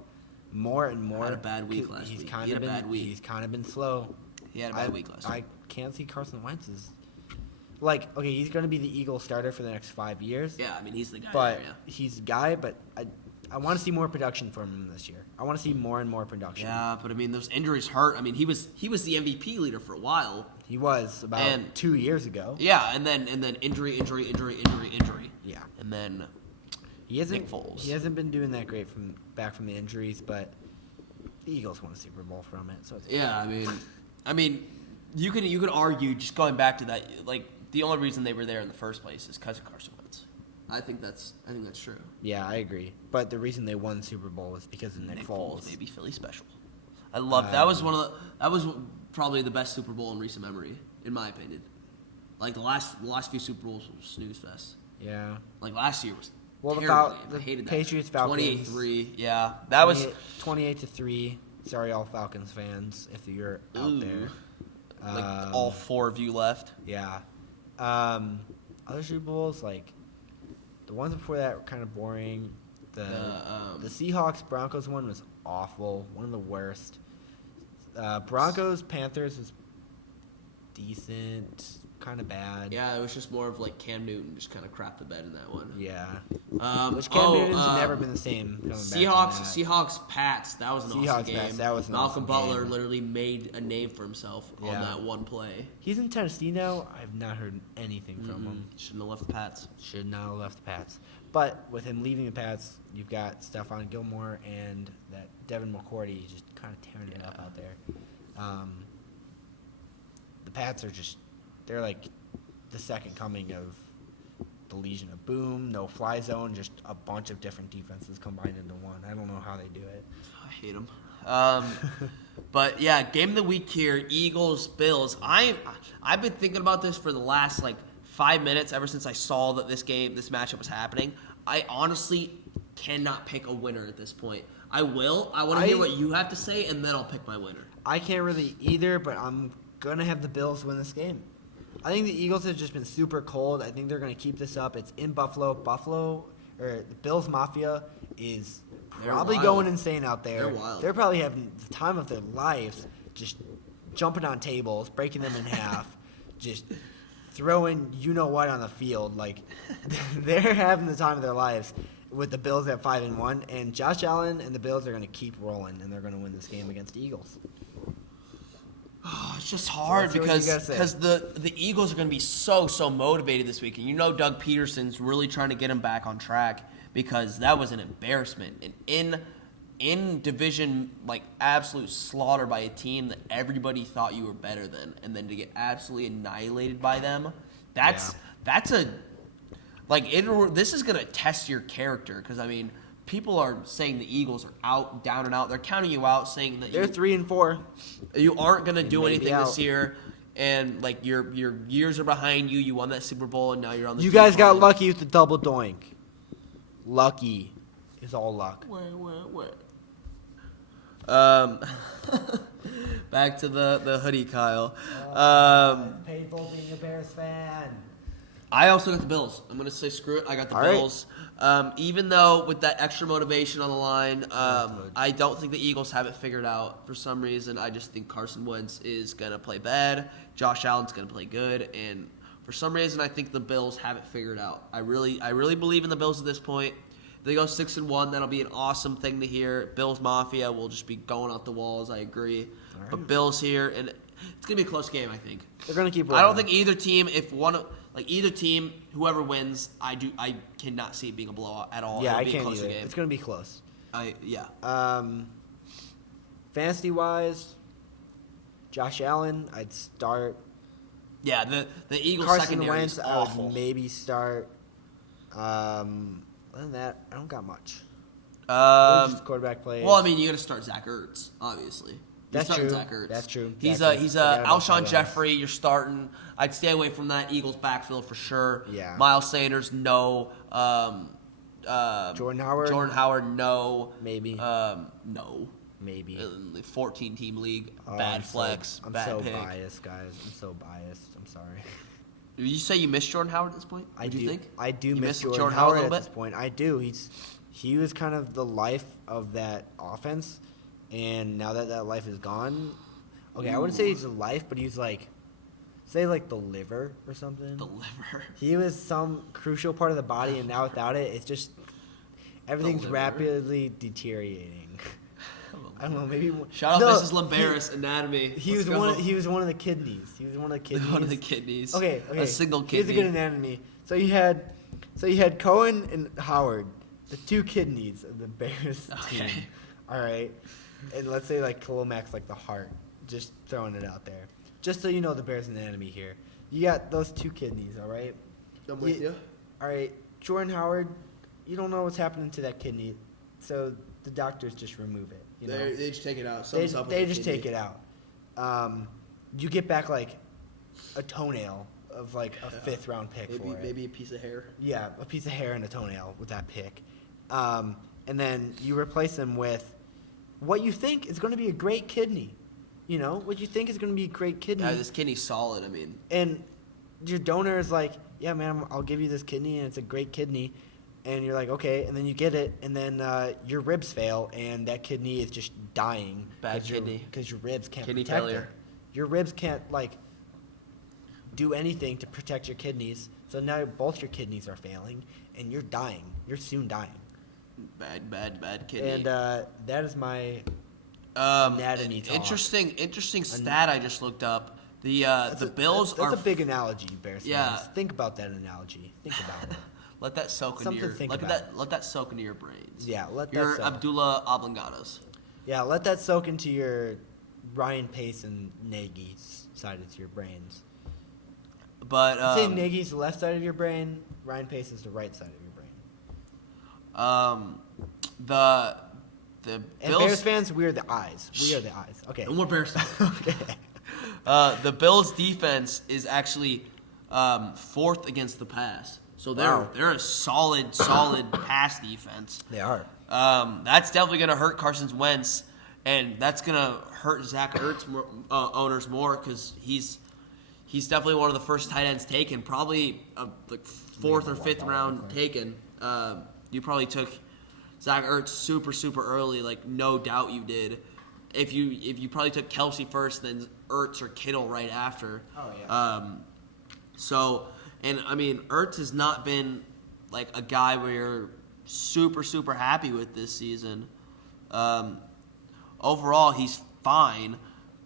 more and more. Had a bad week last week. He had a bad week. He's kind of been slow. He had a bad week last week. I can't see Carson Wentz is okay. He's going to be the Eagles starter for the next 5 years. Yeah, I mean, he's the guy But there, yeah. he's a guy. But I want to see more production from him this year. I want to see more and more production. Yeah, but I mean, those injuries hurt. I mean, he was the MVP leader for a while. He was about And- 2 years ago. Yeah, and then injury. Yeah. And then He hasn't. Nick Foles. He hasn't been doing that great back from the injuries, but the Eagles won a Super Bowl from it. So it's yeah, I mean, you could argue just going back to that, like the only reason they were there in the first place is because of Carson Wentz. I think that's true. Yeah, I agree. But the reason they won the Super Bowl was because of Nick Foles. Maybe Philly special. I love that was that was probably the best Super Bowl in recent memory, in my opinion. Like the last few Super Bowls were snooze fest. Yeah. Like last year was Well, terrible. the I hated that. Patriots Falcons 28-3. Yeah, that was 28-3. Sorry, all Falcons fans, if you're out Ooh. there. like all four of you left. Yeah. Other Super Bowls, like the ones before that, were kind of boring. The Seahawks Broncos one was awful, one of the worst. Broncos Panthers was decent. kind of bad. Yeah, it was just more of like Cam Newton just kind of crapped the bed in that one. Yeah. Which Cam Newton's never been the same. Seahawks, Pats. That was an awesome game. Pats, that was an Malcolm awesome Butler game. literally made a name for himself on that one play. He's in Tennessee now. I've not heard anything from him. Shouldn't have left the Pats. Should not have left the Pats. But with him leaving the Pats, you've got Stephon Gilmore and that Devin McCourty just kind of tearing it up out there. The Pats are they're like the second coming of the Legion of Boom, no fly zone, just a bunch of different defenses combined into one. I don't know how they do it. I hate them. But yeah, game of the week here, Eagles, Bills. I've been thinking about this for the last like 5 minutes ever since I saw that this matchup was happening. I honestly cannot pick a winner at this point. I will. I want to hear what you have to say, and then I'll pick my winner. I can't really either, but I'm going to have the Bills win this game. I think the Eagles have just been super cold. I think they're going to keep this up. It's in Buffalo. The Bills Mafia is probably going insane out there. They're wild. They're probably having the time of their lives, just jumping on tables, breaking them in half, just throwing you-know-what on the field. Like, they're having the time of their lives with the Bills at 5-1, and Josh Allen and the Bills are going to keep rolling, and they're going to win this game against the Eagles. Oh, it's just hard So let's see what you because gotta the Eagles are going to be so motivated this week. And you know Doug Peterson's really trying to get him back on track because that was an embarrassment. And in division, like, absolute slaughter by a team that everybody thought you were better than. And then to get absolutely annihilated by them, that's a – like, this is going to test your character because, I mean – people are saying the Eagles are out, down and out. They're counting you out, saying that They're 3-4. you aren't going to do may be anything out. this year, and like your years are behind you. You won that Super Bowl, and now you're on the. You guys got decline. lucky with the double doink. Lucky is all luck. Back to the hoodie, Kyle. Painful being a Bears fan. I also got the Bills. I'm going to say screw it. I got the All right. Bills. Even though with that extra motivation on the line, I don't think the Eagles have it figured out for some reason. I just think Carson Wentz is going to play bad. Josh Allen's going to play good. And for some reason, I think the Bills have it figured out. I really believe in the Bills at this point. If they go 6-1, that'll be an awesome thing to hear. Bills Mafia will just be going off the walls. I agree. right. But Bills here, and it's going to be a close game, I think. They're going to keep I rolling. don't think either team, either team, whoever wins, I cannot see it being a blowout at all. Yeah, It'll I be a can't closer either. game. It's going to be close. Fantasy-wise, Josh Allen, I'd start. Yeah, the Eagles Carson secondary Wentz, is I awful. would maybe start. Other than that, I don't got much. Just quarterback plays. Well, I mean, you got to start Zach Ertz, obviously. You're That's starting true. Zach Ertz. That's true. He's Zach a Ertz. he's Forgot a about Alshon that. Jeffrey. You're starting. I'd stay away from that Eagles backfield for sure. Yeah. Miles Sanders, no. Jordan Howard. Jordan Howard, no. Maybe. No. Maybe. In the 14-team league, Oh, bad I'm flex, I'm bad so pick. biased, guys. I'm so biased. I'm sorry. Did you say you missed Jordan Howard at this point? What do you think? I do You miss miss Jordan Howard a Howard at little this bit? point. I do. He was kind of the life of that offense, and now that life is gone, okay, I wouldn't say he's the life, but he's like, say like the liver or something. The liver. He was some crucial part of the body, and now without it, it's just everything's liver. rapidly deteriorating. I don't know, maybe Shout out No, Mrs. Lamberis Anatomy. He Let's was go. he was one of the kidneys. He was one of the kidneys. One of the kidneys. Okay. A single Here's kidney. a good anatomy. So you had Cohen and Howard, the two kidneys of the Bears team. Okay. All right, and let's say like Kolomak's like the heart. Just throwing it out there, just so you know the Bears anatomy here. You got those two kidneys. All right. I'm with you. All right, Jordan Howard, you don't know what's happening to that kidney, so the doctors just remove it. You know? They just take it out. They just take it out. You get back like a toenail of like a 5th round pick for it. Maybe a piece of hair. Yeah, a piece of hair and a toenail with that pick. And then you replace them with what you think is going to be a great kidney. You know, what you think is going to be a great kidney. Yeah, this kidney's solid. I mean, And your donor is like, yeah, man, I'll give you this kidney, and it's a great kidney. And you're like, okay, and then you get it, and then your ribs fail, and that kidney is just dying. Bad kidney. Because your ribs can't Kidney protect failure. it. Your ribs can't, like, do anything to protect your kidneys. So now both your kidneys are failing, and you're dying. You're soon dying. Bad kidney. And that is my anatomy talk. Interesting stat I just looked up. The Bills that's are a big analogy, Bears Yeah. fans. Think about that analogy. Think about it. let that soak into Something your to think let about. that let that soak into your brains. Yeah, let that Your soak. Abdullah Oblangados. Yeah, let that soak into your Ryan Pace and Nagy side of your brains. But I'd say Nagy's the left side of your brain. Ryan Pace is the right side of your brain. The And Bills. Bears fans, we are the eyes. We are the eyes. Okay. No more Bears. Okay. The Bills' defense is actually fourth against the pass, so they're a solid pass defense. They are. That's definitely going to hurt Carson Wentz, and that's going to hurt Zach Ertz owners more because he's definitely one of the first tight ends taken, probably like fourth or fifth round taken. You probably took Zach Ertz super early, like no doubt you did. If you probably took Kelsey first, then Ertz or Kittle right after. Oh yeah. Ertz has not been like a guy where you're super happy with this season. Overall, he's fine,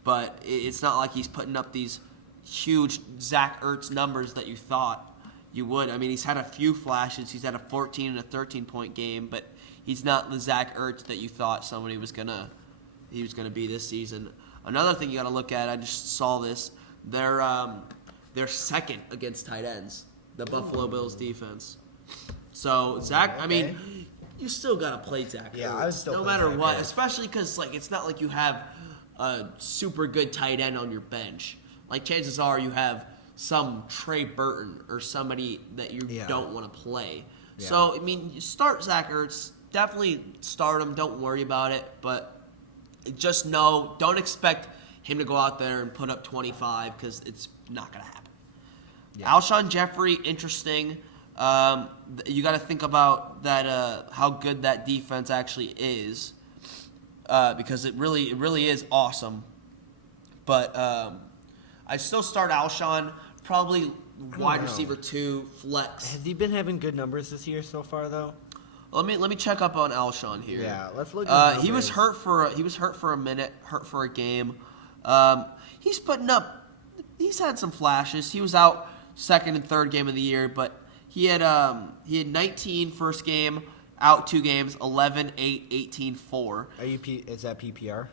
but it's not like he's putting up these huge Zach Ertz numbers that you thought you would. I mean, he's had a few flashes. He's had a 14 and a 13-point game, but he's not the Zach Ertz that you thought somebody was gonna be this season. Another thing you got to look at, I just saw this. They're second against tight ends, the Buffalo Bills defense. So Zach, Okay. I mean, you still got to play Zach Yeah, Ertz, I would still no play matter Zach what. Ertz. Especially because it's not like you have a super good tight end on your bench. Like chances are you have some Trey Burton or somebody that you don't want to play. Yeah. So I mean, you start Zach Ertz. Definitely start him. Don't worry about it. But just don't expect him to go out there and put up 25 because it's not going to happen. Yeah. Alshon Jeffrey, interesting. You got to think about that. How good that defense actually is, because it really is awesome. But I still start Alshon, probably wide know. receiver 2, flex. Has he been having good numbers this year so far, though? Let me check up on Alshon here. Yeah, let's look at his He was numbers. hurt for a minute, hurt for a game. He's putting up. He's had some flashes. He was out second and third game of the year, but he had 19 first game, out 2 games, 11, 8, 18, 4. Is that PPR?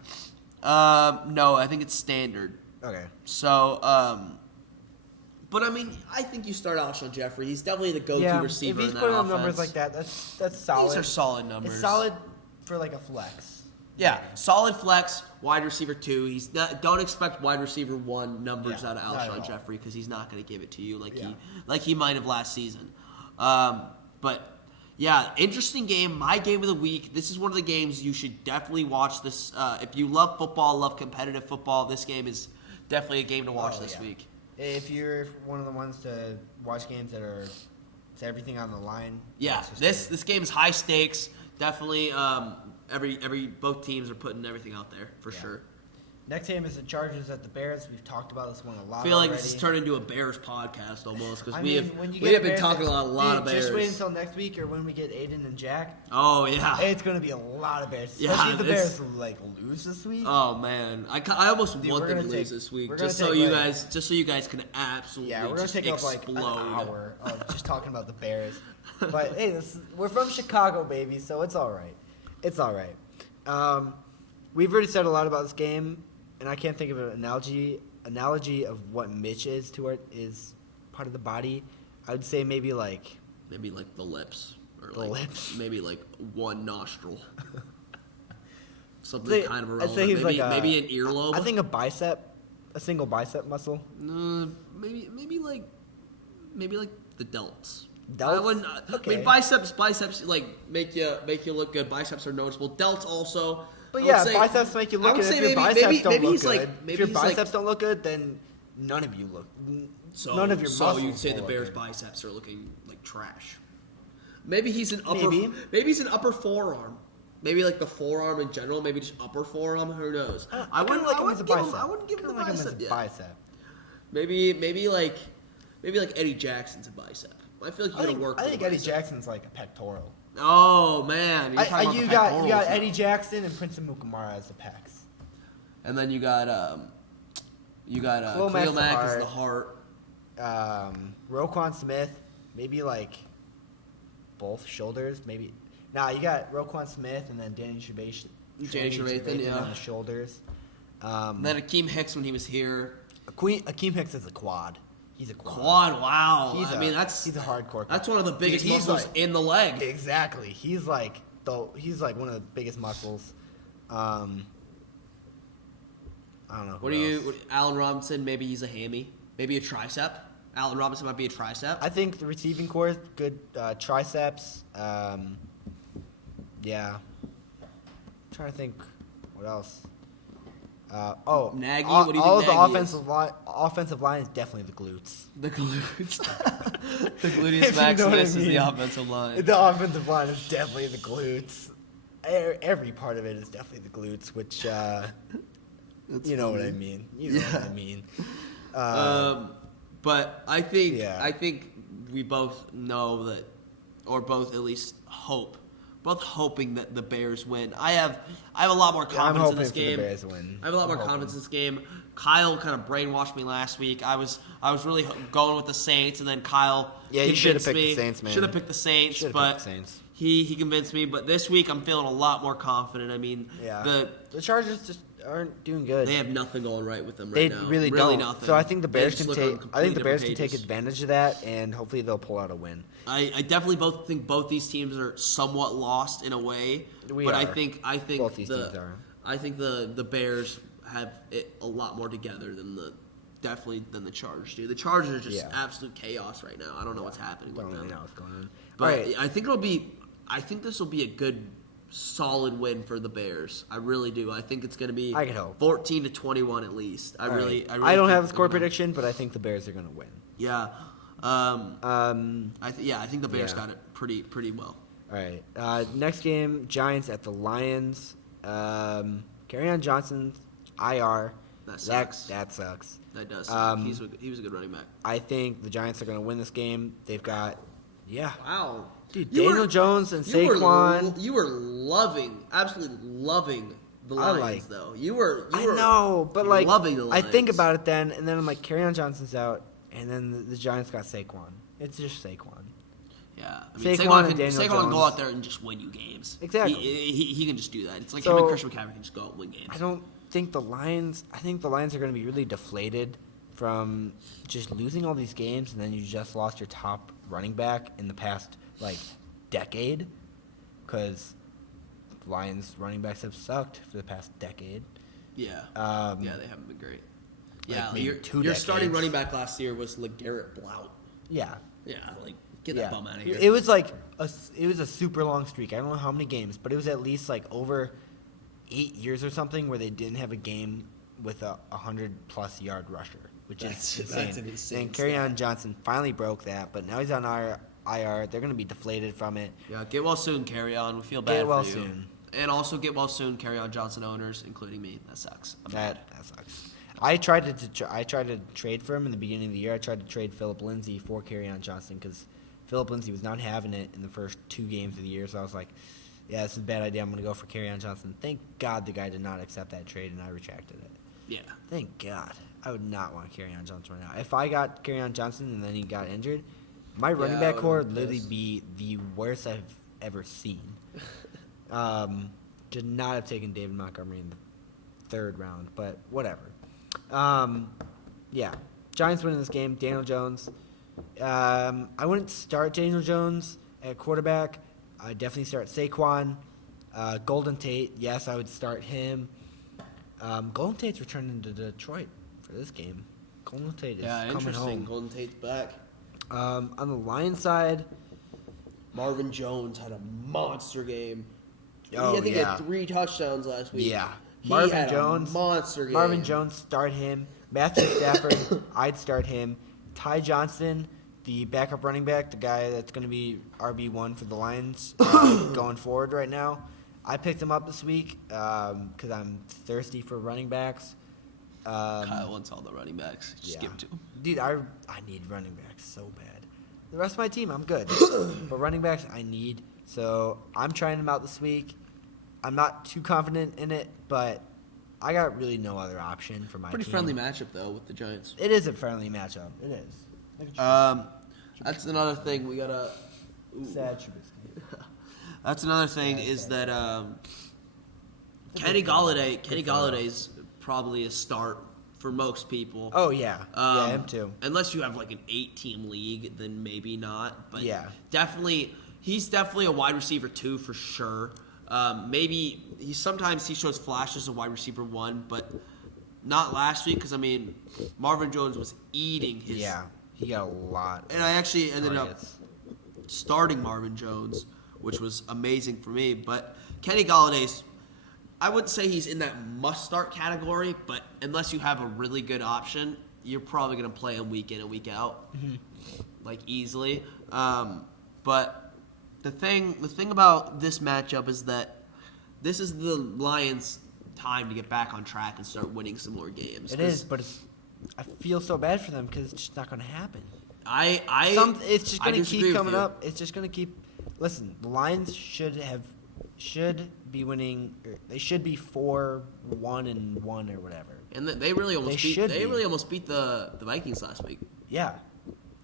No, I think it's standard. Okay. So, but I mean, I think you start Alshon Jeffrey. He's definitely the go-to receiver if he's in that putting up offense. numbers like that, that's solid. These are solid numbers. It's solid for like a flex. Yeah, solid flex, wide receiver 2. Don't expect wide receiver 1 numbers Yeah, out of not at Alshon all. Jeffrey because he's not going to give it to you Yeah. like he might have last season. But yeah, interesting game. My game of the week. This is one of the games you should definitely watch. This if you love football, love competitive football. This game is definitely a game to watch this week. If you're one of the ones to watch games that are it's everything on the line. Yeah, it's just this game is high stakes. Definitely, both teams are putting everything out there for sure. Next game is the Chargers at the Bears. We've talked about this one a lot. I feel like already. this has turned into a Bears podcast almost because I we mean, have when you we get have been Bears, talking a lot of dude, Bears. Just wait until next week or when we get Aiden and Jack. Oh yeah. It's gonna be a lot of Bears. Yeah, Especially if the this- Bears like lose this week. Oh man, I almost Dude, want we're them to gonna lose take- this week we're gonna just so take, you like- guys can absolutely Yeah, we're gonna just take up like explode. an hour of just talking about the Bears. But hey, we're from Chicago, baby, so it's all right. It's all right. We've already said a lot about this game, and I can't think of an analogy of what Mitch is is part of the body. I would say maybe like Maybe like the lips or The like lips. maybe like one nostril. Something kind of I'd irrelevant. say he's Maybe, like maybe an earlobe. I think a single bicep muscle. Maybe like the delts. Delts? I wouldn't. I Okay. mean, biceps like make you look good. Biceps are noticeable. Delts also. But I yeah, would say- biceps make you I look would good. say If your maybe- biceps maybe- don't maybe look he's like- good, maybe if your he's like- biceps don't look good, then none of you look. So, none of your so muscles. you'd say will the look Bears' good. biceps are looking like trash. Maybe he's an upper. Maybe. Maybe he's an upper forearm. Maybe like the forearm in general. Maybe just upper forearm. Who knows? I wouldn't like him as a bicep. I wouldn't give him Kinda the like him bicep as a yet. bicep. Maybe like Eddie Jackson's a bicep. I feel like you're gonna work. I for think the Eddie bicep. Jackson's like a pectoral. Oh man, you're talking about You the got pectorals now. Eddie Jackson and Prince Mukamara as the pecs. And then you got Khalil Khalil Mack's Mack the as the heart. Roquan Smith, maybe like both shoulders, maybe. Nah, you got Roquan Smith and then Danny Trevathan Yeah. on the shoulders. And then Akeem Hicks when he was here. Akeem Hicks is a quad. He's a Quad, wow. He's That's a hardcore. That's one of the biggest Dude, he's muscles like- in the leg. Exactly. He's like one of the biggest muscles. I don't know. What do you, Allen Robinson? Maybe he's a hammy. Maybe a tricep. Allen Robinson might be a tricep. I think the receiving core is good. Triceps. Yeah. I'm trying to think what else. Nagy? All, What do you all think of the Nagy is? offensive line is definitely the glutes. The glutes. The If gluteus you know what I maximus is the mean. offensive line. The offensive line is definitely the glutes. Every part of it is definitely the glutes, which you know what I mean. You know what I mean. But I think Yeah. I think we both know that, or both at least hoping that the Bears win. I have a lot more I'm confidence in hoping this for the game. Bears win. I have a lot more confidence in this game. Kyle kind of brainwashed me last week. I was really going with the Saints, and then Kyle Yeah, you should have convinced picked me. the Saints, man. Should have picked the Saints, Should've but picked the Saints. he convinced me. But this week I'm feeling a lot more confident. I mean, Yeah. The Chargers just aren't doing good. they have nothing going right with them They right now. really don't. Nothing. So I think the They Bears just can look on take. I completely think the Bears can different take pages. advantage of that, and hopefully they'll pull out a win. I definitely think both these teams are somewhat lost in a way, We but are. I think Both these teams are. I think the Bears have it a lot more together than the Chargers do. The Chargers are just Yeah. absolute chaos right now. I don't know what's happening with Don't them. really know what's going on. But All right. I think this will be a good solid win for the Bears. I really do. I think it's going to be I can hope. 14-21 at least. I All really right. I don't think have a they're score gonna- prediction, but I think the Bears are going to win. Yeah. I think the Bears Yeah. got it pretty well. All right. Next game, Giants at the Lions. Kerryon Johnson, IR. That sucks. That sucks. That does. Suck. Um, He was a good running back. I think the Giants are going to win this game. They've got, Wow, dude, You Daniel were- Jones and you were Saquon. you were absolutely loving the I Lions, like- though. You were. I know, but you like, were loving the I Lions. think about it then, and then I'm like, Kerryon Johnson's out, and then the Giants got Saquon. It's just Saquon. Yeah, I mean, Saquon and can, Daniel Saquon can go Jones. out there and just win you games. Exactly. He can just do that. It's like So- him and Christian McCaffrey can just go out and win games. I don't think the Lions. I think the Lions are going to be really deflated from just losing all these games, and then you just lost your top running back in the past like decade, because Lions running backs have sucked for the past decade. Yeah. Um, Yeah, they haven't been great. like Yeah, maybe your 2 starting decades. running back last year was LeGarrette Blount. Yeah. Yeah, like get that bum out of here. It was like it was a super long streak. I don't know how many games, but it was at least like over 8 years or something where they didn't have a game with a 100+ yard rusher, which That's- is insane. that's an insane And Kerryon Johnson finally broke that, but now he's on IR. They're going to be deflated from it. Yeah, get well soon, carry on. We feel bad Get well for you. soon. And also get well soon, carry on Johnson owners, including me. That sucks. I'm mad. That sucks. I tried to trade for him in the beginning of the year. I tried to trade Philip Lindsay for Kerryon Johnson because Philip Lindsay was not having it in the first 2 games of the year. So I was like, yeah, this is a bad idea. I'm going to go for Kerryon Johnson. Thank God the guy did not accept that trade, and I retracted it. Yeah. Thank God. I would not want Kerryon Johnson right now. If I got Kerryon Johnson and then he got injured, my running I back would've core been would literally pissed. be the worst I've ever seen. Did not have taken David Montgomery in the 3rd round, but whatever. Yeah, Giants winning this game. Daniel Jones. I wouldn't start Daniel Jones at quarterback. I'd definitely start Saquon. Golden Tate, yes, I would start him. Golden Tate's returning to Detroit for this game. Golden Tate is coming interesting. home. Golden Tate's back. On the Lions side, Marvin Jones had a monster game. Oh, I think he yeah. had 3 touchdowns last week. yeah. He Marvin had Jones, a monster game. Marvin Jones, start him. Matthew Stafford, I'd start him. Ty Johnson, the backup running back, the guy that's going to be RB1 for the Lions going forward right now. I picked him up this week because I'm thirsty for running backs. Kyle wants all the running backs. Just give it to him. Dude, I need running backs so bad. The rest of my team, I'm good. But running backs, I need. So I'm trying them out this week. I'm not too confident in it, but I got really no other option for my Pretty team. friendly matchup, though, with the Giants. It is a friendly matchup. It is. Look at you. That's another thing we got to... Sad Trubisky. That's another thing is that Kenny Galladay's probably a start for most people. Oh, yeah. Yeah, him too. Unless you have like an 8-team league, then maybe not. But Yeah. he's definitely a wide receiver 2 for sure. Maybe sometimes he shows flashes of wide receiver 1, but not last week because Marvin Jones was eating his. Yeah, he got a lot. And I actually ended targets. up starting Marvin Jones, which was amazing for me. But Kenny Galladay's, I wouldn't say he's in that must-start category, but unless you have a really good option, you're probably going to play him week in and week out, like easily. But the thing about this matchup is that this is the Lions' time to get back on track and start winning some more games. It is, but I feel so bad for them because it's just not going to happen. It's just I going to disagree keep with coming you. up. It's just going to keep. Listen, the Lions should be winning. They should be 4-1-1 or whatever. And they really almost beat the Vikings last week. Yeah.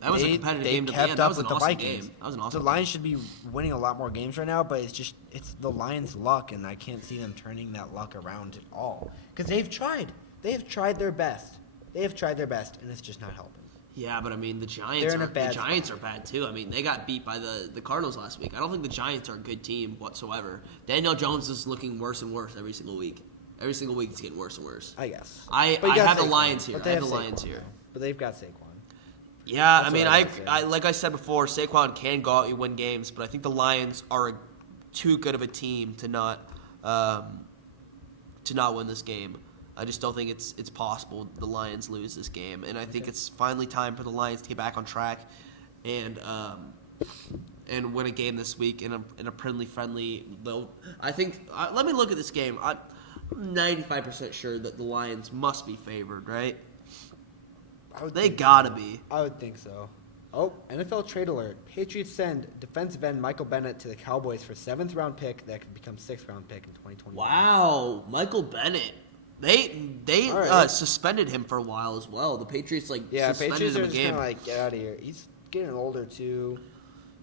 That was a competitive game to the end. That was an awesome game. That was an awesome The Lions should be winning a lot more games right now, but it's the Lions' luck, and I can't see them turning that luck around at all. Because they've tried. They have tried their best. And it's just not helping. Yeah, but the Giants They're in a bad are bad too. They got beat by the Cardinals last week. I don't think the Giants are a good team whatsoever. Daniel Jones is looking worse and worse every single week. Every single week it's getting worse and worse. I guess. I But you got have the Saquon. Lions here. But I they have the have Lions Saquon. here. But they've got Saquon. Yeah, That's what I would say. I like I said before, Saquon can go out and win games, but I think the Lions are too good of a team to not win this game. I just don't think it's possible the Lions lose this game, and I think it's finally time for the Lions to get back on track and win a game this week in a friendly. Though I think let me look at this game. I'm 95% sure that the Lions must be favored, right? They gotta be. I would think so. Oh, NFL trade alert. Patriots send defensive end Michael Bennett to the Cowboys for 7th round pick that could become 6th round pick in 2020. Wow, Michael Bennett. They All right. suspended him for a while as well. The Patriots Patriots suspended are him a just game. kind of get out of here. He's getting older too.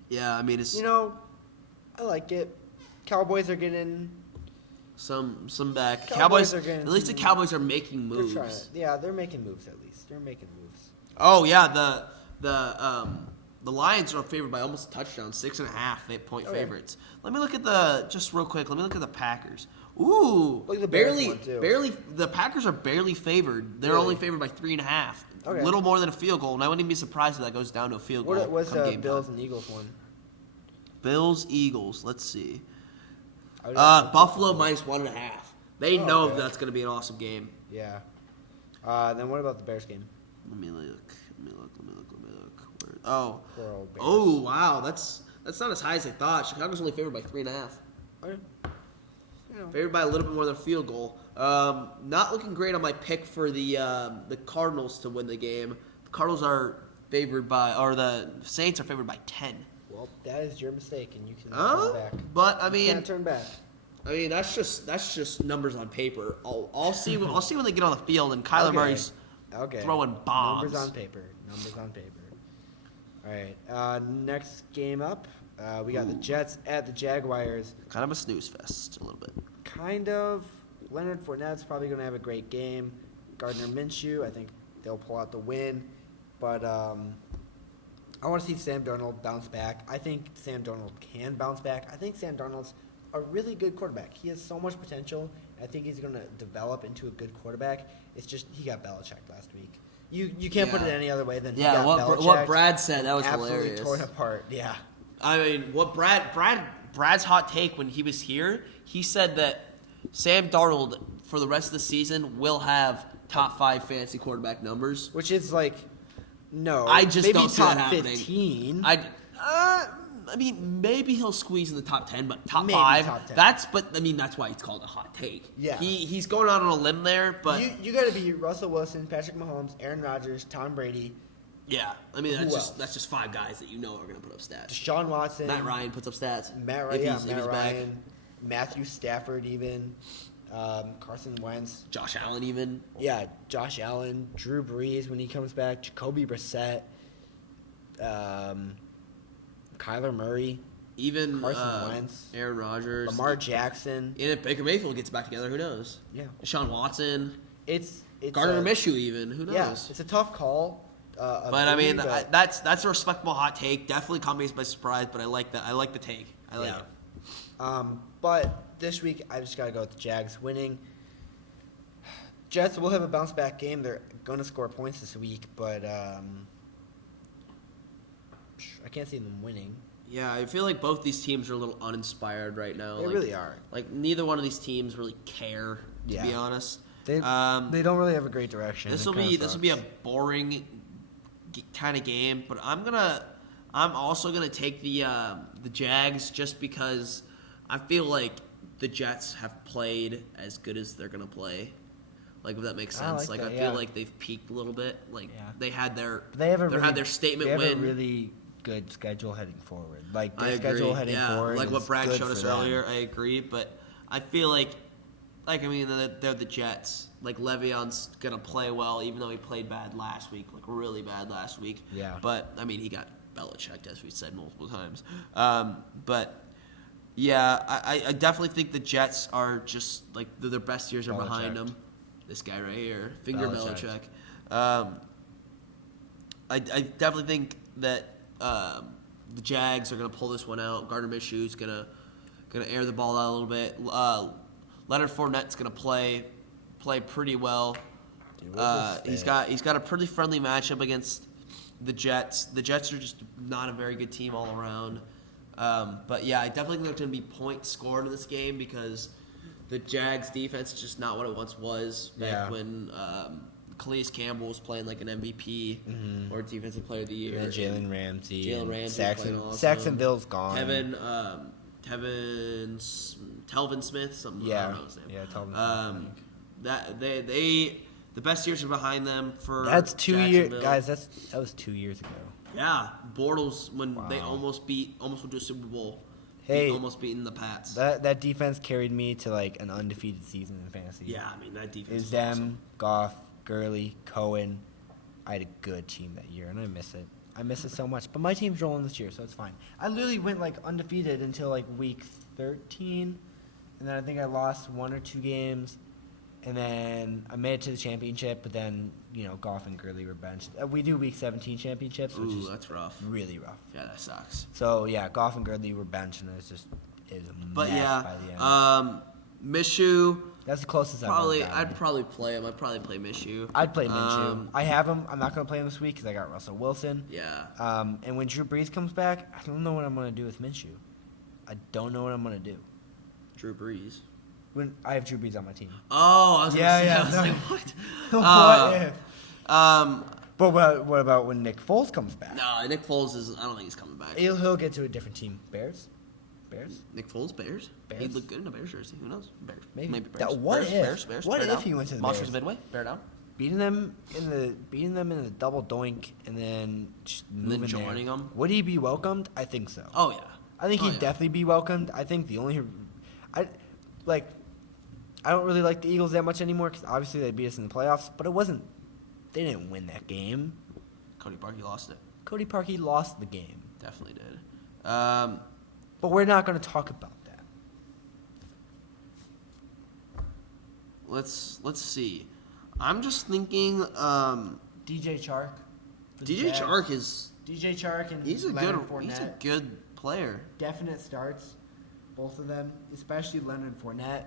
Yeah, it's I like it. Cowboys are getting. some back. Cowboys are getting At least the some- Cowboys are making They're moves. trying. Yeah, they're making moves at least. They're making moves. Oh yeah, the Lions are favored by almost a touchdown, 6.5 point Okay. favorites. Let me look at just real quick. Let me look at the Packers. Ooh, Look at the Bears one, too. barely. The Packers are barely favored. They're Really? only favored by 3.5. Okay. A little more than a field goal, and I wouldn't even be surprised if that goes down to a field goal. What was come game Bills time. and Eagles one? Bills, Eagles. Let's see. I would have- Buffalo minus 1.5. They Oh, know okay. that's going to be an awesome game. Yeah. Then what about the Bears game? Let me look. Oh. Poor old Bears. Oh wow, that's not as high as I thought. Chicago's only favored by 3.5. Okay. Favored by a little bit more than a field goal. Not looking great on my pick for the Cardinals to win the game. The Cardinals are favored by, or the Saints are favored by 10. Well, that is your mistake, and you can turn back. But You can't turn back. that's just numbers on paper. I'll see when they get on the field and Kyler Okay. Murray's Okay. throwing bombs. Numbers on paper. All right. Next game up, we got the Jets at the Jaguars. Kind of a snooze fest a little bit. Kind of. Leonard Fournette's probably going to have a great game. Gardner Minshew, I think they'll pull out the win. But I want to see Sam Darnold bounce back. I think Sam Darnold can bounce back. I think Sam Darnold's a really good quarterback. He has so much potential. I think he's going to develop into a good quarterback. It's just he got Belichick last week. You can't put it any other way than he got Belichick. what Brad said, that was absolutely hilarious. torn apart. Yeah. What Brad's hot take when he was here, he said that Sam Darnold for the rest of the season will have top 5 fantasy quarterback numbers. Which is like, no. I just maybe don't see top that happening. 15. I mean, maybe he'll squeeze in the top 10, but top Maybe 5. top 10. That's why it's called a hot take. Yeah. He's going out on a limb there, but you got to be Russell Wilson, Patrick Mahomes, Aaron Rodgers, Tom Brady, yeah. I mean, Who else? that's just 5 guys that you know are going to put up stats. Deshaun Watson, Matt Ryan puts up stats. Matt if Ryan, he's back. Ryan, Matthew Stafford, even Carson Wentz. Josh Allen even. Yeah, Josh Allen, Drew Brees when he comes back, Jacoby Brissett, Kyler Murray, Even Carson Wentz, Aaron Rodgers. Lamar Jackson. And if Baker Mayfield gets back together, who knows? Yeah, Deshaun Watson. it's Gardner Minshew even. Who knows? Yeah, it's a tough call. But I mean, that's a respectable hot take. Definitely caught me by surprise, but I like that. I like the take. I like it. But this week I just gotta go with the Jags winning. Jets will have a bounce back game. They're gonna score points this week, but I can't see them winning. Yeah, I feel like both these teams are a little uninspired right now. They really are. Like neither one of these teams really care, to be honest. They don't really have a great direction. This will be a boring kind of game, but I'm also gonna take the Jags just because I feel like the Jets have played as good as they're gonna play. Like if that makes sense. like I that, feel like they've peaked a little bit. Like they had their statement they have win. a really good schedule heading forward. Like I their schedule agree. heading Yeah, forward. like what is Brad good showed us for them. earlier. I agree, but I feel like I mean, they're the Jets. Like Le'Veon's gonna play well, even though he played bad last week, like really bad last week. Yeah. But I mean, he got Belichicked, as we said multiple times. But yeah, I definitely think the Jets are just like their best years are behind Belichicked. them. This guy right here, Finger Belichick. Belichick. I definitely think that the Jags are gonna pull this one out. Gardner Minshew's gonna air the ball out a little bit. Leonard Fournette's gonna play pretty well. He's got a pretty friendly matchup against the Jets. The Jets are just not a very good team all around. But yeah, I definitely think there's gonna be points scored in this game because the Jags defense is just not what it once was back when Calais Campbell was playing like an MVP or Defensive Player of the Year. And Jalen Ramsey. Jalen and Ramsey playing awesome. Saxonville's gone. Telvin Smith, something. I don't know his name. Yeah, Telvin Smith. That the best years are behind them for. That's 2 years, Jacksonville. guys. That was 2 years ago. Yeah, Bortles when they Wow. almost went to a Super Bowl. Hey, almost beating the Pats. That defense carried me to like an undefeated season in fantasy. Yeah, I mean that It defense. was is them, awesome. Goff, Gurley, Cohen. I had a good team that year, and I miss it. I miss it so much. But my team's rolling this year, so it's fine. I literally went like undefeated until like week 13, and then I think I lost 1 or 2 games, and then I made it to the championship. But then Goff and Gurley were benched. We do week 17 championships, which Ooh, is that's rough. really rough. Yeah, that sucks. So yeah, Goff and Gurley were benched, and it was a But mess yeah, by the end. Minshew. That's the closest I'd probably play him. I'd probably play Minshew. I'd play Minshew. I have him. I'm not going to play him this week because I got Russell Wilson. Yeah. And when Drew Brees comes back, I don't know what I'm going to do with Minshew. I don't know what I'm going to do. Drew Brees. When I have Drew Brees on my team. Oh, I was gonna say, I was no. like, what? What if? Um, But what about when Nick Foles comes back? no, Nick Foles is. I don't think he's coming back. He'll get to a different team. Bears? Nick Foles, Bears. Bears? He'd look good in a Bears jersey. Who knows? Bears. Maybe. Bears. That- what Bears, if? Bears. What Bear if down. he went to the Monsters Bears? Midway? Bear down. Beating them in the double doink and then just And then moving there. joining them? Would he be welcomed? I think so. Oh yeah. I think he'd definitely be welcomed. I think I don't really like the Eagles that much anymore because obviously they beat us in the playoffs, but they didn't win that game. Cody Parkey lost it. Cody Parkey lost the game. Definitely did. But we're not going to talk about that. Let's see. I'm just thinking. DJ Chark. for the DJ Jags. Chark is. DJ Chark and He's a Leonard good. He's a Fournette. good player. Definite starts, both of them, especially Leonard Fournette.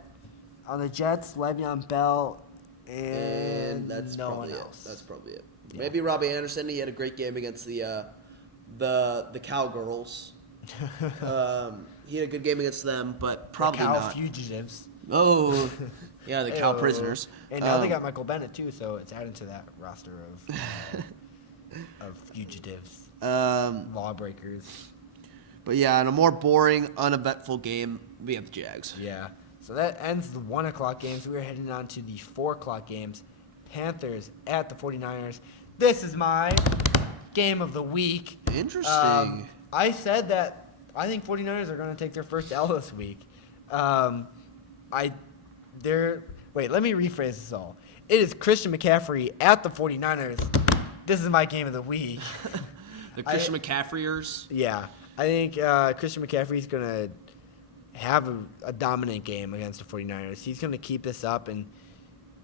On the Jets, Le'Veon Bell, and that's no probably one it. else. That's probably it. Yeah. Maybe Robbie Anderson. He had a great game against the Cowgirls. He had a good game against them, but probably the Cow not. Fugitives. Oh, yeah, the Cow Ayo. prisoners. And now they got Michael Bennett too, so it's added to that roster of fugitives, lawbreakers. But yeah, in a more boring, uneventful game, we have the Jags. Yeah. So that ends the 1 o'clock games. We're heading on to the 4 o'clock games. Panthers at the 49ers. This is my game of the week. Interesting. I said that I think 49ers are going to take their first L this week. Wait, let me rephrase this all. It is Christian McCaffrey at the 49ers. This is my game of the week. The Christian McCaffreyers. Yeah. I think Christian McCaffrey is going to have a dominant game against the 49ers. He's going to keep this up, and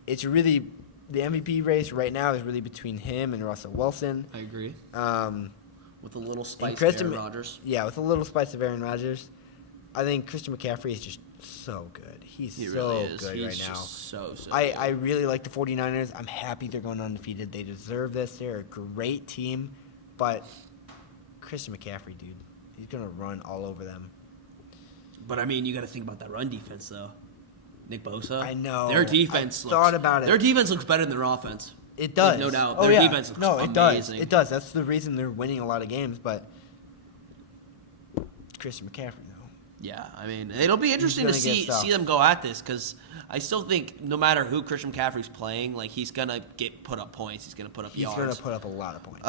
it's really the MVP race right now is really between him and Russell Wilson. I agree. With a little spice of Christian Aaron Rodgers. Yeah, with a little spice of Aaron Rodgers. I think Christian McCaffrey is just so good. He's He so really is. good He's right now. just so I really like the 49ers. I'm happy they're going undefeated. They deserve this. They're a great team. But Christian McCaffrey, dude, he's going to run all over them. But I mean, you got to think about that run defense, though. Nick Bosa. I know. Their defense. Thought about it. Their defense looks better than their offense. It does. No doubt. Oh, Their yeah. defense looks no, it does. amazing. It does. That's the reason they're winning a lot of games. But Christian McCaffrey, though. Yeah, I mean, it'll be interesting to gonna get see stuff. them go at this because I still think no matter who Christian McCaffrey's playing, like he's gonna put up points. He's gonna put up He's yards. going to put up a lot of points.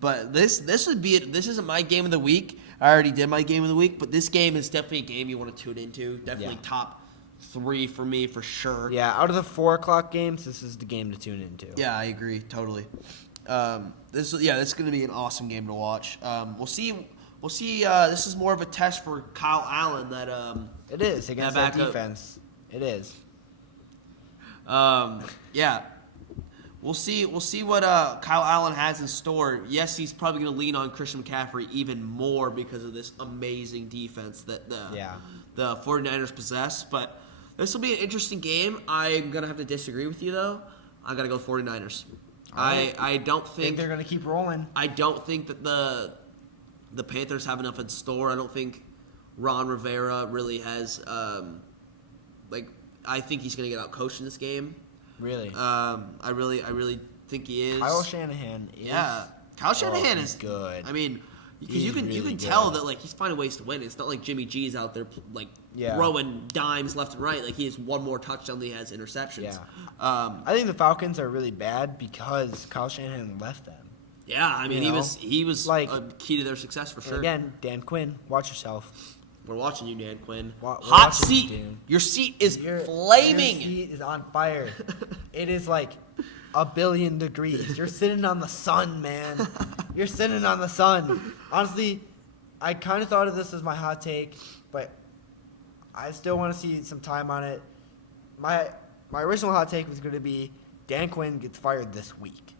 But this would be it. This isn't my game of the week. I already did my game of the week, but this game is definitely a game you want to tune into. Definitely Yeah. top 3 for me for sure. Yeah, out of the 4 o'clock games, this is the game to tune into. Yeah, I agree totally. This is going to be an awesome game to watch. We'll see. This is more of a test for Kyle Allen that It is against That that backup- defense. It is. yeah. We'll see what Kyle Allen has in store. Yes, he's probably going to lean on Christian McCaffrey even more because of this amazing defense that the 49ers possess. But this will be an interesting game. I'm going to have to disagree with you, though. I got to go 49ers. right. I don't Think think they're going to keep rolling. I don't think that the Panthers have enough in store. I don't think Ron Rivera really has I think he's going to get out coached in this game. Really. I really think he is. Kyle Shanahan is. Kyle Shanahan he's is good. I mean, because He's you can really tell good. that he's finding ways to win. It's not like Jimmy G's out there Yeah. throwing dimes left and right. Like he has one more touchdown than he has interceptions. Yeah. I I think the Falcons are really bad because Kyle Shanahan left them. I mean You know? he was Like- a key to their success for And sure. again, Dan Quinn, watch yourself. We're watching you, Dan Quinn. We're Hot watching you, seat. dude. Your seat is Your flaming. seat is on fire. It is like 1,000,000,000 degrees. You're sitting on the sun, man. You're sitting on the sun. Honestly, I kind of thought of this as my hot take, but I still want to see some time on it. My original hot take was going to be Dan Quinn gets fired this week.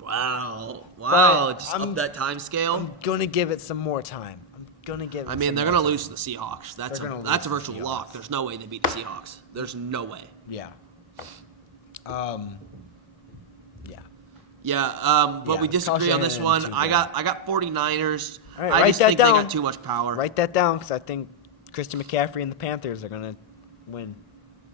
Wow. But Just I'm- up that time scale. I'm going to give it some more time. I'm going to give it I mean, some they're more going to time. lose to the Seahawks. That's They're gonna a lose to the virtual lock. Seahawks. There's no way they beat the Seahawks. There's no way. Yeah. Yeah. Yeah, but Yeah, we disagree Kyle on this Shanahan one. too I bad. got 49ers. All right, I write just that think they down. got too much power. Write that down because I think Christian McCaffrey and the Panthers are going to win.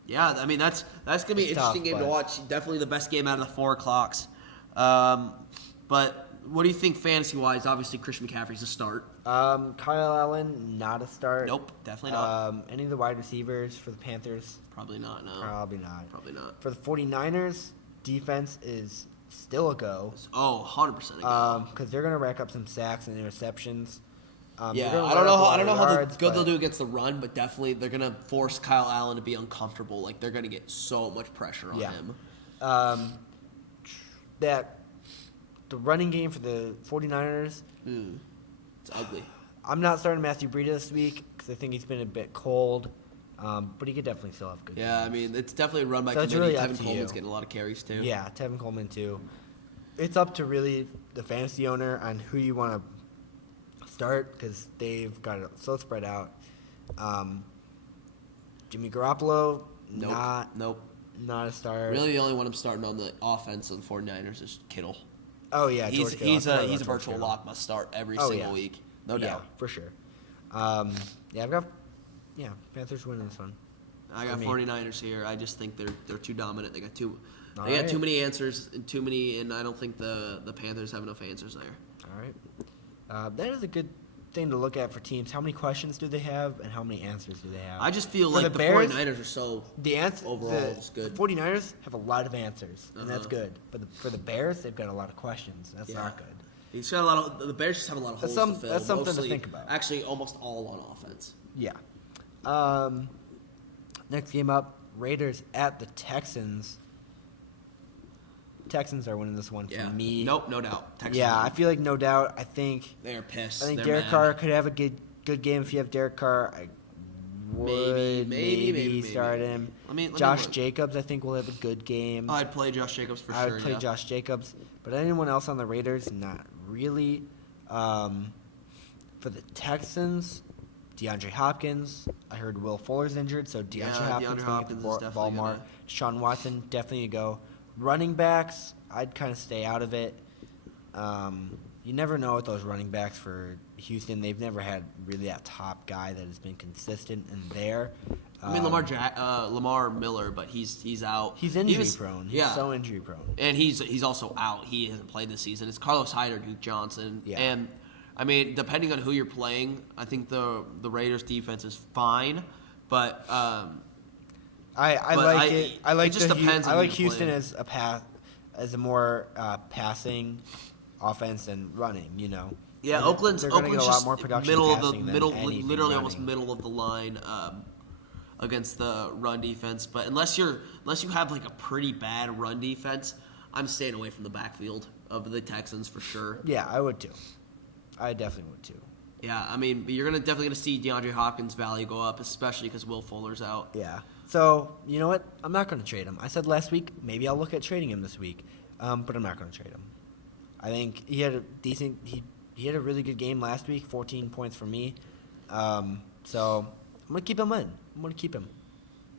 Yeah, I mean that's gonna be an It's tough, interesting game to but- watch. Definitely the best game out of the 4 o'clocks. But what do you think fantasy wise? Obviously, Christian McCaffrey's a start. Kyle Allen, not a start. Nope, definitely not. Any of the wide receivers for the Panthers? Probably not. No, Probably not. probably not. For the 49ers, defense is still a go. Oh, 100% again. Because they're going to rack up some sacks and interceptions. Yeah, they're gonna I don't rack know. up a I don't know lot how of yards, good they'll but- do against the run, but definitely they're gonna force Kyle Allen to be uncomfortable. Like they're gonna get so much pressure on Yeah. him. That the running game for the 49ers, It's ugly. I'm not starting Matthew Breida this week because I think he's been a bit cold. But he could definitely still have good Yeah, I games. mean it's definitely run by So it's committee. really up Tevin to Coleman's you. getting a lot of carries too. Yeah, Tevin Coleman too. It's up to really the fantasy owner on who you want to start because they've got it so spread out. Jimmy Garoppolo, Nope. not a start. Really, the only one I'm starting on the offense of the 49ers is Kittle. Oh yeah, He's George Kittle. I he's forgot a about he's a George virtual Kittle. lock must start every Oh, single yeah. week. No Yeah, doubt. for sure. I've got Panthers winning this one. I got me. 49ers here. I just think they're too dominant. They got too All they got right. too many answers and I don't think the Panthers have enough answers there. All right. That is a good thing to look at for teams. How many questions do they have, and how many answers do they have? I just feel For like the the Bears, 49ers are so overall is good. The 49ers have a lot of answers, and that's Uh-huh. good. But for the Bears, they've got a lot of questions. That's Yeah. not good. He's got a lot of the Bears just have a lot of holes to fill. That's something to mostly- think about. Actually, almost all on offense. Yeah. Next game up, Raiders at the Texans. Texans are winning this one for Yeah. me. Nope, no doubt. Texans Yeah, win. I feel like no doubt. I think They are pissed. Derek They're mad. Carr could have a good game if you have Derek Carr. I would Maybe. start him. Let me Josh look. Jacobs, I think, will have a good game. I'd play Josh Jacobs for I sure. would play yeah. Josh Jacobs, but anyone else on the Raiders, not really. For the Texans, DeAndre Hopkins. I heard Will Fuller's injured, so DeAndre Yeah, Hopkins DeAndre going Hopkins to is get the ball definitely more. gonna- Deshaun Watson, definitely a go. Running backs, I'd kind of stay out of it. You never know with those running backs for Houston. They've never had really that top guy that has been consistent and there. I mean Lamar Miller, but he's out. He's injury prone. He's yeah. so injury prone. And he's also out. He hasn't played this season. It's Carlos Hyde or Duke Johnson. Yeah. And I mean, depending on who you're playing, I think the Raiders defense is fine, but I But like it. I like it just depends on I who like you're Houston playing. as a more passing offense than running. You know. yeah, And Oakland's they're gonna Oakland's get a lot just more production middle of the passing than middle, anything literally running. almost middle of the line against the run defense. But unless you have like a pretty bad run defense, I'm staying away from the backfield of the Texans for sure. Yeah, I would too. I definitely would too. Yeah, I mean, but you're definitely gonna see DeAndre Hopkins' value go up, especially because Will Fuller's out. Yeah. So you know what? I'm not going to trade him. I said last week maybe I'll look at trading him this week, but I'm not going to trade him. I think he had a decent. He had a really good game last week. 14 points for me. So I'm going to keep him in. I'm going to keep him.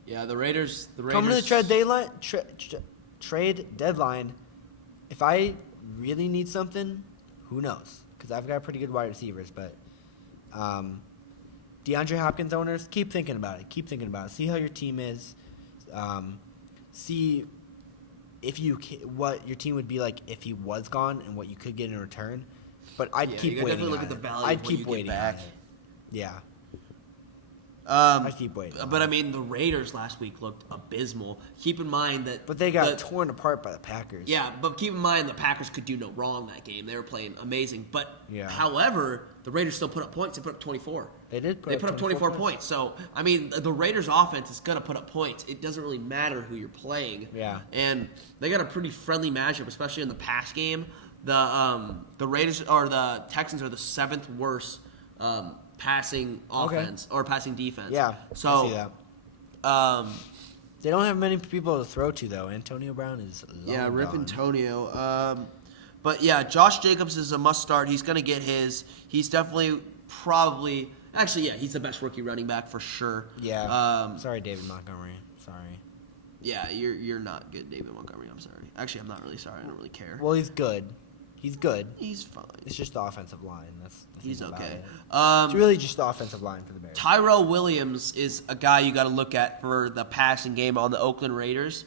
Yeah, the Raiders. Coming to the trade deadline, if I really need something, who knows? Because I've got pretty good wide receivers, but DeAndre Hopkins owners, keep thinking about it. Keep thinking about it. See how your team is. See if what your team would be like if he was gone and what you could get in return. But I'd Yeah, keep you gotta waiting. definitely look on at the it. value I'd of what keep you get waiting back. on it. Yeah. Um, I keep waiting. But I mean, the Raiders last week looked abysmal. Keep in mind that. But they got torn apart by the Packers. Yeah, but keep in mind the Packers could do no wrong that game. They were playing amazing. But Yeah. however, the Raiders still put up points. They put up 24. They did. They put up 24 points. So I mean, the Raiders' offense is gonna put up points. It doesn't really matter who you're playing. Yeah. And they got a pretty friendly matchup, especially in the pass game. The Raiders or the Texans are the 7th worst passing offense or passing defense. Yeah. So I see that. Um, They don't have many people to throw to though. Antonio Brown is yeah, long Rip gone. Antonio. But yeah, Josh Jacobs is a must start. He's gonna get his. He's definitely probably actually yeah, he's the best rookie running back for sure. Yeah. Sorry, David Montgomery. Sorry. Yeah, you're not good, David Montgomery. I'm sorry. Actually, I'm not really sorry. I don't really care. Well, he's good. He's good. He's fine. It's just the offensive line. That's the He's thing about okay. it. It's really just the offensive line for the Bears. Tyrell Williams is a guy you got to look at for the passing game on the Oakland Raiders.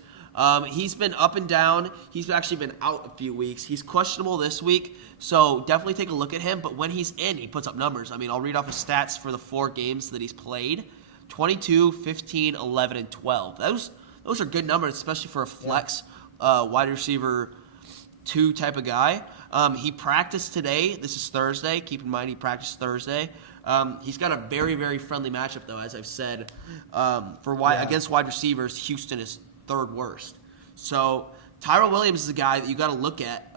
He's been up and down. He's actually been out a few weeks. He's questionable this week, so definitely take a look at him. But when he's in, he puts up numbers. I mean, I'll read off his stats for the 4 games that he's played. 22, 15, 11, and 12. Those are good numbers, especially for a flex wide receiver 2 type of guy. He practiced today. This is Thursday. Keep in mind he practiced Thursday. He's got a very, very friendly matchup, though, as I've said. Against wide receivers, Houston is 3rd worst. So Tyrell Williams is a guy that you got to look at,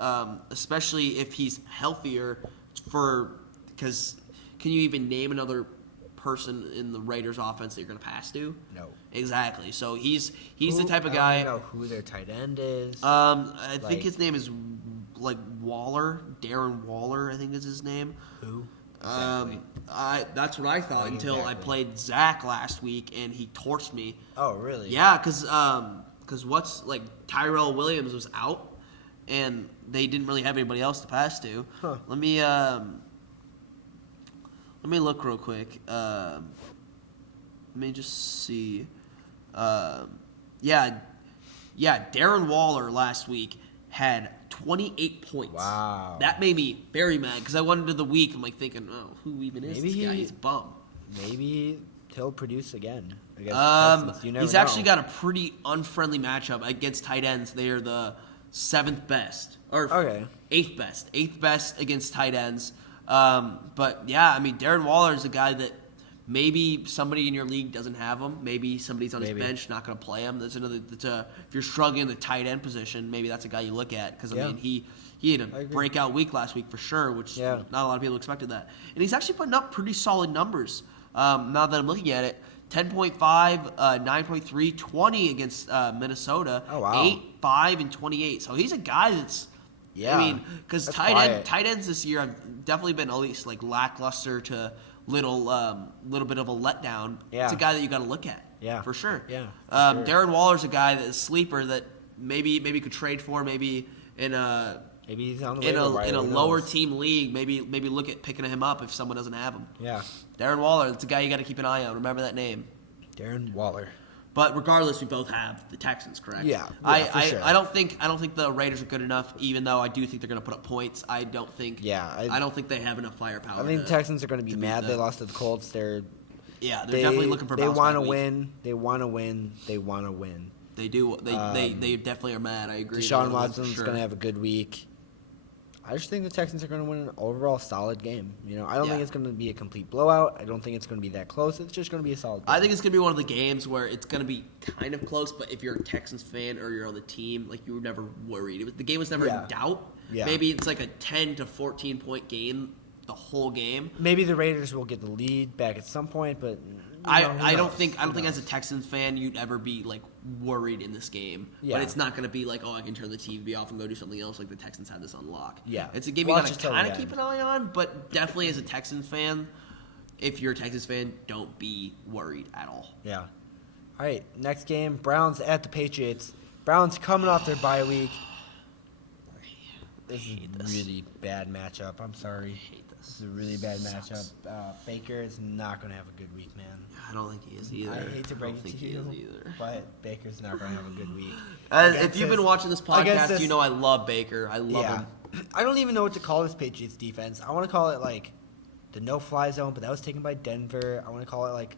especially if he's healthier. Because can you even name another person in the Raiders' offense that you're going to pass to? No. Exactly. So he's the type of guy. I don't know who their tight end is. I think his name is like Waller, Darren Waller. I think is his name. Who? Exactly. That's what I thought Like until I exactly. played Zach last week and he torched me. Oh, really? Yeah, because Tyrell Williams was out and they didn't really have anybody else to pass to. Huh. Let me look real quick. Let me just see. Darren Waller last week had 28 points. Wow. That made me very mad because I went into the week. I'm like thinking, oh, who even is Maybe this guy? he- He's a bum. Maybe he'll produce again against the Texans. You never He's know. actually got a pretty unfriendly matchup against tight ends. They are the 7th best or Okay. 8th best against tight ends. But yeah, I mean, Darren Waller is a guy that maybe somebody in your league doesn't have him. Maybe somebody's on his bench, not going to play him. That's another. If you're struggling in the tight end position, maybe that's a guy you look at because Yeah. I mean he had a I agree. breakout week last week for sure, which Yeah. not a lot of people expected that. And he's actually putting up pretty solid numbers. Now that I'm looking at it, 10.5, 9.3, 20 against Minnesota. Oh, wow. 8, 5, and 28. So he's a guy that's. Yeah. I mean, because That's tight quiet. ends this year have definitely been at least like lackluster to little bit of a letdown. Yeah. It's a guy that you got to look at. Yeah. For sure. Yeah, for sure. Darren Waller's a guy that's a sleeper that maybe could trade for maybe in a Maybe he's on the in waiver wire, a who lower knows? team league. Maybe look at picking him up if someone doesn't have him. Yeah. Darren Waller, it's a guy you got to keep an eye on. Remember that name. Darren Waller. But regardless, we both have the Texans, correct? Yeah, for sure. I don't think the Raiders are good enough. Even though I do think they're going to put up points, I don't think. Yeah, I don't think they have enough firepower. I think the Texans are going to be beat mad they them. lost to the Colts. They're definitely looking for. They want to win. They want to win. They want to win. They do. They definitely are mad. I agree. Deshaun They're gonna win for Watson's sure. going to have a good week. I just think the Texans are going to win an overall solid game. You know, I don't think Yeah. it's going to be a complete blowout. I don't think it's going to be that close. It's just going to be a solid game. I think it's going to be one of the games where it's going to be kind of close, but if you're a Texans fan or you're on the team, like you were never worried. The game was never Yeah. in doubt. Yeah. Maybe it's like a 10 to 14 point game the whole game. Maybe the Raiders will get the lead back at some point, but I who don't knows? think Who as a knows? Texans fan you'd ever be like worried in this game. Yeah. But it's not going to be like, oh, I can turn the TV off and go do something else. Like the Texans had this on lock. Yeah. It's a game Watch you it got to till the kind of end. keep an eye on. But definitely as a Texans fan, if you're a Texans fan, don't be worried at all. Yeah. All right, next game, Browns at the Patriots. Browns coming off their bye week. This is a really bad matchup. I'm sorry. I hate this. This is a really bad matchup. Baker is not going to have a good week, man. I don't think he is either. I hate to break don't it think to he you, is either. but Baker's not going to have a good week. If Against you've been this- watching this against podcast, this- you know I love Baker. I love him. I don't even know what to call this Patriots defense. I want to call it like the no-fly zone, but that was taken by Denver. I want to call it like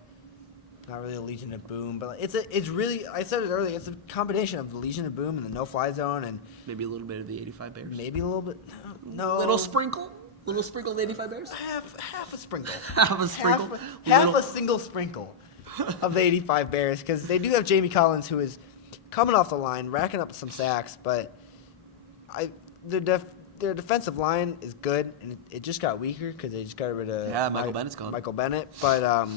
not really a Legion of Boom, but it's really, I said it earlier, it's a combination of the Legion of Boom and the no-fly zone and Maybe a little bit of the 85 Bears. maybe a little bit no Little sprinkle of the 85 Bears. half a sprinkle. Half a sprinkle. Half Little- a single sprinkle of the 85 Bears because they do have Jamie Collins who is coming off the line, racking up some sacks, but their defensive line is good, and it just got weaker because they just got rid of Michael Bennett's gone. Michael Bennett, but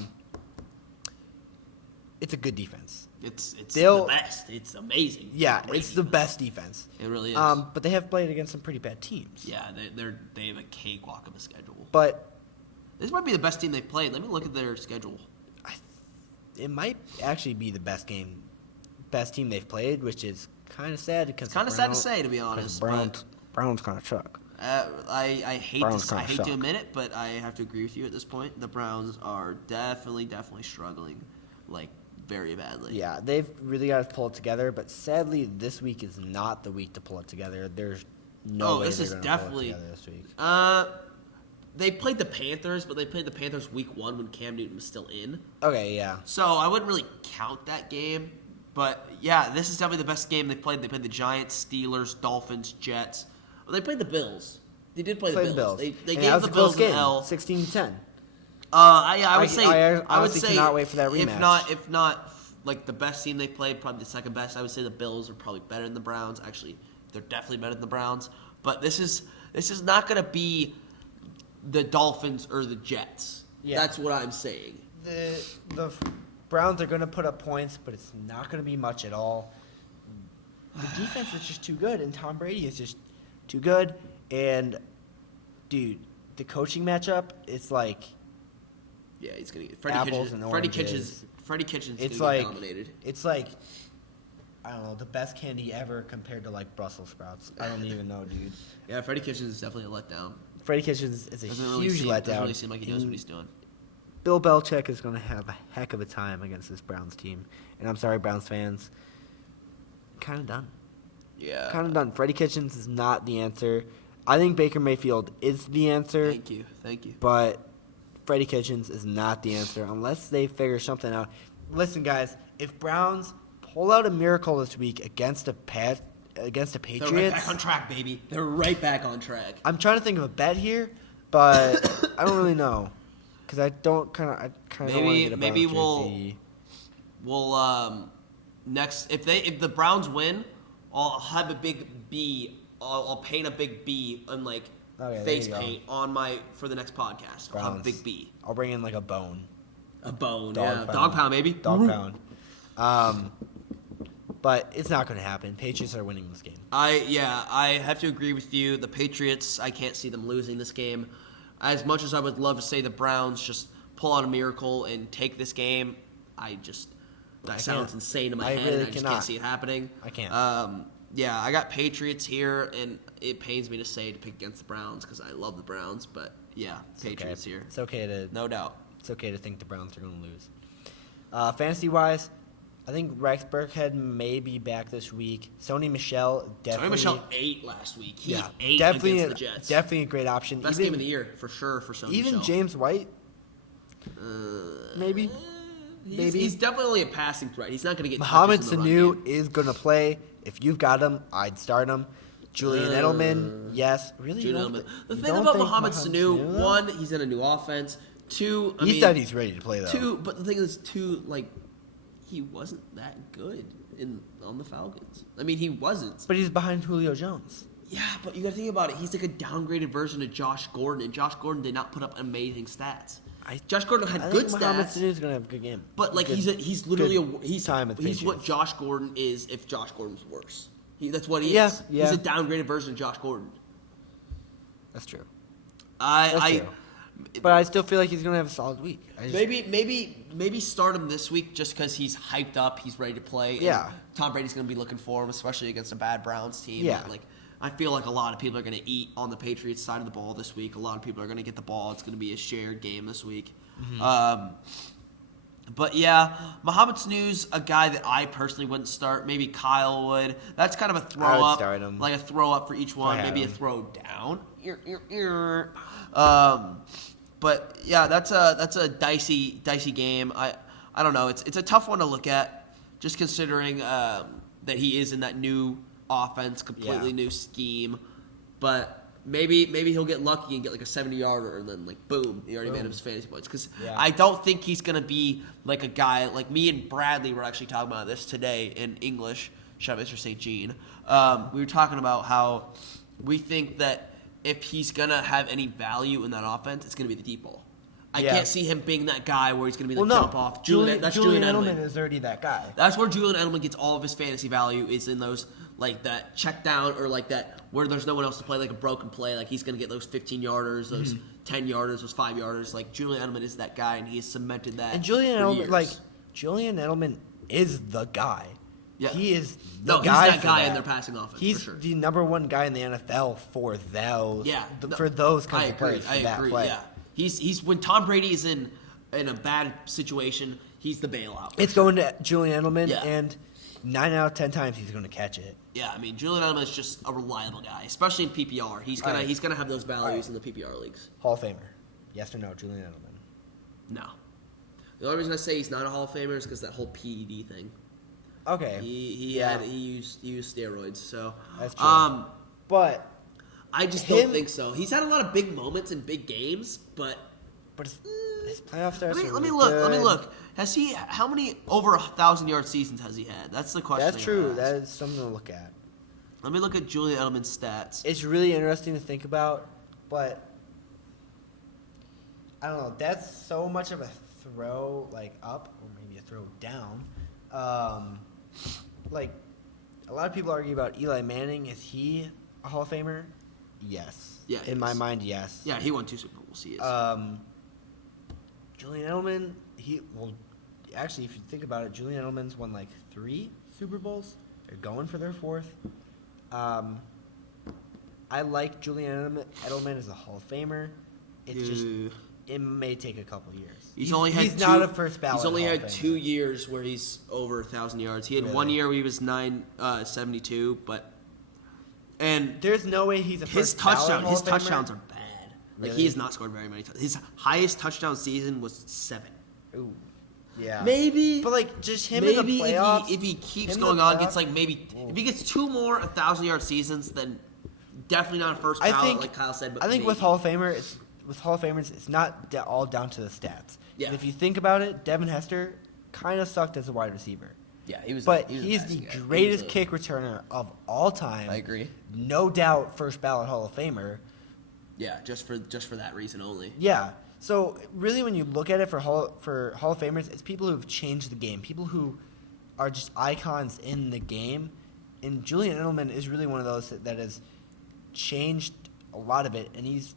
it's a good defense. It's They'll- the best. It's amazing. Yeah, Great it's the defense. best defense. It really is. But they have played against some pretty bad teams. Yeah, they have a cakewalk of a schedule. But This might be the best team they've played. Let me look at their schedule. it might actually be the best team they've played, which is kind of sad because It's kind of sad to say, to be honest. Browns kind of suck. I hate Browns to kinda to suck. admit it, but I have to agree with you at this point. The Browns are definitely struggling, like very badly. Yeah, they've really got to pull it together, but sadly, this week is not the week to pull it together. There's no way this they're is gonna definitely. pull it together this week. They played the Panthers, but they played the Panthers week 1 when Cam Newton was still in. Okay, yeah. So I wouldn't really count that game. But yeah, this is definitely the best game they played. They played the Giants, Steelers, Dolphins, Jets. Well, they played the Bills. They did play the Bills. They And that gave was the a close Bills an game, L. 16-10. I would say I I would honestly say cannot wait for that rematch. If not like the best team they played, probably the second best. I would say the Bills are probably better than the Browns. Actually, they're definitely better than the Browns. But this is not going to be the Dolphins or the Jets. Yeah. That's what I'm saying. The Browns are going to put up points, but it's not going to be much at all. The defense is just too good, and Tom Brady is just too good. And, dude, the coaching matchup, it's like Yeah, he's going to get Apples and Freddie oranges. Kitchens it's going to like get dominated. it's like I don't know, the best candy ever compared to like Brussels sprouts. I don't even know, dude. Yeah, Freddie Kitchens is definitely a letdown. Freddie Kitchens is a huge letdown. Doesn't really seem like he knows And what he's doing. Bill Belichick is going to have a heck of a time against this Browns team, and I'm sorry, Browns fans. Kind of done. Yeah. Kind of done. Freddie Kitchens is not the answer. I think Baker Mayfield is the answer. Thank you. But Freddie Kitchens is not the answer unless they figure something out. Listen, guys, if Browns pull out a miracle this week against the Patriots, They're right back on track, baby. They're right back on track. I'm trying to think of a bet here, but I don't really know because I kind of want to get a Maybe Browns jersey. we'll next if the Browns win, I'll have a big B. I'll paint a big B on like face paint on for the next podcast. I'll have a big B. I'll bring in like a bone. A bone, Dog dog pound, baby. Dog pound. But it's not going to happen. Patriots are winning this game. I have to agree with you. The Patriots, I can't see them losing this game. As much as I would love to say the Browns just pull out a miracle and take this game, that sounds insane in my head. Really and I just can't see it happening. I can't. I got Patriots here, and it pains me to say to pick against the Browns because I love the Browns. But yeah, Patriots here. It's okay to no doubt. It's okay to think the Browns are going to lose. Fantasy-wise, I think Rex Burkhead may be back this week. Sony Michel definitely. Sony Michel ate last week. He ate definitely against the Jets. Definitely a great option. Best game of the year for sure for Sony Even Michel. James White, maybe. He's definitely a passing threat. He's not going to get Mohamed touches in the run game. Sanu is going to play. If you've got him, I'd start him. Julian Edelman, yes. Really? Julian Edelman. The you thing don't about think Mohamed Sanu, though? one, he's in a new offense. Two, He said he's ready to play, though. Two, but the thing is, he wasn't that good on the Falcons. I mean, he wasn't. But he's behind Julio Jones. Yeah, but you got to think about it. He's like a downgraded version of Josh Gordon, and Josh Gordon did not put up amazing stats. Josh Gordon had good Mohamed stats. Sanu's going to have a good game. But like Good- he's literally good time at the he's what Patriots. Josh Gordon is if Josh Gordon's worse. That's what he Yeah, is. yeah. He's a downgraded version of Josh Gordon. That's true. That's true. But I still feel like he's going to have a solid week. Maybe start him this week just because he's hyped up, he's ready to play. and Yeah. Tom Brady's going to be looking for him, especially against a bad Browns team. Yeah. Like I feel like a lot of people are going to eat on the Patriots side of the ball this week. A lot of people are going to get the ball. It's going to be a shared game this week. Mm-hmm. But yeah, Mohamed Sanu's a guy that I personally wouldn't start. Maybe Kyle would. That's kind of a throw I would up, start him. like a throw up for each one. I had Maybe a him. throw down. But yeah, that's a dicey game. I don't know. It's a tough one to look at, just considering that he is in that new offense, completely new scheme. But maybe he'll get lucky and get like a 70-yarder, and then like boom, he already made him his fantasy points. Because I don't think he's gonna be like a guy like me and Bradley were actually talking about this today in English. Shout out Mr. St. Jean. We were talking about how we think that if he's gonna have any value in that offense, it's gonna be the deep ball. I can't see him being that guy where he's gonna be like dump off. Julian Edelman is already that guy. That's where Julian Edelman gets all of his fantasy value, is in those like that check down or like that where there's no one else to play, like a broken play. Like he's gonna get those 15-yarders, those 10-yarders, those 5-yarders. Like Julian Edelman is that guy, and he has cemented that. And Julian for Edelman, years. Julian Edelman is the guy. Yeah. He is No, the he's guy that for guy that. in their passing offense, He's for sure. the number one guy in the NFL for those. Yeah, for those kinds I of agree. players. For I that agree. play. Yeah, he's when Tom Brady is in a bad situation, he's the bailout. It's going to Julian Edelman, Yeah. and 9 out of 10 times he's going to catch it. Yeah, I mean Julian Edelman is just a reliable guy, especially in PPR. He's gonna have those values in the PPR leagues. Hall of Famer. Yes or no, Julian Edelman? No, the only reason I say he's not a Hall of Famer is because that whole PED thing. Okay. He used steroids, so That's true. But I just him- don't think so. He's had a lot of big moments in big games, but his playoff starts. let me look. Has he? How many over 1,000-yard seasons has he had? That's the question. That's true. That is something to look at. Let me look at Julian Edelman's stats. It's really interesting to think about, but I don't know. That's so much of a throw, like up, or maybe a throw down. Like a lot of people argue about Eli Manning. Is he a Hall of Famer? Yes. Yeah, he In my is. mind, yes. Yeah, he won 2 Super Bowls. He is. Julian Edelman, actually, if you think about it, Julian Edelman's won like 3 Super Bowls. They're going for their 4th. I like Julian Edelman as a Hall of Famer. It's just it may take a couple years. He's only had he's two, not a first ballot. He's only Hall had of 2 Famer. years where he's over 1,000 yards. He had Really? 1 year where he was 972, but And There's no way he's a his first ballot Hall his of Famer. touchdowns are bad. Like Really? he has not scored very many touchdowns. His highest touchdown season was 7. Ooh. Yeah. Maybe, But like just him in the maybe playoffs. if he keeps him in going the on, playoffs- gets like maybe if he gets 2 more 1,000-yard seasons, then definitely not a first I ballot, think like Kyle said. But I think maybe. with Hall of Famers, it's not all down to the stats. Yeah. If you think about it, Devin Hester kind of sucked as a wide receiver. yeah, he was. But he was he's amazing the guy. He was greatest a- kick returner of all time. I agree. No doubt, first ballot Hall of Famer. Yeah, just for that reason only. Yeah. So really, when you look at it for Hall of Famers, it's people who've changed the game, people who are just icons in the game. And Julian Edelman is really one of those that has changed a lot of it, and he's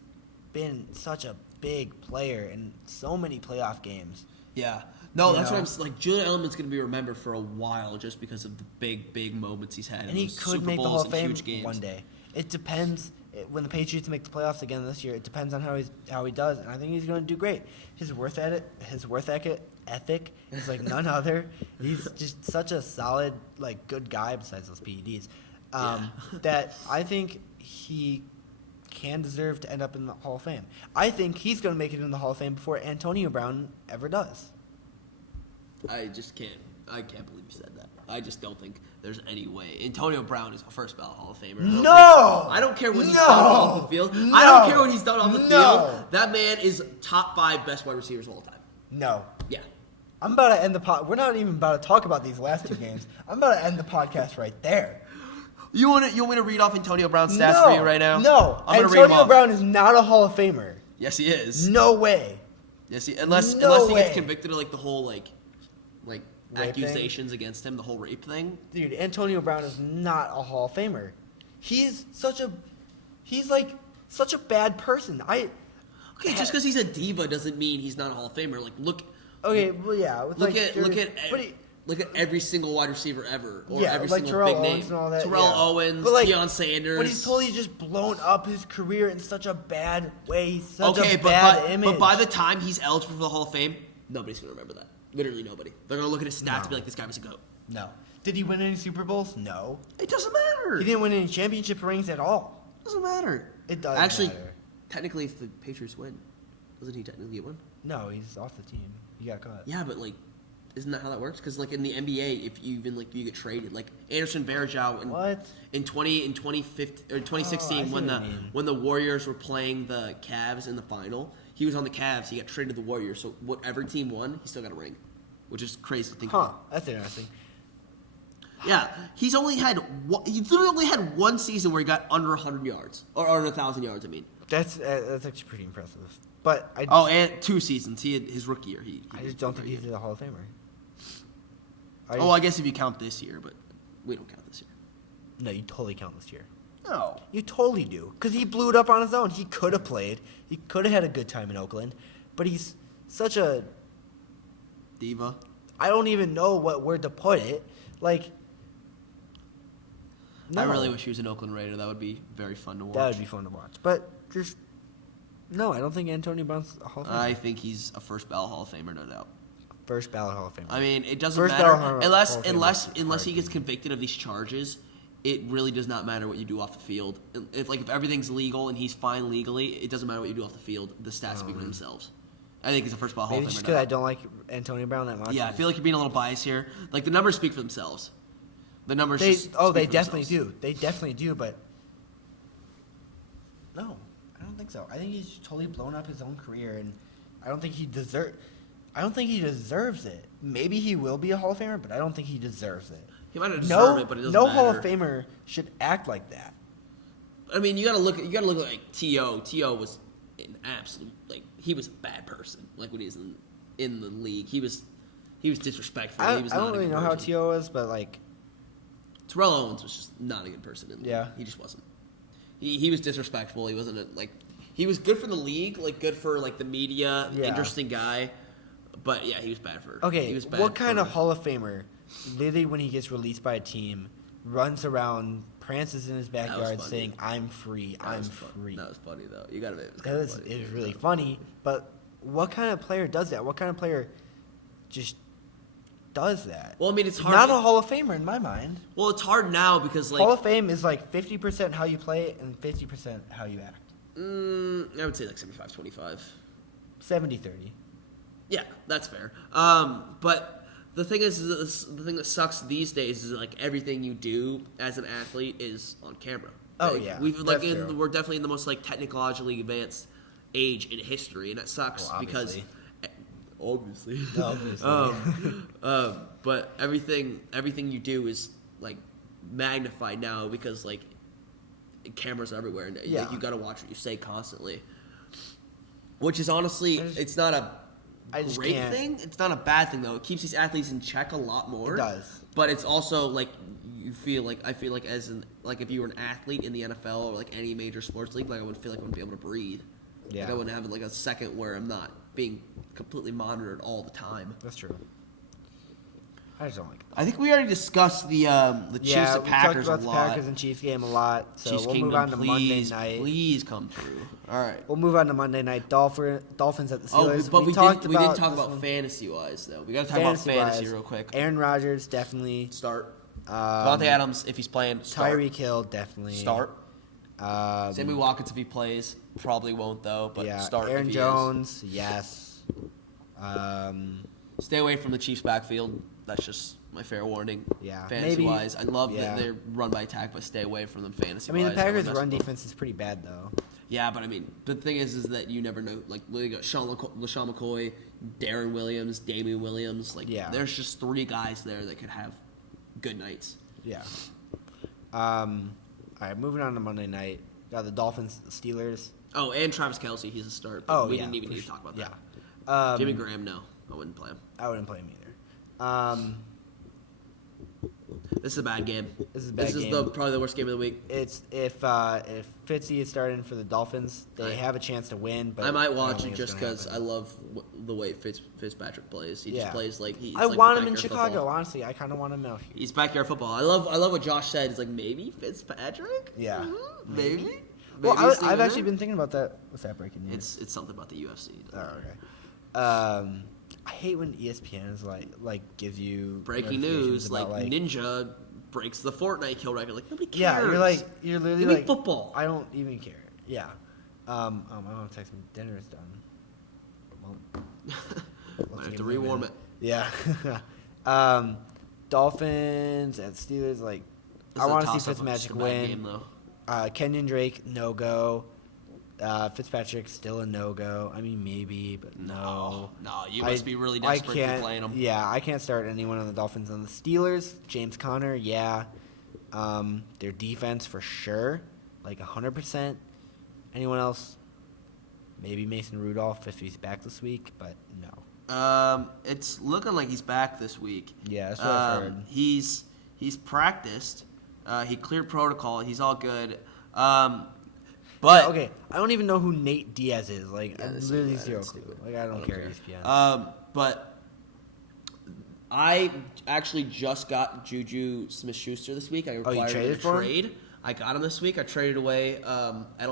been such a big player in so many playoff games. Yeah. No, You that's know? what I'm like. Julian Edelman's going to be remembered for a while just because of the big moments he's had. And in he those could Super make the Bowls Hall of and Fame huge games. one day. It depends. When the Patriots make the playoffs again this year, it depends on how he does, and I think he's going to do great. His worth ethic is like none other. He's just such a solid, like good guy besides those PEDs. That I think he can deserve to end up in the Hall of Fame. I think he's going to make it in the Hall of Fame before Antonio Brown ever does. I just can't. I can't believe you said that. I just don't think there's any way. Antonio Brown is a first ballot Hall of Famer. I don't care what he's done off the field. I don't care what he's done off the field. That man is top 5 best wide receivers of all time. No. Yeah. I'm about to end the pod. We're not even about to talk about these last 2 games. I'm about to end the podcast right there. You want me to read off Antonio Brown's stats for you right now? No. I'm gonna read them Antonio off. Brown is not a Hall of Famer. Yes, he is. No way. Yes, unless No he way. gets convicted of like the whole like Rape accusations against him, the whole rape thing. Dude, Antonio Brown is not a Hall of Famer. He's like such a bad person. Okay, just because he's a diva doesn't mean he's not a Hall of Famer. Like look at every single wide receiver ever, or every like single Terrell big Owens name. and all that, Terrell yeah. Owens, But like- Deion Sanders. But he's totally just blown up his career in such a bad way. He's such okay, a bad image. but by the time he's eligible for the Hall of Fame, nobody's gonna remember that. Literally nobody. They're gonna look at his stats and be like, "This guy was a goat." No. Did he win any Super Bowls? No. It doesn't matter. He didn't win any championship rings at all. It doesn't matter. It does Actually, matter. technically, if the Patriots win, doesn't he technically get one? No, he's off the team. He got cut. Yeah, but like, isn't that how that works? Because like in the NBA, if you even like you get traded, like Anderson Varejao in 2015 or 2016 Oh, I see when what you mean. when the Warriors were playing the Cavs in the final, he was on the Cavs. He got traded to the Warriors. So whatever team won, he still got a ring, which is crazy to think Huh. about. That's interesting. Yeah, he's literally only had one season where he got under 100 yards or under 1,000 yards. I mean, That's actually pretty impressive. But and 2 seasons. He had his rookie year. I just don't think he's a Hall of Famer. I guess if you count this year, but we don't count this year. No, you totally count this year. No. You totally do. Because he blew it up on his own. He could have played. He could have had a good time in Oakland. But he's such a... Diva. I don't even know what word to put it. Like... No. I really wish he was an Oakland Raider. That would be very fun to watch. That would be fun to watch. But just... No, I don't think Antonio Brown's a Hall of Famer. I think he's a first ballot Hall of Famer, no doubt. First ballot Hall of Famer. I mean, it doesn't First matter ballot Hall of unless Famer is he hard gets to convicted of these charges. It really does not matter what you do off the field. If everything's legal and he's fine legally, it doesn't matter what you do off the field. The stats speak for themselves. I think he's a first ballot Hall Maybe of Famer. just no because I doubt. don't like Antonio Brown that much. Yeah, I feel like you're being a little biased here. Like the numbers speak for themselves. The numbers. They speak they for definitely themselves. do. They definitely do, but no, I don't think so. I think he's totally blown up his own career, and I don't think he deserves it. Maybe he will be a Hall of Famer, but I don't think he deserves it. He might not deserve it, but it doesn't no matter. Hall of Famer should act like that. I mean, you gotta look at like T.O. T.O. was an absolute he was a bad person. Like when he was in the league, he was disrespectful. I He was don't not a really good know how person. T.O. is, but like, Terrell Owens was just not a good person in the Yeah. league. He just wasn't. He was disrespectful. He wasn't he was good for the league, good for the media, Yeah. interesting guy. But yeah, he was bad for. okay, he was bad what kind for- of Hall of Famer, literally when he gets released by a team, runs around, prances in his backyard funny. saying, "I'm free, That I'm was fun. free." That was funny though. You gotta admit, it was That kind was, of funny. it was really funny, but what kind of player does that? What kind of player just does that? Well, I mean, it's hard. Not a Hall of Famer in my mind. Well, it's hard now because like Hall of Fame is like 50% how you play and 50% how you act. I would say like 75-25. 70-30. Yeah, that's fair. But the thing is the thing that sucks these days is like everything you do as an athlete is on camera. Oh, Like, yeah, we're true. definitely in the most like technologically advanced age in history, and it sucks Well, because obviously. Obviously. But everything you do is like magnified now because like cameras are everywhere, and Yeah. like, you got to watch what you say constantly. Which is honestly, it's not a I just great can't. thing. It's not a bad thing though. It keeps these athletes in check a lot more. It does. But it's also like I feel like as an like if you were an athlete in the NFL or like any major sports league, like I would feel like I wouldn't be able to breathe. Yeah. Like I wouldn't have like a second where I'm not being completely monitored all the time. That's true. I just don't like it. I think we already discussed the Chiefs Yeah, and we Packers talked about a the lot. Packers and Chiefs game a lot, so Chiefs we'll Kingdom, move on to please, Monday night. please come through. All right. We'll move on to Monday night. Dolphins at the Oh, Steelers. but we talked didn't talk this about one. fantasy wise though. We got to talk about fantasy Fantasy-wise, real quick. Aaron Rodgers definitely. Start. Um, Devontae Adams if he's playing. Start. Tyreek Hill definitely. Start. Um, Sammy Watkins if he plays. Probably won't though. But yeah, start. Aaron if he Jones, yes. Stay away from the Chiefs backfield. That's just my fair warning. Yeah, Fantasy maybe- wise, I love yeah. that they're run by attack, but stay away from them fantasy. I mean, the wise. Packers' That's run my- defense is pretty bad though. Yeah, but I mean, the thing is that you never know. Like, you got LaShawn McCoy, Darren Williams, Damian Williams. Like, Yeah. there's just three guys there that could have good nights. Yeah. All right, moving on to Monday night. Got the Dolphins, Steelers. Oh, and Travis Kelce, he's a start. But Oh, we yeah, didn't even for need to sure. talk about Yeah. that. Jimmy Graham, no, I wouldn't play him. I wouldn't play him either. This is a bad game. This is a bad This is game. probably the worst game of the week. It's if Fitzy is starting for the Dolphins, they Right. have a chance to win. But I might don't watch think it it's just gonna because I happen. love the way Fitzpatrick plays. He Yeah. just plays like he's. I like want him in backyard Chicago. football. Honestly, I kind of want him out here. He's backyard football. I love what Josh said. He's like maybe Fitzpatrick. Yeah. Mhm. Maybe. Well, Maybe Steven I've actually Aaron? been thinking about that. What's that breaking news? It's something about the UFC. Oh, okay. I hate when ESPN is like gives you Breaking notifications news, like, about, Ninja breaks the Fortnite kill record. Like nobody cares. yeah, you're literally Give me like football. I don't even care. Yeah. My mom texted me dinner is done. Well, Might have to rewarm it. Yeah. Dolphins at Steelers. Like This I is a want to see toss-up. It's Fitzmagic just a bad win. game, though. Kenyon Drake no go. Fitzpatrick still a no go. I mean maybe, but no. No, you must be really desperate to be playing them. Yeah, I can't start anyone on the Dolphins. On the Steelers, James Conner, yeah. Their defense for sure, like 100%. Anyone else? Maybe Mason Rudolph if he's back this week, but no. It's looking like he's back this week. Yeah, that's what I've heard. He's practiced. He cleared protocol. He's all good. But Yeah, okay, I don't even know who Nate Diaz is. Like, Yeah, I'm this is literally bad. zero It's clue. stupid. Like, I don't care. care. ESPN. But I actually just got Juju Smith-Schuster this week. I required him traded to for him? trade. I got him this week. I traded away Edelman. I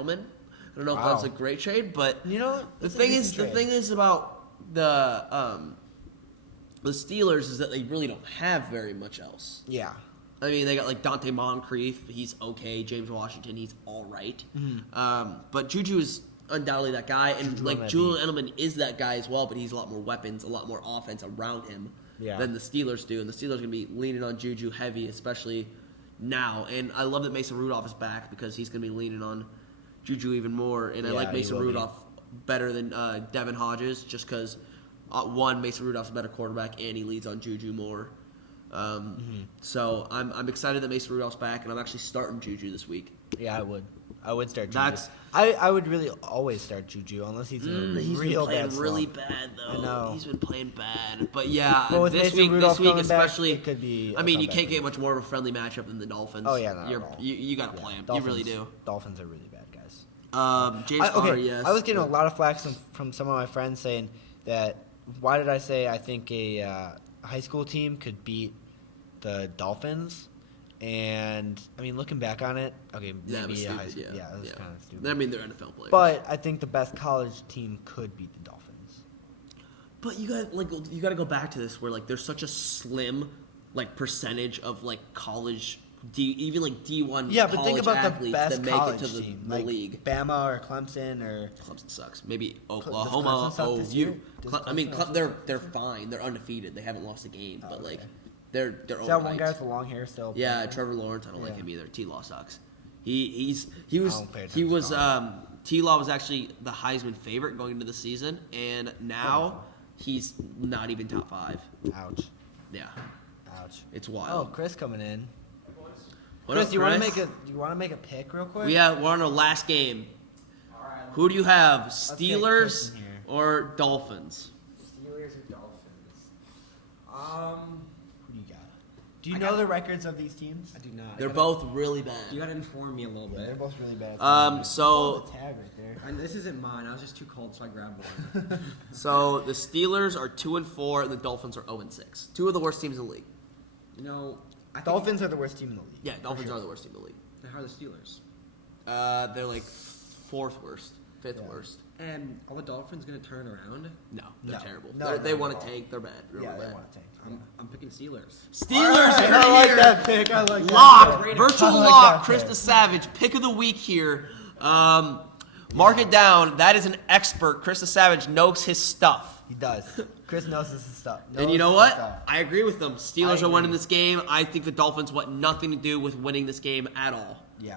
don't know if Wow. that was a great trade, but You know what? the That's a thing decent is, the trade. thing is about the Steelers is that they really don't have very much else. Yeah. I mean, they got like Dante Moncrief. He's okay. James Washington. He's all right. But Juju is undoubtedly that guy, and Juju like on that Julian Edelman is that guy as well. But he's a lot more weapons, a lot more offense around him Yeah. than the Steelers do. And the Steelers are gonna be leaning on Juju heavy, especially now. And I love that Mason Rudolph is back because he's gonna be leaning on Juju even more. And I Yeah, like he Mason will be. Rudolph better than Devin Hodges, just because one, Mason Rudolph's a better quarterback, and he leads on Juju more. So I'm excited that Mason Rudolph's back, and I'm actually starting Juju this week. Yeah, I would. I would start Juju. That's- I would really always start Juju unless he's in a He's real been playing bad really slump. bad though. I know. He's been playing bad, but yeah, But with this Mason week, Rudolph this week coming back, especially, it could be I a mean, you comeback can't for get him. much more of a friendly matchup than the Dolphins. Oh, yeah, not at all. You got to play him. You really do. Dolphins are really bad guys. James Conner, Okay, yes. I was getting a lot of flack from some of my friends saying that why did I say I think a high school team could beat the Dolphins? And I mean, looking back on it, okay, Yeah, it was maybe a high stupid. school. Yeah, Yeah, it was kind of stupid. I mean, they're NFL players. But I think the best college team could beat the Dolphins. But you got to go back to this where like there's such a slim like percentage of like college even like D1 Yeah, but think college about the athletes best that make college it to the, team, the like league. Bama or Clemson or Clemson sucks. Maybe Does Oklahoma, Clemson suck this year? OU. Does I mean, Clemson they're fine. They're undefeated. They haven't lost a game, but okay. like they're Is that one guy with the long hair still? Yeah, playing? Trevor Lawrence. I don't like Yeah. him either. T-Law sucks. He I was don't pay attention he to was college. T-Law was actually the Heisman favorite going into the season, and now he's not even top 5. Ouch. Yeah, Ouch. it's Oh, wild. Chris coming in. What Chris, up, you want to Chris? make a pick real quick? We're on our last game. Who do you have? get Chris Steelers in here. or Dolphins? Steelers or Dolphins? Who do you got? Do you know the records of these teams? I do not. They're both really bad. You gotta inform me a little Yeah, they're bit. both really bad. So Oh, the tag right there. And this isn't mine. I was just too cold, so I grabbed one. So the Steelers are 2-4, and the Dolphins are 0-6. Two of the worst teams in the league. You know, I think Dolphins are the worst team in the league. Yeah, Dolphins are the worst team in the league. How are the Steelers? They're like 4th worst, 5th Yeah. worst. And are the Dolphins gonna turn around? No, they're No. terrible. No, They not want at to all. tank. They're bad. Really Yeah, they bad. want to tank. I'm picking Steelers. Steelers Alright, are I like here. that pick. I like that Lock, pick. virtual I like lock, that Krista pick. Savage, pick of the week here. Mark it down. That is an expert. Krista Savage knows his stuff. He does. Chris knows his stuff. And you Knows know his what? stuff. I agree with them. Steelers I are winning agree. this game. I think the Dolphins want nothing to do with winning this game at all. Yeah.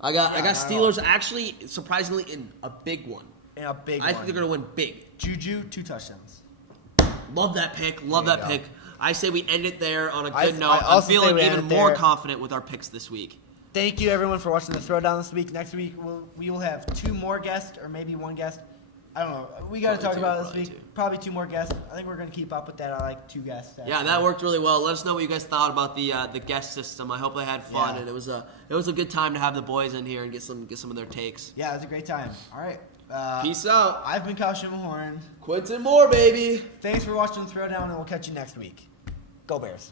I got not at Steelers actually surprisingly in a big one. And a big I one. think they're going to win big. Juju, 2 touchdowns. Love that pick. Love There that you pick. go. I say we end it there on a I good note. I'm also say feeling we end even it more there. confident with our picks this week. Thank you, everyone, for watching the Throwdown this week. Next week, we will have 2 more guests, or maybe 1 guest. I don't know. We got to talk Probably about two, it this probably week. Probably 2 more guests. I think we're going to keep up with that. I like 2 guests. Yeah, actually. that worked really well. Let us know what you guys thought about the guest system. I hope they had fun, Yeah. and it was a good time to have the boys in here and get some of their takes. Yeah, it was a great time. All right. Peace out. I've been Kyle Schimmelhorn. Quinten Moore, baby. Thanks for watching Throwdown, and we'll catch you next week. Go Bears.